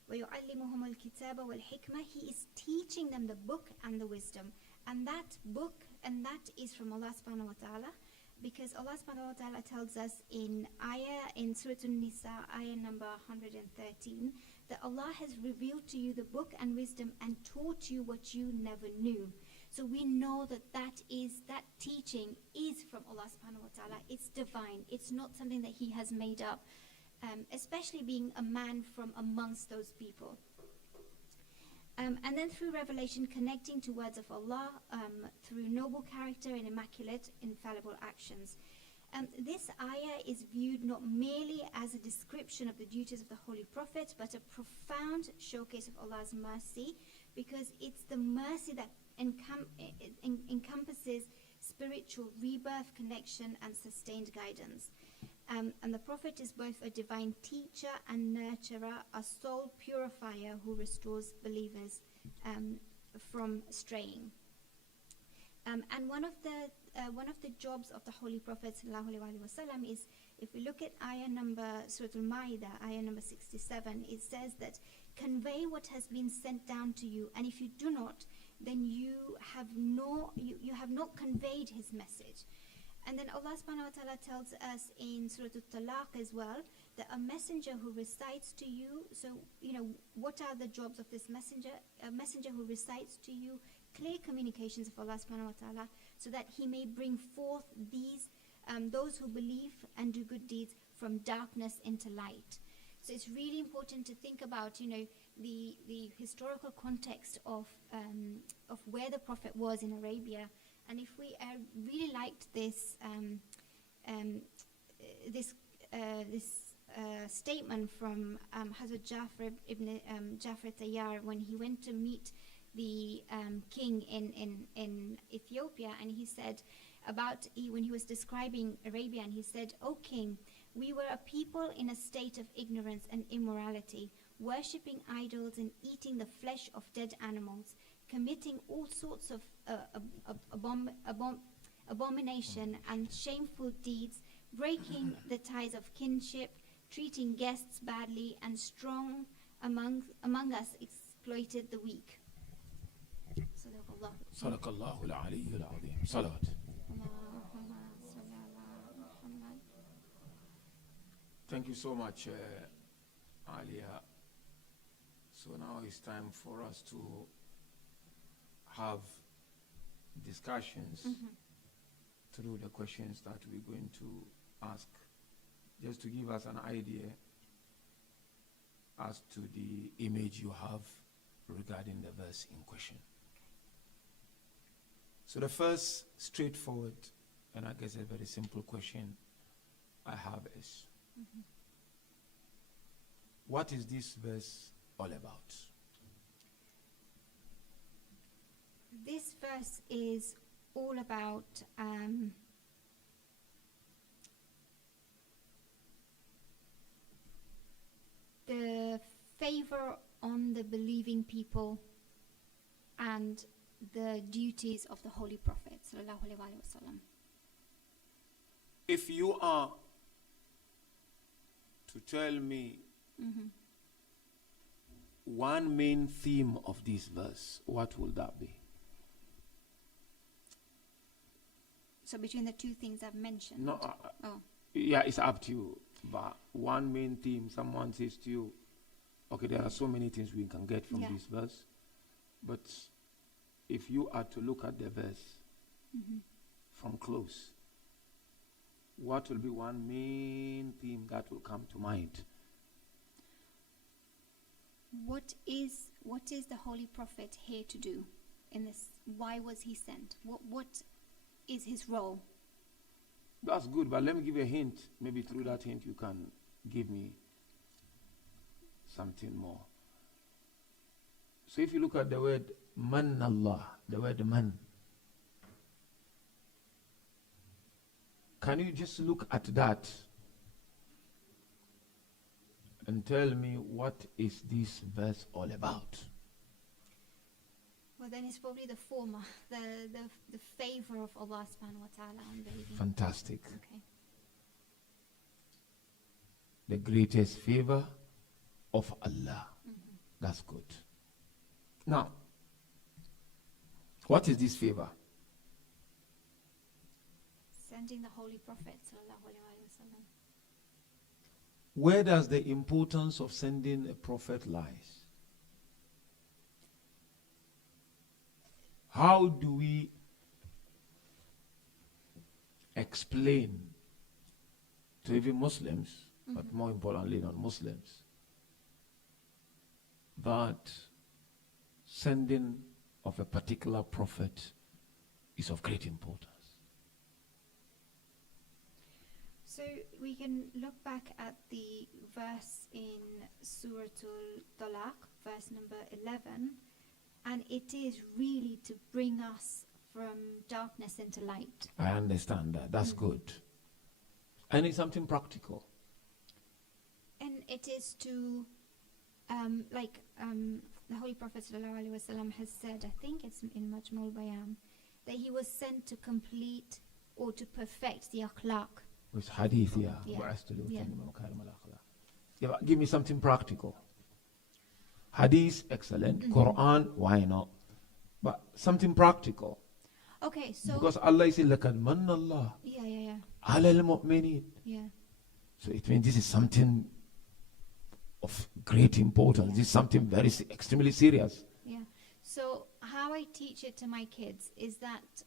وَيُعَلِّمُهُمُ الْكِتَابَ وَالْحِكْمَةَ, he is teaching them the book and the wisdom. And that book, and that is from Allah subhanahu wa ta'ala, because Allah subhanahu wa ta'ala tells us in Surah An-Nisa, ayah number 113, that Allah has revealed to you the book and wisdom and taught you what you never knew. So we know that teaching is from Allah subhanahu wa ta'ala. It's divine. It's not something that he has made up, especially being a man from amongst those people. And then through revelation, connecting to words of Allah, through noble character and immaculate, infallible actions. This ayah is viewed not merely as a description of the duties of the Holy Prophet, but a profound showcase of Allah's mercy, because it's the mercy that encompasses spiritual rebirth, connection, and sustained guidance. And the Prophet is both a divine teacher and nurturer, a soul purifier who restores believers from straying. And one of the jobs of the Holy Prophet ﷺ is, if we look at Surah Al-Ma'idah, ayah number 67, it says that convey what has been sent down to you, and if you do not, then you have not conveyed his message. And then Allah subhanahu wa ta'ala tells us in Surah Al-Talaq as well, that a messenger who recites to you, so what are the jobs of this messenger? A messenger who recites to you clear communications of Allah subhanahu wa ta'ala, so that he may bring forth those who believe and do good deeds from darkness into light. So it's really important to think about the historical context of where the Prophet was in Arabia. And if we really liked this statement from Hazrat Jafar ibn Jafar Tayyar when he went to meet the king in Ethiopia, and he said when he was describing Arabia, and he said, "O king, we were a people in a state of ignorance and immorality, worshipping idols and eating the flesh of dead animals, committing all sorts of abomination and shameful deeds, breaking the ties of kinship, treating guests badly, and strong among us exploited the weak." صدق الله العلي العظيم. صلوات. Thank you so much, Alia. So now it's time for us to have discussions through the questions that we're going to ask, just to give us an idea as to the image you have regarding the verse in question. So the first straightforward, and I guess a very simple question I have is, what is this verse all about? This verse is all about the favor on the believing people and the duties of the Holy Prophet sallallahu alaihi wasallam. If you are to tell me one main theme of this verse, what will that be? So between the two things I've mentioned. No, yeah, it's up to you. But one main theme, someone says to you, okay, there are so many things we can get from this verse, but if you are to look at the verse from close, what will be one main theme that will come to mind? what is the Holy Prophet here to do in this? Why was he sent? What is his role? That's good, but let me give you a hint. Maybe through that hint you can give me something more. So if you look at the word man Allah, the word man, can you just look at that and tell me what is this verse all about? Well, then it's probably the former, the favor of Allah subhanahu wa ta'ala on believing. Fantastic. Okay. The greatest favor of Allah. Mm-hmm. That's good. Now, what is this favor? Sending the Holy Prophet sallallahu alaihi wasallam. Where does the importance of sending a prophet lies? How do we explain to even Muslims, but more importantly non-Muslims, that sending of a particular prophet is of great importance? So we can look back at the verse in Surah Al-Talaq, verse number 11, and it is really to bring us from darkness into light. I understand that. That's good. And it's something practical. And it is to, the Holy Prophet ﷺ has said, I think it's in Majmul Bayan, that he was sent to complete or to perfect the akhlaq. With hadith, yeah. Yeah. Yeah, but give me something practical. Hadith, excellent. Quran, why not? But something practical. Okay, so... Because Allah is لَكَدْ مَنَّ اللَّهُ Yeah. عَلَى الْمُؤْمِنِينَ. Yeah. So it means this is something of great importance. This is something very extremely serious. Yeah. So how I teach it to my kids is that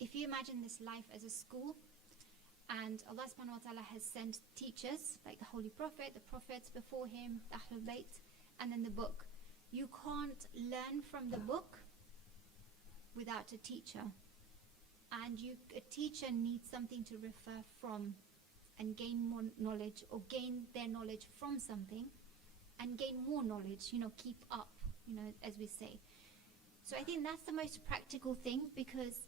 if you imagine this life as a school, and Allah subhanahu wa ta'ala has sent teachers like the Holy Prophet, the prophets before him, the Ahlul Bayt, and then the book. You can't learn from the book without a teacher. And a teacher needs something to refer from and gain more knowledge, or gain their knowledge from something and gain more knowledge, keep up, as we say. So I think that's the most practical thing, because,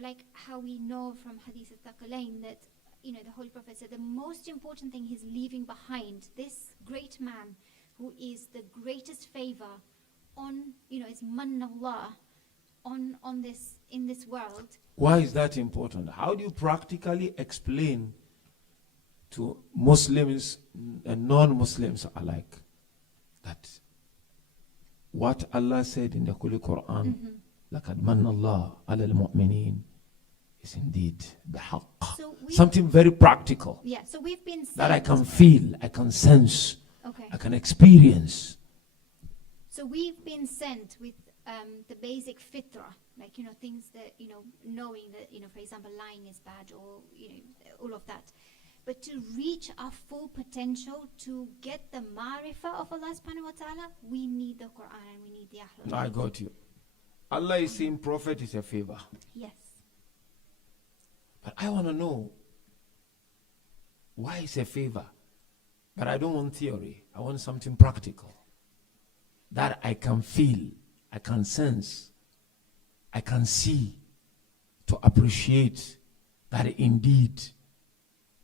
like how we know from Hadith al-Thaqalain that, the Holy Prophet said the most important thing he's leaving behind, this great man who is the greatest favor on, is man Allah on this, in this world. Why is that important? How do you practically explain to Muslims and non-Muslims alike that what Allah said in the Holy Quran, لَقَدْ مَنَّ اللَّهُ عَلَى الْمُؤْمِنِينَ, is indeed the haqq. So something very practical. Yeah, so we've been sent, that I can feel, I can sense, okay. I can experience. So we've been sent with the basic fitrah, like, things that, knowing that, for example, lying is bad, or, all of that. But to reach our full potential, to get the ma'rifah of Allah subhanahu wa ta'ala, we need the Quran and we need the Ahlul Bayt. I got you. Allah is saying prophet is a favor. Yes. But I want to know why it's a favor. But I don't want theory. I want something practical that I can feel, I can sense, I can see, to appreciate that indeed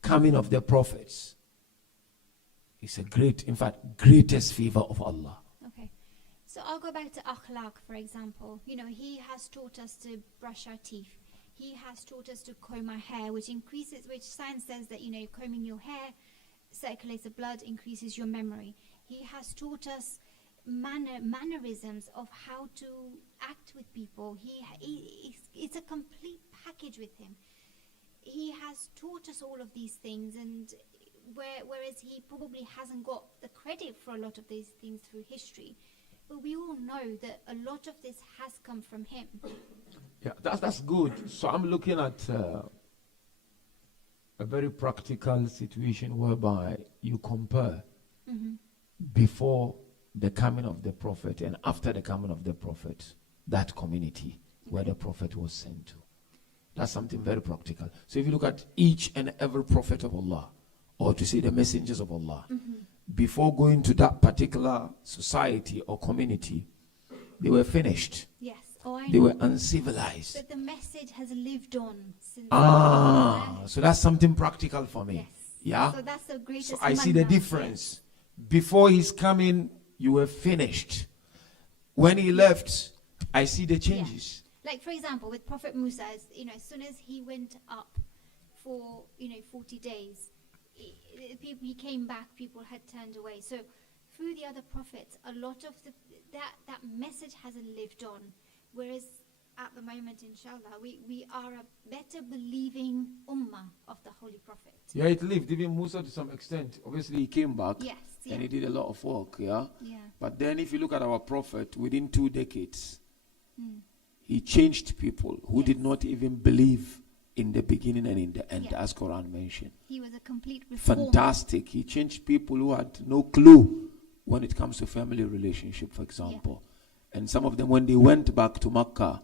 coming of the prophets is a great, in fact, greatest favor of Allah. Okay. So I'll go back to akhlaq, for example. He has taught us to brush our teeth. He has taught us to comb our hair, which science says that, combing your hair circulates the blood, increases your memory. He has taught us mannerisms of how to act with people. It's a complete package with him. He has taught us all of these things, and whereas he probably hasn't got the credit for a lot of these things through history, but we all know that a lot of this has come from him. Yeah, that's good. So I'm looking at a very practical situation whereby you compare before the coming of the prophet and after the coming of the prophet, that community where the prophet was sent to. That's something very practical. So if you look at each and every prophet of Allah, or to say the messengers of Allah, before going to that particular society or community, they were finished. Yes. Oh, I They know. were uncivilized. But the message has lived on since. So that's something practical for me. Yes. Yeah. So that's the greatest. So I see the manna. difference. Before his coming, you were finished. When he left, I see the changes. Like for example, with Prophet Musa, as soon as he went up for 40 days, he came back. People had turned away. So through the other prophets, a lot of that message hasn't lived on. Whereas at the moment, inshallah, we are a better believing ummah of the Holy Prophet. Yeah, it lived. Even Musa to some extent. Obviously, he came back. Yes. Yeah. And he did a lot of work. Yeah. Yeah. But then if you look at our prophet, within 2 decades, Mm. he changed people who Yes. did not even believe in the beginning and in the end, Yeah. as Quran mentioned. He was a complete reformer. Fantastic. He changed people who had no clue when it comes to family relationship, for example. And some of them, when they went back to Makkah,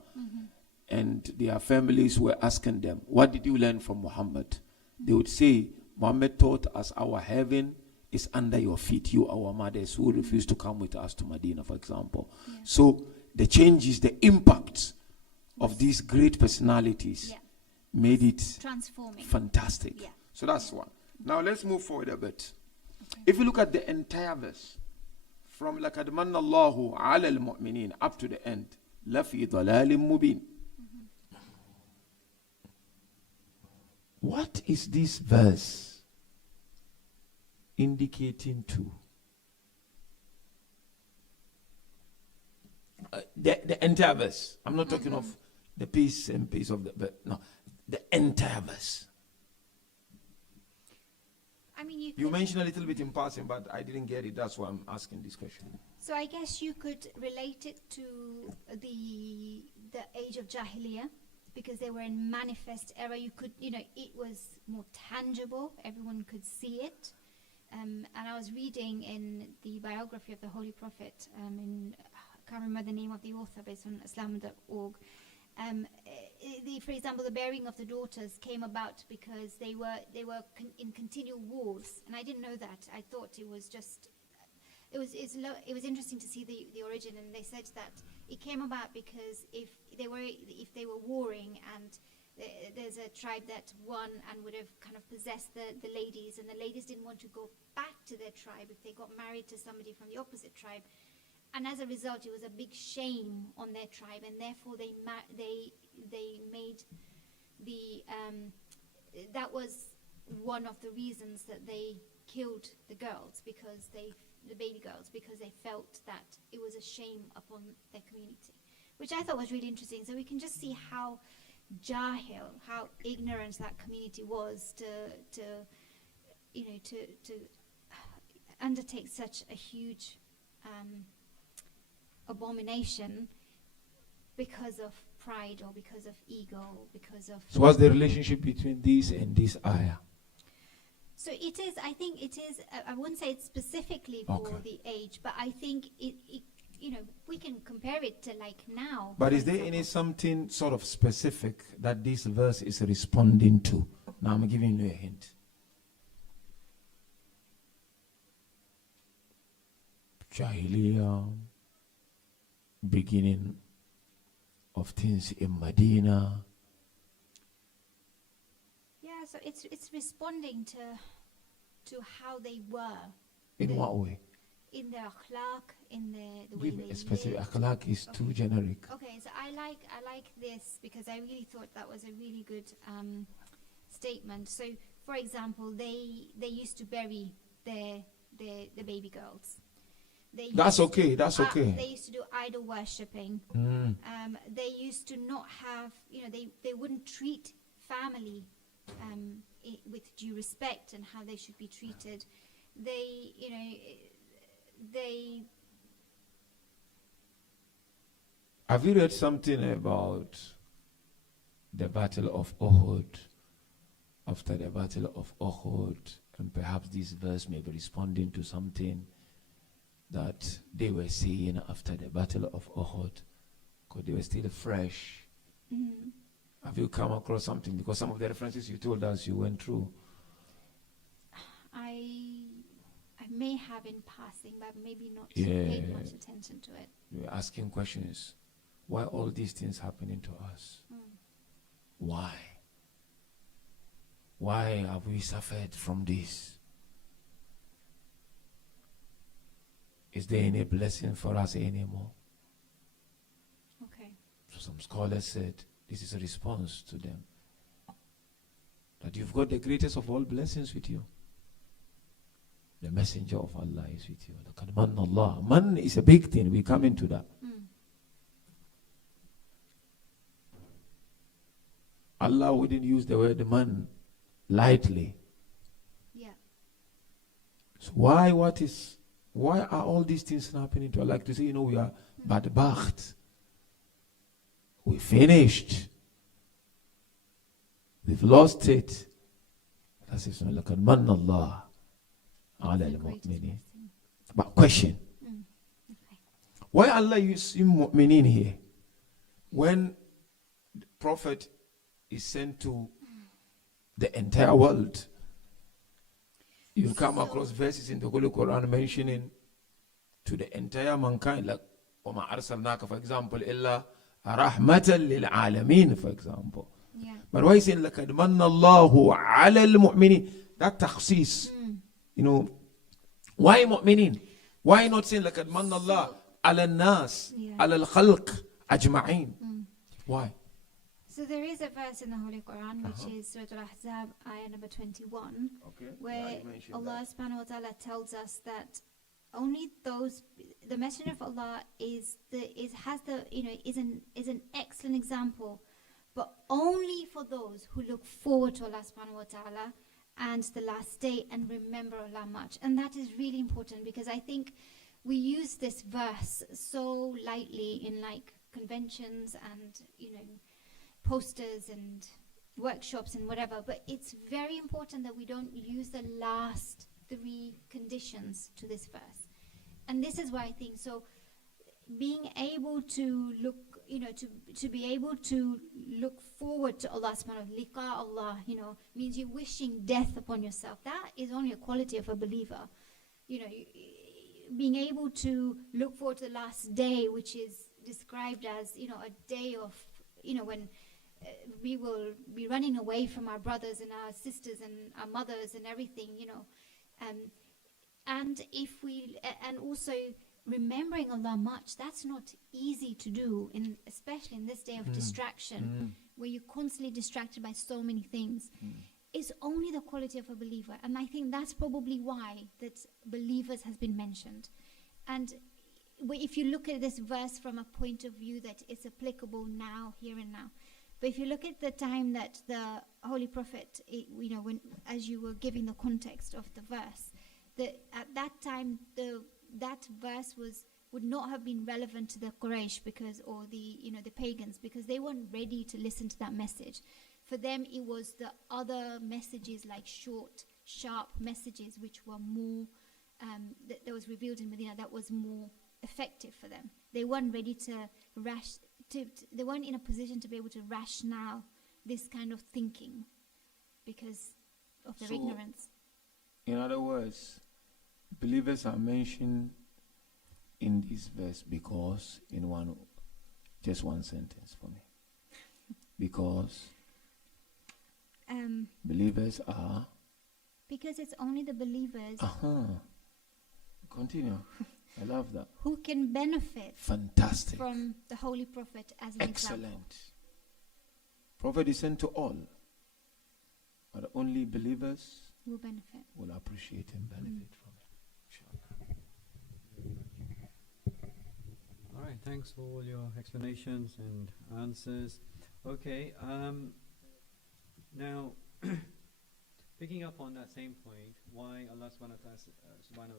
and their families were asking them, what did you learn from Muhammad? They would say, Muhammad taught us our heaven is under your feet, you our mothers who refused to come with us to Medina, for example. Yeah. So the changes, the impact of these great personalities Yeah. made it Transforming. fantastic. Yeah. So that's one. Now let's move forward a bit. Okay. If you look at the entire verse, from لَقَدْ مَنَّ اللَّهُ عَلَى الْمُؤْمِنِينَ up to the end, لَفِي ضَلَالٍ مُبِينٍ. What is this verse indicating to? The entire verse. I'm not talking of the piece and piece of the verse. No, the entire verse. I mean, You mentioned a little bit in passing, but I didn't get it. That's why I'm asking this question. So I guess you could relate it to the age of Jahiliyyah, because they were in manifest error. You could, it was more tangible. Everyone could see it. And I was reading in the biography of the Holy Prophet, I can't remember the name of the author, based on Islam.org. For example, the bearing of the daughters came about because they were in continual wars, and I didn't know that. I thought it was just it was interesting to see the origin, and they said that it came about because if they were warring, and there's a tribe that won and would have kind of possessed the ladies, and the ladies didn't want to go back to their tribe if they got married to somebody from the opposite tribe. And as a result, it was a big shame on their tribe, and therefore they made that was one of the reasons that they killed the girls, the baby girls, because they felt that it was a shame upon their community, which I thought was really interesting. So we can just see how jahil, how ignorant that community was to undertake such a huge abomination because of pride, or because of ego, because of... So what's the relationship between this and this ayah? So it is, I think it is, I wouldn't say it's specifically for the age, but I think it we can compare it to like now. But is there any something sort of specific that this verse is responding to? Now I'm giving you a hint. Jahiliyyah, beginning of things in Medina. Yeah, so it's responding to how they were. In what way? In their akhlaq, in the way Give they a specific. lived. Akhlaq is too Okay. generic. Okay, so I like this because I really thought that was a really good statement. So, for example, they used to bury their baby girls. That's okay. That's okay. They used to do idol worshipping. They used to not have, they wouldn't treat family with due respect and how they should be treated. They Have you read something about the Battle of Uhud? After the Battle of Uhud, and perhaps this verse may be responding to something. that they were seeing after the Battle of Uhud, because they were still fresh. Mhm. Have you come across something? Because some of the references you told us you went through. I may have in passing, but maybe not Yeah. paid much attention to it. You were asking questions. Why all these things happening to us? Mm. Why? Why have we suffered from this? Is there any blessing for us anymore? Okay. So some scholars said this is a response to them. That you've got the greatest of all blessings with you. The messenger of Allah is with you. Laqad manna Allah. Man is a big thing. We come into that. Mm. Allah wouldn't use the word man lightly. Yeah. So why are all these things happening to us? Like to say, we are badbacht. We finished. We've lost it. That is not like manna Allah ala The greatest al-mu'minin. blessing. But question. Mm. Okay. Why Allah using mu'minin here? When the Prophet is sent to the entire world, you come across verses in the Holy Quran mentioning to the entire mankind, like وَمَا أَرْسَلْنَاكَ, for example, إِلَّا رَحْمَةً لِلْعَالَمِينَ, for example. Yeah. But why is it لَقَدْ مَنَّ اللَّهُ عَلَى الْمُؤْمِنِينَ? That takhsis. Why mu'minin? Why not saying لَقَدْ مَنَّ اللَّهُ عَلَى النَّاسِ Yeah. عَلَى الْخَلْقِ أَجْمَعِينَ? Why? So there is a verse in the Holy Quran which is Surah Al-Ahzab, ayah number 21, Okay. where Allah subhanahu wa ta'ala tells us that only the Messenger of Allah is an excellent example, but only for those who look forward to Allah subhanahu wa ta'ala and the last day and remember Allah much. And that is really important, because I think we use this verse so lightly in like conventions and posters and workshops and whatever, but it's very important that we don't use the last three conditions to this verse. And this is why I think so, being able to look, to be able to look forward to Allah subhanahu wa ta'ala, liqa Allah, means you're wishing death upon yourself. That is only a quality of a believer. Being able to look forward to the last day, which is described as, a day of, when we will be running away from our brothers and our sisters and our mothers and everything, and and also remembering Allah much. That's not easy to do, especially in this day of distraction, where you're constantly distracted by so many things. It's only the quality of a believer, and I think that's probably why that believers has been mentioned. And if you look at this verse from a point of view that it's applicable now, here and now, but if you look at the time that the Holy Prophet, as you were giving the context of the verse, that at that time that verse would not have been relevant to the Quraysh or the pagans, because they weren't ready to listen to that message. For them, it was the other messages, like short, sharp messages, which were more that was revealed in Medina, that was more effective for them. They weren't ready they weren't in a position to be able to rationale this kind of thinking because of their ignorance. In other words, believers are mentioned in this verse because, just one sentence for me. Because believers are... Because it's only the believers... Continue. I love that. Who can benefit Fantastic. From the Holy Prophet as an Excellent. example. Prophet is sent to all, but only believers Will benefit. will appreciate and benefit from it. All right, thanks for all your explanations and answers. Okay, now picking up on that same point, why Allah subhanahu wa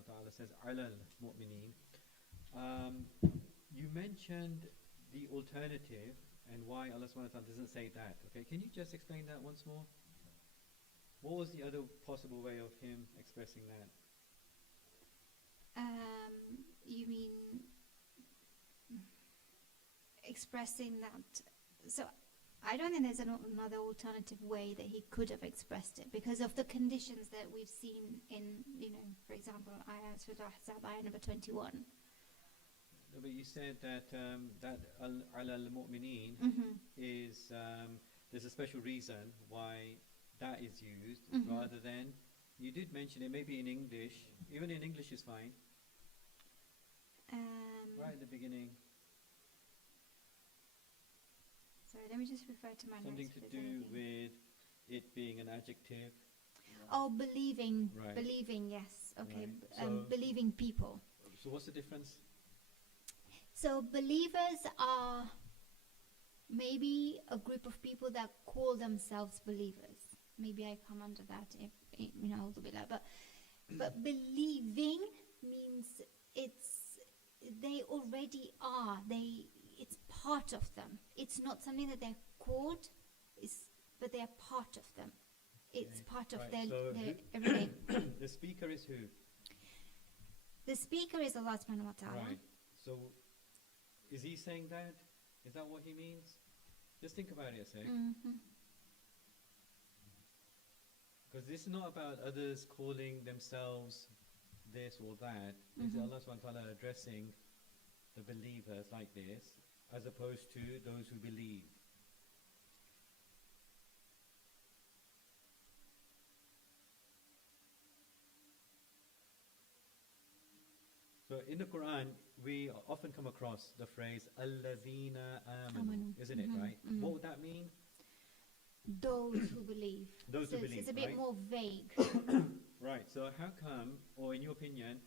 ta'ala says alal mu'mineen, you mentioned the alternative and why Allah subhanahu wa ta'ala doesn't say that. Okay, can you just explain that once more? What was the other possible way of him expressing that? expressing that. So I don't think there's another alternative way that he could have expressed it because of the conditions that we've seen in, for example, Surah Al-Ahzab, ayah number 21. No, but you said that that ala al-mu'mineen is there's a special reason why that is used rather than, you did mention it maybe in English, even in English is fine, right at the beginning. Sorry, let me just refer to my Something notes. to do with it being an adjective. Oh, believing. Right. Believing, yes. Okay. Right. Believing people. So what's the difference? So believers are maybe a group of people that call themselves believers. Maybe I come under that, but believing means they already are. It's part of them. It's not something that they're called, but they're part of them. It's part of Right, their everyday. The speaker is who? The speaker is Allah subhanahu wa ta'ala. Right. So is he saying that? Is that what he means? Just think about it a sec. Because this is not about others calling themselves this or that. It's Allah subhanahu wa ta'ala addressing the believers like this, as opposed to those who believe. So in the Quran, we often come across the phrase "Alladhina amanu," isn't it? Right? What would that mean? Those who believe. Those who believe. It's a bit right? more vague. Right. So how come, or in your opinion,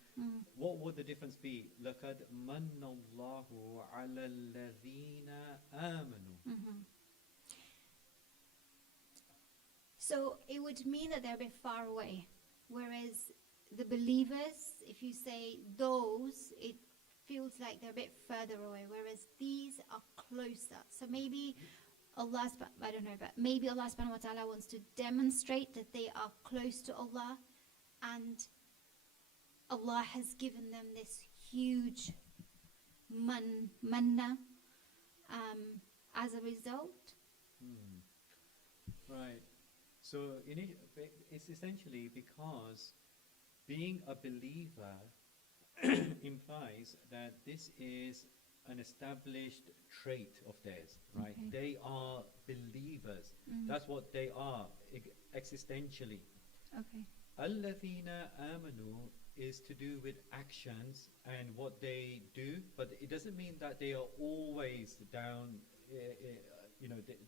what would the difference be? لَقَدْ مَنَّ اللَّهُ عَلَى الَّذِينَ آمَنُوا. So it would mean that they're a bit far away. Whereas the believers, if you say those, it feels like they're a bit further away. Whereas these are closer. So maybe Allah, I don't know, but maybe Allah subhanahu wa ta'ala wants to demonstrate that they are close to Allah, and Allah has given them this huge manna as a result. Right. So it's essentially because being a believer implies that this is an established trait of theirs, right? Okay. They are believers. That's what they are existentially. Okay. Alladhina amanu is to do with actions and what they do, but it doesn't mean that they are always down,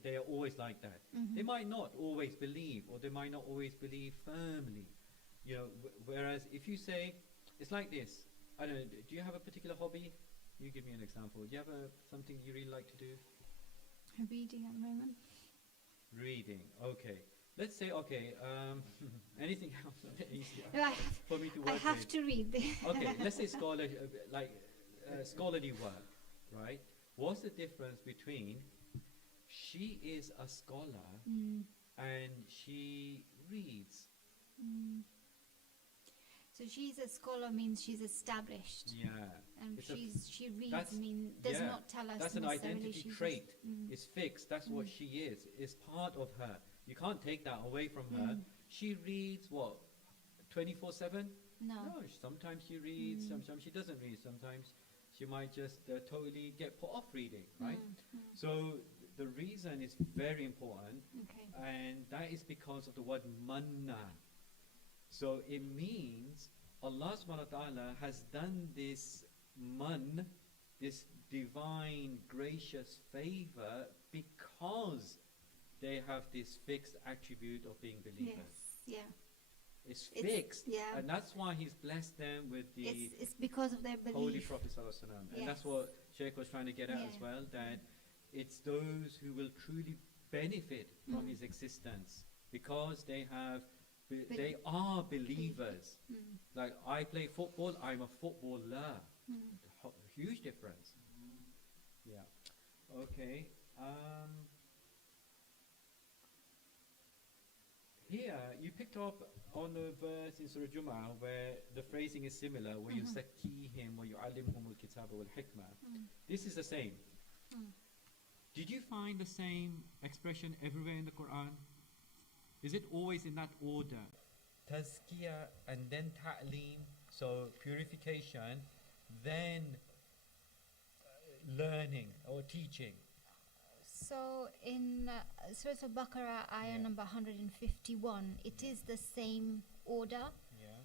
they are always like that. They might not always believe, or they might not always believe firmly, whereas if you say, it's like this, I don't know, do you have a particular hobby? You give me an example. Do you have something you really like to do? Reading at the moment. Reading, okay. Let's say, anything else a bit easier No, for me to work I have with. to read this. Okay, let's say scholarly work, right? What's the difference between she is a scholar and she reads? So she's a scholar means she's established. Yeah. And It's she reads does not tell us that's an necessarily identity she's trait. just- It's fixed. That's what she is. It's part of her. You can't take that away from her. She reads what? 24/7? No. Sometimes she reads, sometimes she doesn't read. Sometimes she might just totally get put off reading, right? So the reason is very important, Okay. and that is because of the word manna. So it means Allah subhanahu wa ta'ala has done this this divine gracious favor, because they have this fixed attribute of being believers. Yes. Yeah. It's fixed. Yeah. And that's why he's blessed them with the It's because of their belief. Holy Prophet sallallahu alaihi wasallam. And that's Yes. what Sheikh was trying to get at as Yeah. well, that it's those who will truly benefit from his existence, because they are believers. Like I play football, I'm a footballer. Huge difference. Yeah. Okay. Here you picked up on the verse in Surah Jum'ah where the phrasing is similar, where you zakihim wa yu'allimhum al-kitaba wal hikmah. This is the same. Did you find the same expression everywhere in the Quran? Is it always in that order? Tazkiyah and then ta'lim, so purification, then learning or teaching. So in Surah Al-Baqarah, ayah Yeah. number 151, it is the same order. Yeah.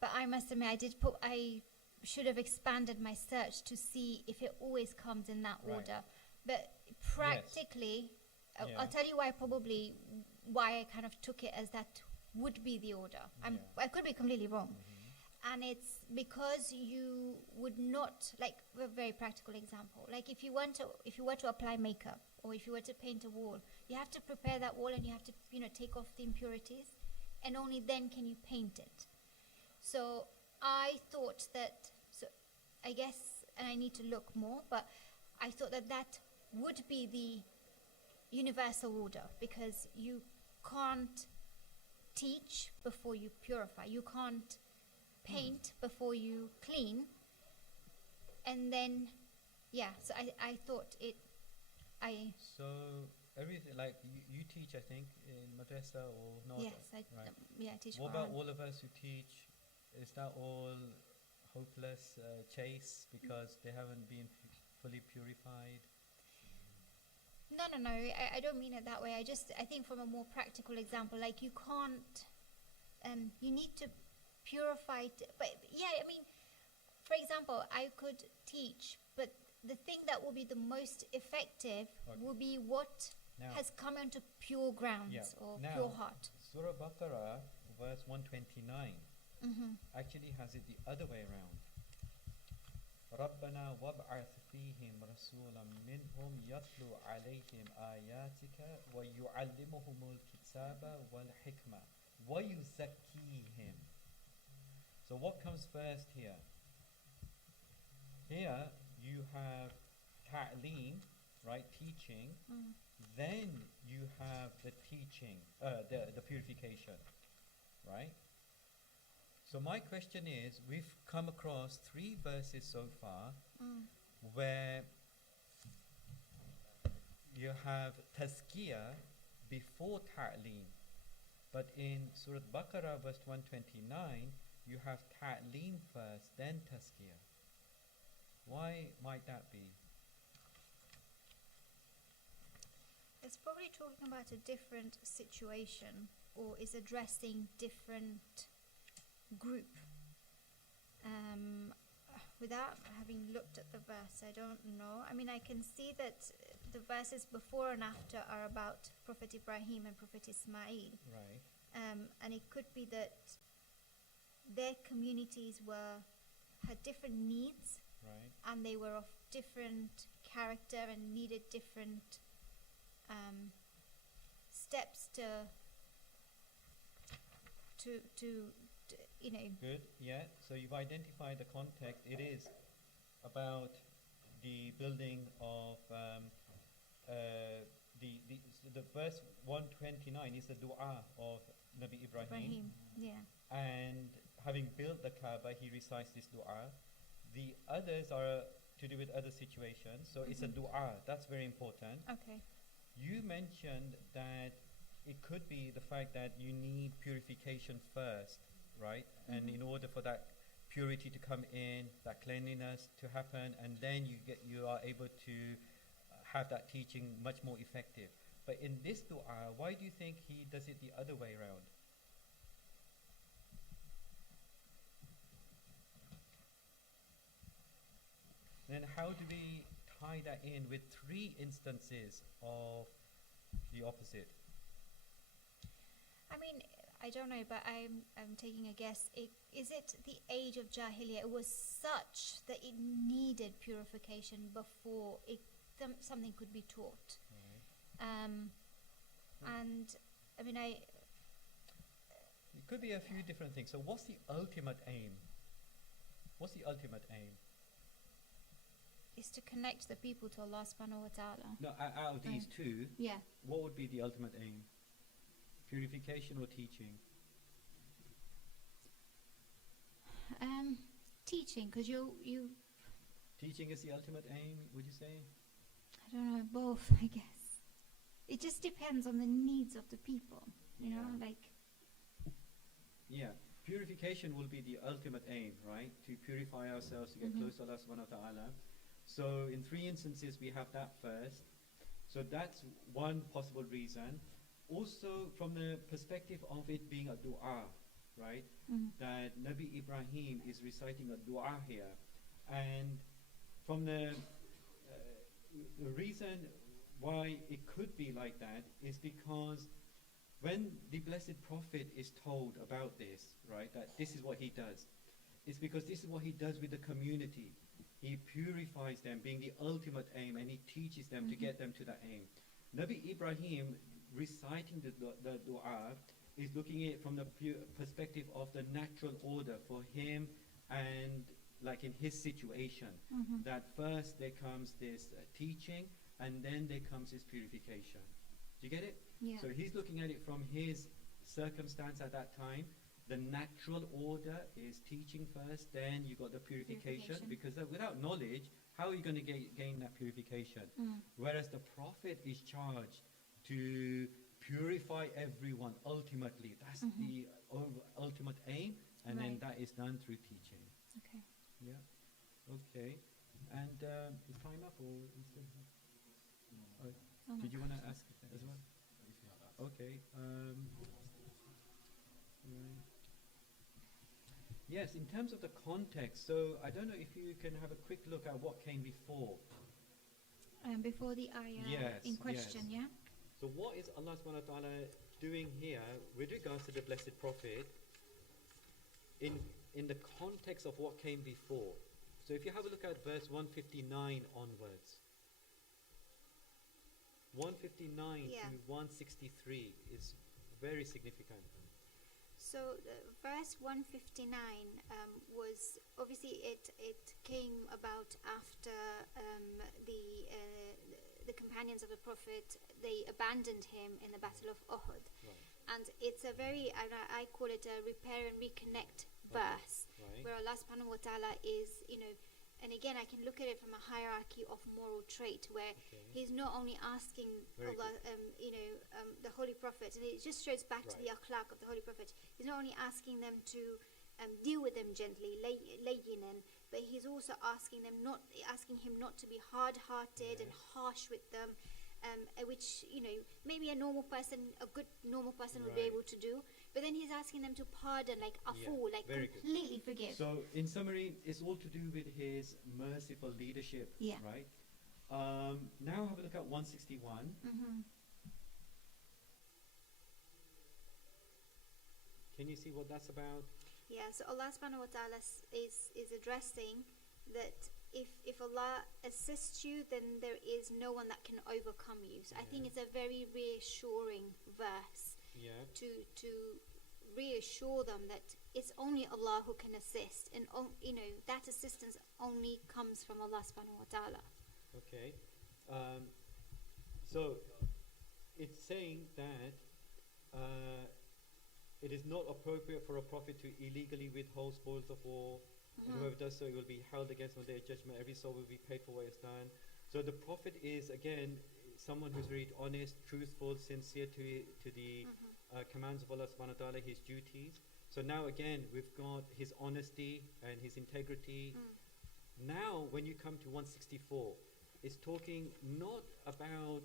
But I must admit, I should have expanded my search to see if it always comes in that Right. order. But practically, Yeah. I'll tell you why I kind of took it as that would be the order. I could be completely wrong. And it's because you would not, like a very practical example, like if you were to apply makeup or if you were to paint a wall, you have to prepare that wall and you have to, take off the impurities, and only then can you paint it. So I thought that, I guess, and I need to look more, but I thought that would be the universal order, because you can't teach before you purify. You can't paint before you clean. And then, so I thought So everything, like you teach, I think, in madrasa or not? yes, right? I teach What Quran. about all of us who teach? Is that all hopeless chase because they haven't been fully purified? No, I don't mean it that way. I think from a more practical example, like you can't, you need to purify it. But for example, I could teach, but the thing that will be the most effective will be what Now, has come into pure grounds or Now, pure heart. Surah Baqarah, verse 129, actually has it the other way around. ربنا وابعث فيهم رسولا منهم يتلو عليهم آياتك ويعلمهم الكتاب والحكمة ويزكيهم. So what comes first here? Here you have ta'lim, right, teaching. Then you have the teaching, the purification, right? So my question is, we've come across 3 verses so far where you have tazkiyah before ta'lim. But in Surah Baqarah verse 129, you have ta'lim first, then tazkiyah. Why might that be? It's probably talking about a different situation, or is addressing different group. Without having looked at the verse, I don't know. I can see that the verses before and after are about Prophet Ibrahim and Prophet Ismail. Right. And it could be that their communities had different needs, Right. and they were of different character and needed different steps to Good, yeah. So you've identified the context. It is about the building of the verse 129 is the dua of Nabi Ibrahim. Yeah. And having built the Kaaba, he recites this dua. The others are to do with other situations. So it's a dua. That's very important. Okay. You mentioned that it could be the fact that you need purification first, right? And in order for that purity to come in, that cleanliness to happen, and then you are able to have that teaching much more effective. But in this dua, why do you think he does it the other way around? Then how do we tie that in with 3 instances of the opposite? I don't know, but I'm taking a guess. Is it the age of Jahiliyyah? It was such that it needed purification before something could be taught. And It could be a few different things. So what's the ultimate aim? What's the ultimate aim? is to connect the people to Allah subhanahu wa ta'ala. No, out of these 2, Yeah. what would be the ultimate aim? Purification or teaching? Teaching, because you Teaching is the ultimate aim, would you say? I don't know, both, I guess. It just depends on the needs of the people, you know, Yeah. like, Yeah, purification will be the ultimate aim, right? To purify ourselves, to get Mhm. close to Allah subhanahu wa ta'ala. So in 3 instances we have that first. So that's one possible reason. Also from the perspective of it being a dua, right? That Nabi Ibrahim is reciting a dua here. And from the reason why it could be like that is because when the Blessed Prophet is told about this, right, that this is what he does, it's because this is what he does with the community. He purifies them, being the ultimate aim, and he teaches them to get them to that aim. Nabi Ibrahim reciting the dua is looking at it from the perspective of the natural order for him, and like in his situation, that first there comes this teaching, and then there comes this purification. Do you get it? yeah. So he's looking at it from his circumstance at that time. The natural order is teaching first, then you got the purification. Because without knowledge, how are you going to gain that purification? Whereas the Prophet is charged to purify everyone ultimately. That's the ultimate aim, and then Right. that is done through teaching. Okay. Yeah. Okay. And is time up or is still? Oh, no. Did you want to ask as well? Okay. Right. Yes, in terms of the context, so I don't know if you can have a quick look at what came before. Before the ayah Yes, in question, yes. yeah? So what is Allah subhanahu wa ta'ala doing here with regards to the Blessed Prophet in the context of what came before? So if you have a look at verse 159 onwards, 159 Yeah. to 163 is very significant. So verse 159 was obviously it came about after the companions of the Prophet, they abandoned him in the Battle of Uhud, Right. and it's a very I call it a repair and reconnect verse, Right. where Allah subhanahu wa ta'ala is, you know, and again I can look at it from a hierarchy of moral trait, where Okay. he's not only asking Very Allah, the Holy Prophet, and it just shows back to the Right. akhlaq of the Holy Prophet. He's not only asking them to deal with them gently, layyinan, but he's also asking him not to be hard-hearted and Yes. harsh with them, which, you know, maybe a good normal person would be Right. able to do. But then he's asking them to pardon, like afu, like very good. completely forgive. So in summary, it's all to do with his merciful leadership, Yeah. right? Now have a look at 161. Can you see what that's about? Yeah, so Allah subhanahu wa ta'ala is addressing that if Allah assists you, then there is no one that can overcome you. So I think Yeah. it's a very reassuring verse Yeah. to reassure them that it's only Allah who can assist, and you know, that assistance only comes from Allah subhanahu wa ta'ala. Okay. So it's saying that it is not appropriate for a prophet to illegally withhold spoils of war. And whoever does so, it will be held against on the day of judgment. Every soul will be paid for what it's done. So the prophet is, again, someone who's very honest, truthful, sincere to the commands of Allah subhanahu wa ta'ala, his duties. So now again, we've got his honesty and his integrity. Now, when you come to 164, it's talking not about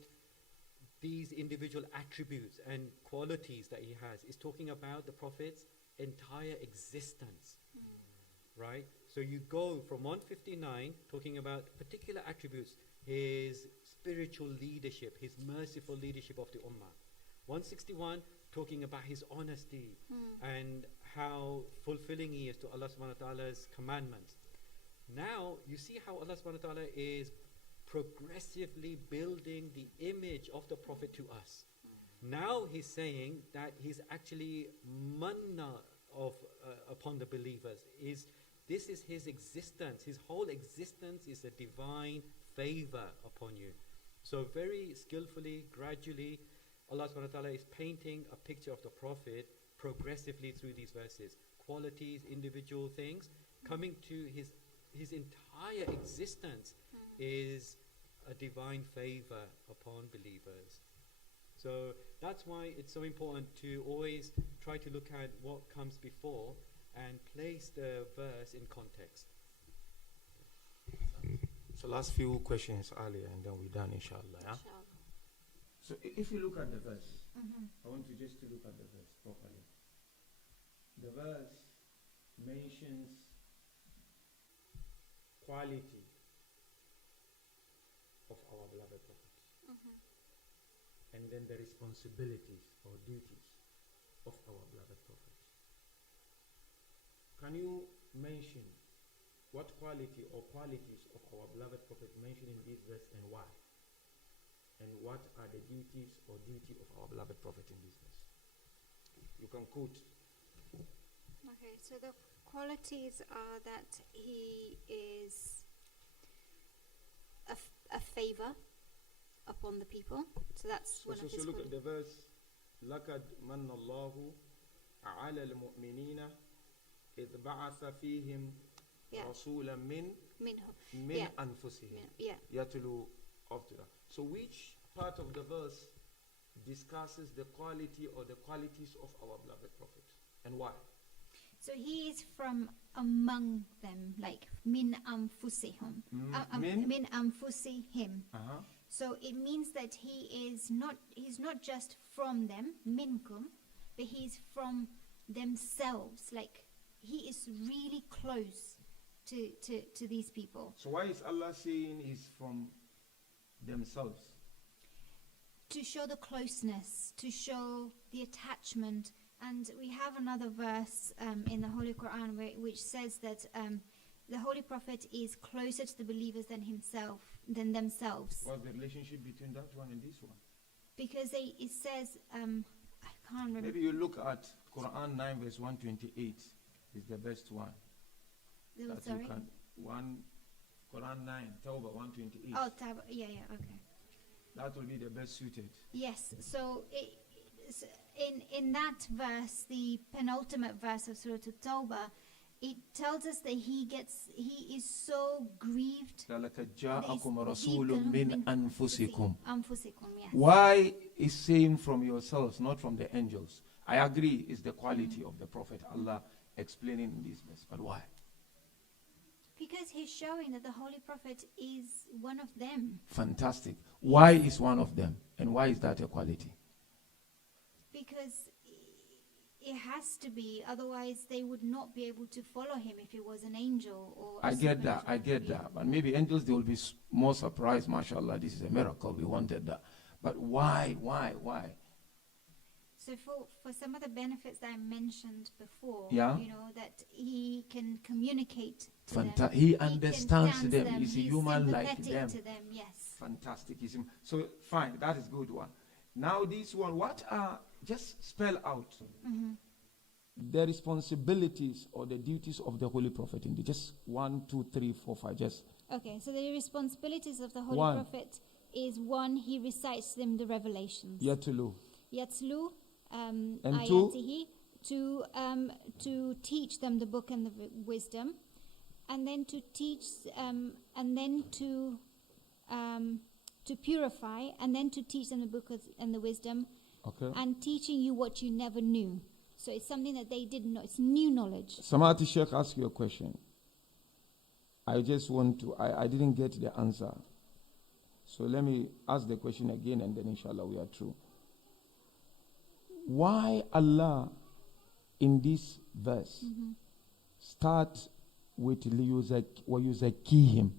these individual attributes and qualities that he has. It's talking about the Prophet's entire existence, right? So you go from 159, talking about particular attributes, his spiritual leadership, his merciful leadership of the Ummah. 161, talking about his honesty and how fulfilling he is to Allah subhanahu wa ta'ala's commandments. Now, you see how Allah subhanahu wa ta'ala is progressively building the image of the Prophet to us. Now he's saying that he's actually manna upon the believers. This is his existence. His whole existence is a divine favor upon you. So very skillfully, gradually, Allah subhanahu wa ta'ala is painting a picture of the Prophet progressively through these verses. Qualities, individual things, coming to his entire existence is a divine favor upon believers. So that's why it's so important to always try to look at what comes before and place the verse in context. So last few questions earlier, and then we're done, inshallah. Yeah? Inshallah. So if you look at the verse, Mhm. I want you just to look at the verse properly. The verse mentions quality of our beloved Prophet, Mhm. and then the responsibilities or duties of our beloved Prophet. Can you mention what quality or qualities of our beloved Prophet mentioned in this verse and why? And what are the duties or duty of our beloved Prophet in this verse? You can quote. Okay, so the qualities are that he is a favor upon the people. So that's one of his look at qualities. the verse. لَقَدْ مَنَّ اللَّهُ عَلَى الْمُؤْمِنِينَ إِذْ بَعَثَ فِيهِمْ Yeah. رَسُولًا مِنْ Minhu. مِنْ Yeah. أَنفُسِهِمْ Yeah. يَتْلُو up to that. So which part of the verse discusses the quality or the qualities of our beloved Prophet, and why? So he is from among them, like min anfusihim. Min anfusihim. So it means that he's not just from them, minkum, but he's from themselves. Like he is really close to these people. So why is Allah saying he's from themselves? To show the closeness, to show the attachment. And we have another verse in the Holy Quran which says that the Holy Prophet is closer to the believers than themselves. What's the relationship between that one and this one? Because it says, I can't remember. Maybe you look at Quran 9 verse 128 is the best one. Oh, That sorry. you can, Quran 9, Tawbah 128. Oh, yeah, okay. That will be the best suited. Yes, so in that verse, the penultimate verse of Surah At-Tawbah, it tells us that he is so grieved. جَاءَكُمْ رَسُولٌ مِّنْ أَنفُسِكُمْ. Yes. Why is saying from yourselves, not from the angels? I agree, it's the quality of the Prophet Allah explaining in this verse. But why? Because he's showing that the Holy Prophet is one of them. Fantastic. Why is one of them? And why is that a quality? Because it has to be, otherwise they would not be able to follow him if he was an angel or I get that. But maybe angels, they will be more surprised. MashaAllah, this is a miracle. We wanted that. But why? So for some of the benefits that I mentioned before, Yeah. that he can communicate to them. He understands can them. stand He's a He's human like sympathetic them. to them, yes. Fantastic. So fine, that is good one. Now this one, what are, just spell out the responsibilities or the duties of the Holy Prophet in just 1, 2, 3, 4, 5, just. Okay, so the responsibilities of the Holy One. Prophet is one, he recites them the revelations. Yatulu. Yatslu And ayatihi, to teach them the book and the wisdom, and then to teach, and then to purify, and then to teach them the book and the wisdom, Okay. and teaching you what you never knew. So it's something that they didn't know. It's new knowledge. Samati Sheikh asked you a question. I just want to, I didn't get the answer. So let me ask the question again and then inshallah we are through. Why Allah in this verse start with وَيُزَكِّيهِمْ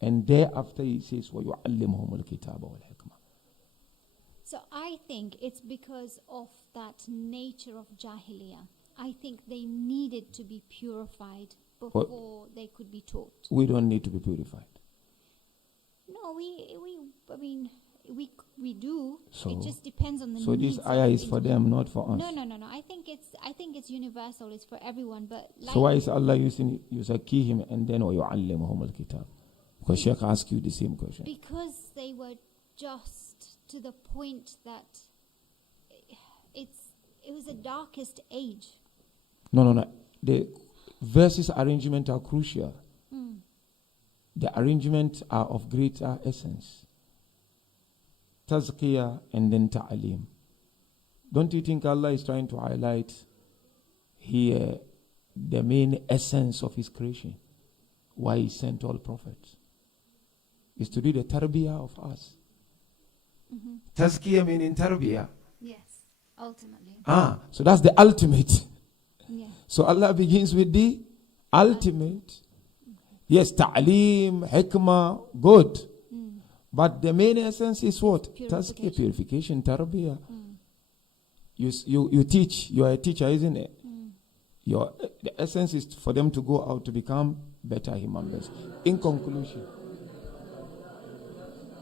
and thereafter he says وَيُعَلِّمُهُمُ الْكِتَابَ وَالْحِكْمَةِ? So I think it's because of that nature of Jahiliyyah. I think they needed to be purified before they could be taught. We don't need to be purified. No, we do. So- it just depends on the So needs. this ayah is for them, not for us. No. I think it's universal. It's for everyone. But like, So why is Allah using يُزَكِّيهِمْ and then وَيُعَلِّمُهُمُ الْكِتَابَ? Because Sheikh asked you the same question. because they were just to the point that it was the darkest age. No. The verses arrangement are crucial. the arrangements are of greater essence. Tazkiyah and then ta'aleem. Don't you think Allah is trying to highlight here the main essence of His creation? Why He sent all prophets? Is to do the tarbiyah of us. Mhm. Tazkiyah meaning tarbiyah. Yes, ultimately. So that's the ultimate. Yeah. So Allah begins with the ultimate. Yes, ta'aleem, hikmah, good. Mm. But the main essence is what? Purification. Tazkiyah, purification, tarbiyah. Mm. You teach. You are a teacher, isn't it? Mm. The essence is for them to go out to become better human beings. In conclusion,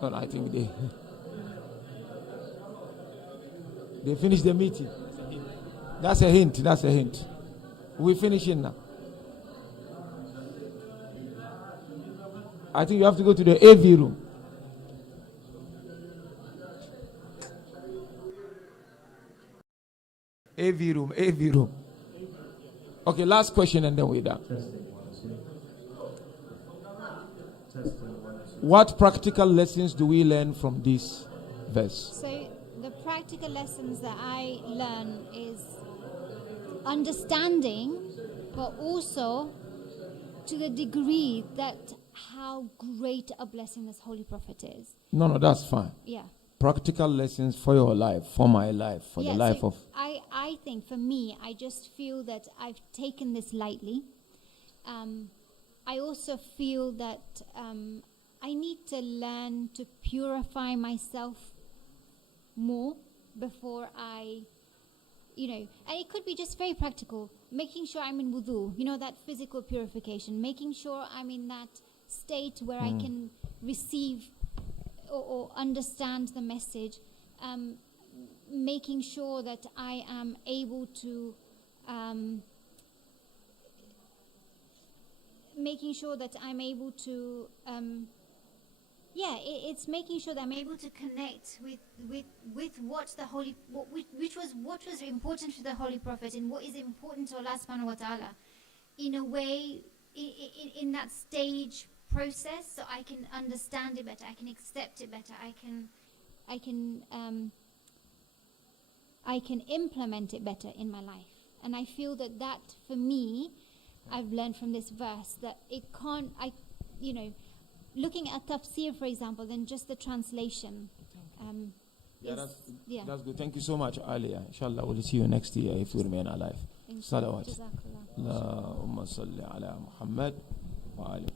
no, I think they finished the meeting. That's a hint. That's a hint. We're finishing now. I think you have to go to the AV room. AV room, AV room. Okay, last question and then we're done. What practical lessons do we learn from this verse? So the practical lessons that I learn is understanding, but also to the degree that how great a blessing this Holy Prophet is. No, that's fine. Yeah. Practical lessons for your life, for my life, for the life so of... I think for me, I just feel that I've taken this lightly. I also feel that I need to learn to purify myself more before I, and it could be just very practical, making sure I'm in wudu, that physical purification, making sure I'm in that state where I can receive or understand the message, making sure that I am able to it's making sure that I'm able to connect with what the Holy, which was important to the Holy Prophet and what is important to Allah subhanahu wa ta'ala, in a way, in that stage process, so I can understand it better, I can accept it better, I can implement it better in my life. And I feel that for me, I've learned from this verse that it can't, looking at tafseer, for example, then just the translation. That's good. Thank you so much, Alia. Inshallah, we'll see you next year if we remain alive. Salawat. Allahumma salli ala Muhammad wa ali